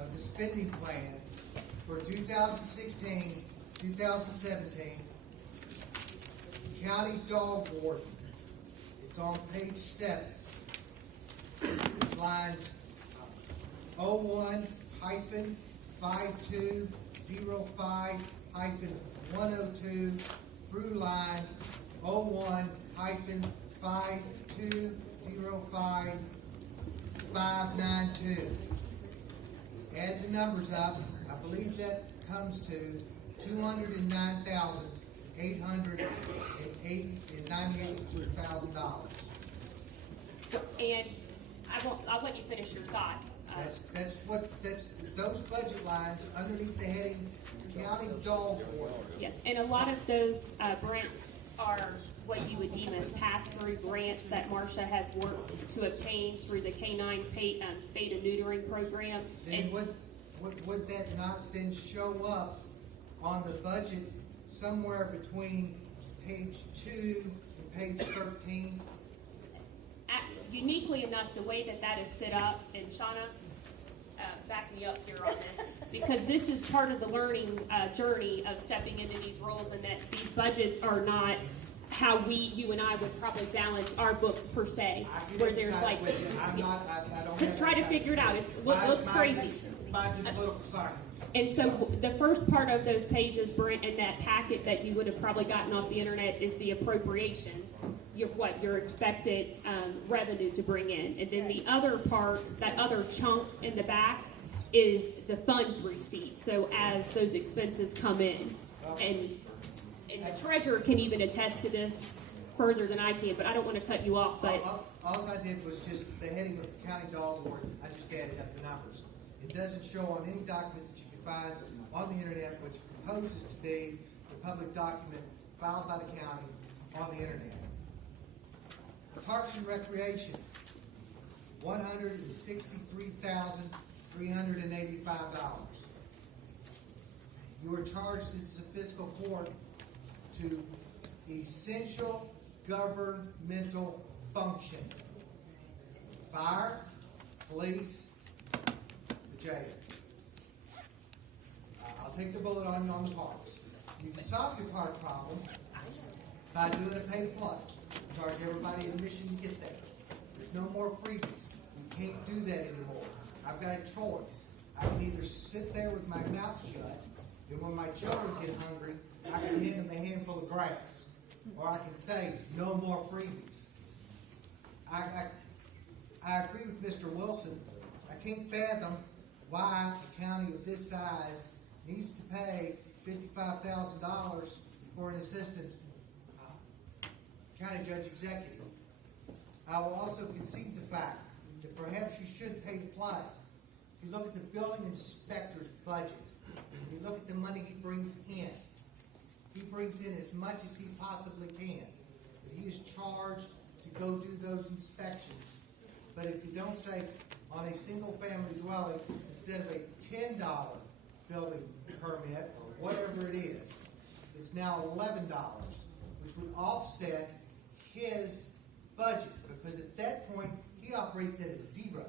of the spending plan for 2016, 2017, county dog warden. It's on page 7. It's lines 01-5205-102 through line 01-5205-592. Add the numbers up. I believe that comes to $209,898,000. And I'll let you finish your thought. That's those budget lines underneath the heading county dog board. Yes, and a lot of those, Brent, are what you would deem as pass-through grants that Marcia has worked to obtain through the K-9 spade and neutering program. Then And would that not then show up on the budget somewhere between page 2 and page 13? uniquely enough, the way that is set up, and Shauna, back me up here on this, because this is part of the learning journey of stepping into these roles, and that these budgets are not how you and I would probably balance our books per se, where there's like, just try to figure it out. It looks crazy. Mine's in political science. And so the first part of those pages, Brent, in that packet that you would have probably gotten off the internet is the appropriations, your expected revenue to bring in. And then the other part, that other chunk in the back, is the funds receipt. So as those expenses come in, and the treasurer can even attest to this further than I can, but I don't want to cut you off. But all I did was just the heading of the county dog board. I just added up the numbers. It doesn't show on any document that you can find on the internet, which proposes to be the public document filed by the county on the internet. Parks and Recreation, $163,385. You are charged as a fiscal court to essential governmental function. Fire, police, the jail. I'll take the bullet on you on the parks. You can solve your park problem by doing a pay to play. Charge everybody admission to get there. There's no more freebies. We can't do that anymore. I've got a choice. I can either sit there with my mouth shut, and when my children get hungry, I can hand them a handful of grass. Or I can say, no more freebies. I agree with Mr. Wilson. I can't fathom why a county of this size needs to pay $55,000 for an assistant county judge executive. I will also concede the fact that perhaps you should pay to play. If you look at the building inspector's budget, if you look at the money he brings in as much as he possibly can. But he is charged to go do those inspections. But if you don't say on a single family dwelling, instead of a $10 building permit or whatever it is, it's now $11, which would offset his budget, because at that point, he operates at a zero.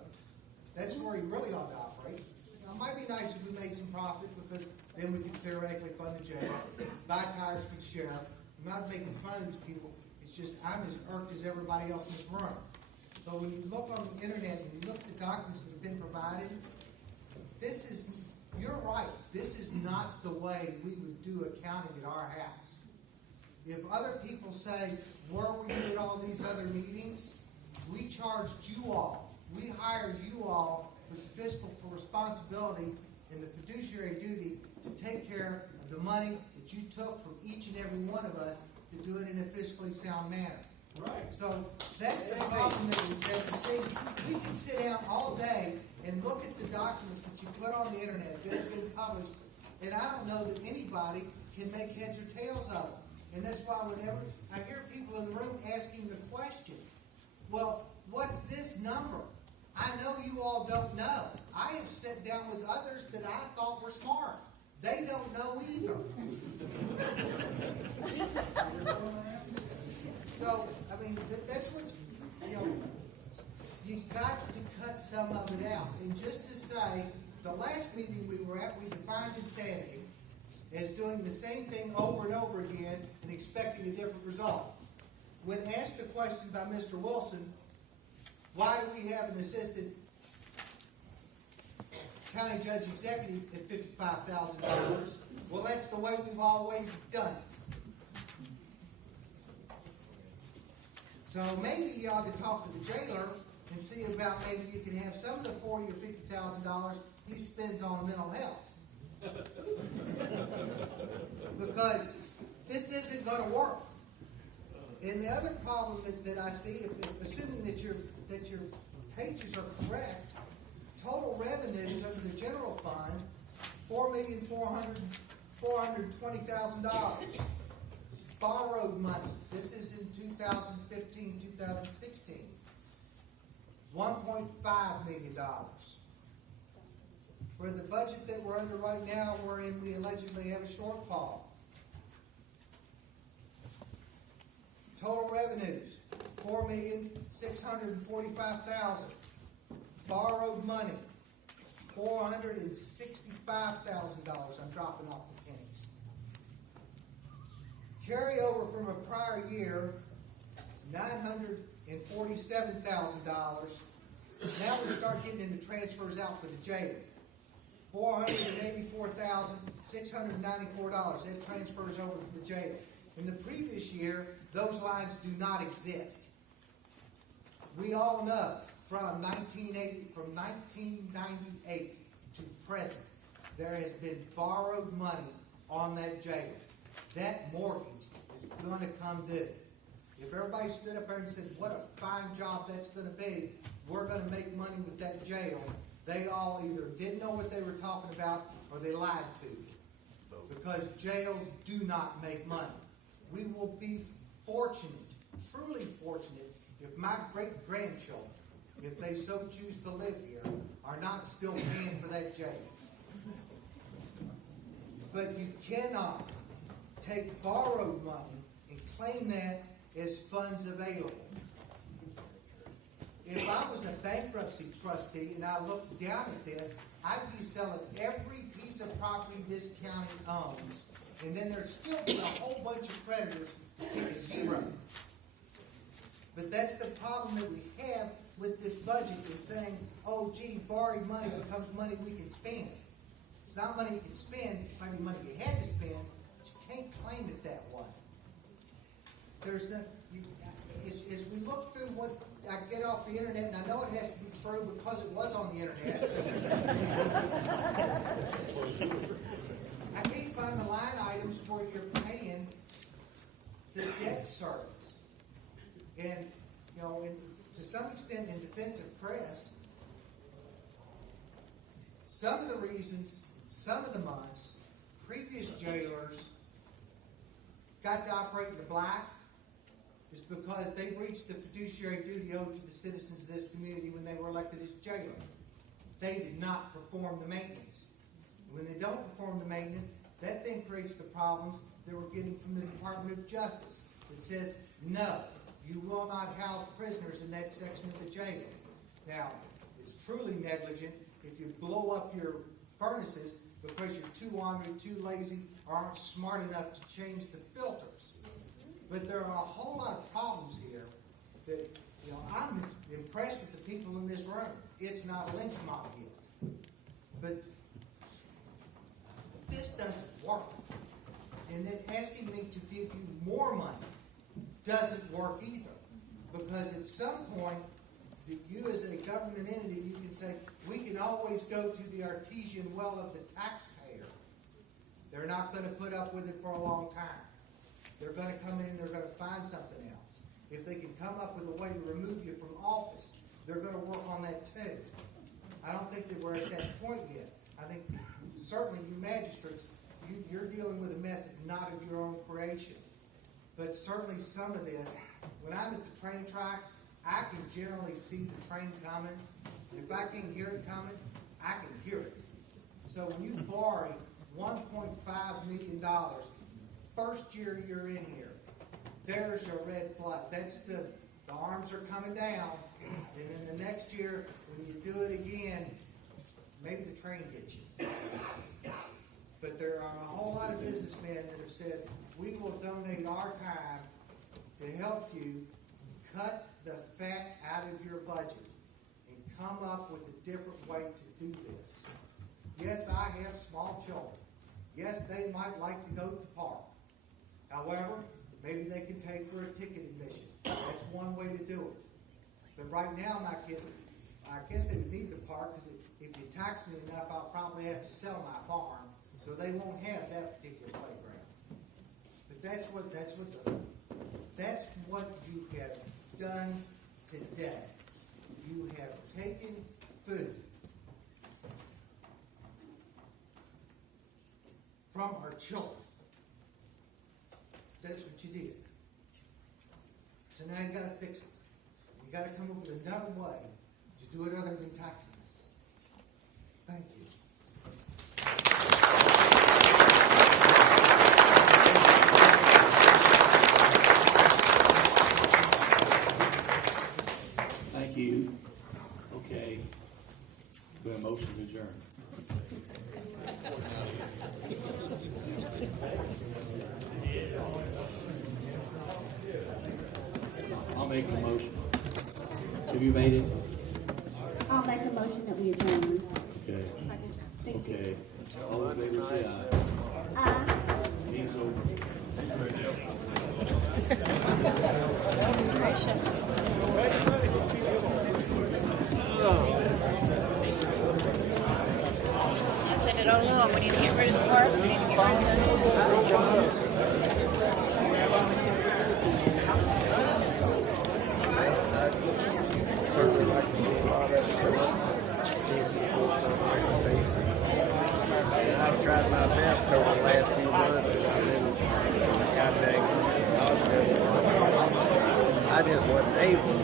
That's where he really ought to operate. Now, it might be nice if we made some profit, because then we could theoretically fund the jail, buy tires for the sheriff. I'm not making fun of these people. It's just I'm as irked as everybody else in this room. But when you look on the internet and you look at the documents that have been provided, you're right. This is not the way we would do accounting at our house. If other people say, where are we going to get all these other meetings? We charged you all. We hired you all with the fiscal for responsibility and the fiduciary duty to take care of the money that you took from each and every one of us to do it in a fiscally sound manner. Right. So that's the problem that we see. We can sit down all day and look at the documents that you put on the internet that have been published, and I don't know that anybody can make heads or tails of them. And that's why whenever I hear people in the room asking the question, well, what's this number? I know you all don't know. I have sat down with others that I thought were smart. They don't know either. So, I mean, that's what, you've got to cut some of it out. And just to say, the last meeting we were at, we defined insanity as doing the same thing over and over again and expecting a different result. When asked the question by Mr. Wilson, why do we have an assistant county judge executive at $55,000? Well, that's the way we've always done it. So maybe you ought to talk to the jailer and see about maybe you can have some of the $40,000 or $50,000 he spends on mental health. Because this isn't going to work. And the other problem that I see, assuming that your pages are correct, total revenues under the general fund, $4,420,000. Borrowed money. This is in 2015, 2016. $1.5 million. For the budget that we're under right now, we allegedly have a shortfall. Total revenues, $4,645,000. Borrowed money, $465,000. I'm dropping off the pennies. Carryover from a prior year, $947,000. Now we start getting into transfers out for the jail. $484,694. That transfers over to the jail. In the previous year, those lines do not exist. We all know from 1998 to present, there has been borrowed money on that jail. That mortgage is going to come due. If everybody stood up there and said, what a fine job that's going to be, we're going to make money with that jail, they all either didn't know what they were talking about or they lied to you. Because jails do not make money. We will be fortunate, truly fortunate, if my great-grandchildren, if they so choose to live here, are not still paying for that jail. But you cannot take borrowed money and claim that as funds available. If I was a bankruptcy trustee and I looked down at this, I'd be selling every piece of property this county owns, and then there'd still be a whole bunch of creditors that take a zero. But that's the problem that we have with this budget and saying, oh, gee, borrowed money becomes money we can spend. It's not money you can spend, it might be money you had to spend, but you can't claim it that way. There's no, as we look through what I get off the internet, and I know it has to be true because it was on the internet. I can't find the line items where you're paying the debt service. And, to some extent in defense of Chris, some of the reasons, some of the months, previous jailers got to operate in the black is because they breached the fiduciary duty owed to the citizens of this community when they were elected as jailer. They did not perform the maintenance. When they don't perform the maintenance, that then creates the problems that we're getting from the Department of Justice that says, no, you will not house prisoners in that section of the jail. Now, it's truly negligent if you blow up your furnaces because you're too ornery, too lazy, or aren't smart enough to change the filters. But there are a whole lot of problems here that, I'm impressed with the people in this room. It's not a lynch mob yet. But this doesn't work. And then asking me to give you more money doesn't work either. Because at some point, you as a government entity, you can say, we can always go to the artesian well of the taxpayer. They're not going to put up with it for a long time. They're going to come in and they're going to find something else. If they can come up with a way to remove you from office, they're going to work on that too. I don't think that we're at that point yet. I think certainly you magistrates, you're dealing with a mess not of your own creation. But certainly some of this, when I'm at the train tracks, I can generally see the train coming. If I can't hear it coming, I can hear it. So when you borrow $1.5 million, first year you're in here, there's your red flag. That's the arms are coming down. And then the next year, when you do it again, maybe the train gets you. But there are a whole lot of businessmen that have said, we will donate our time to help you cut the fat out of your budget and come up with a different way to do this. Yes, I have small children. Yes, they might like to go to the park. However, maybe they can pay for a ticket admission. That's one way to do it. But right now, my kids, I guess they would need the park because if you tax me enough, I'll probably have to sell my farm, so they won't have that particular playground. But that's what you have done today. You have taken food from our children. That's what you did. So now you got to fix it. You got to come up with another way to do it other than taxing us. Thank you. Thank you. Okay. We have a motion to adjourn. I'll make the motion. Have you made it? I'll make a motion that we adjourn. Okay. Okay. All in favor, say aye. Aye. Meeting's over. I said, I don't know. We need to get rid of the park. We need to get rid of the Certainly like to see a lot of it. And I've tried my best over the last few months, but I've been goddamn positive. I just wasn't able.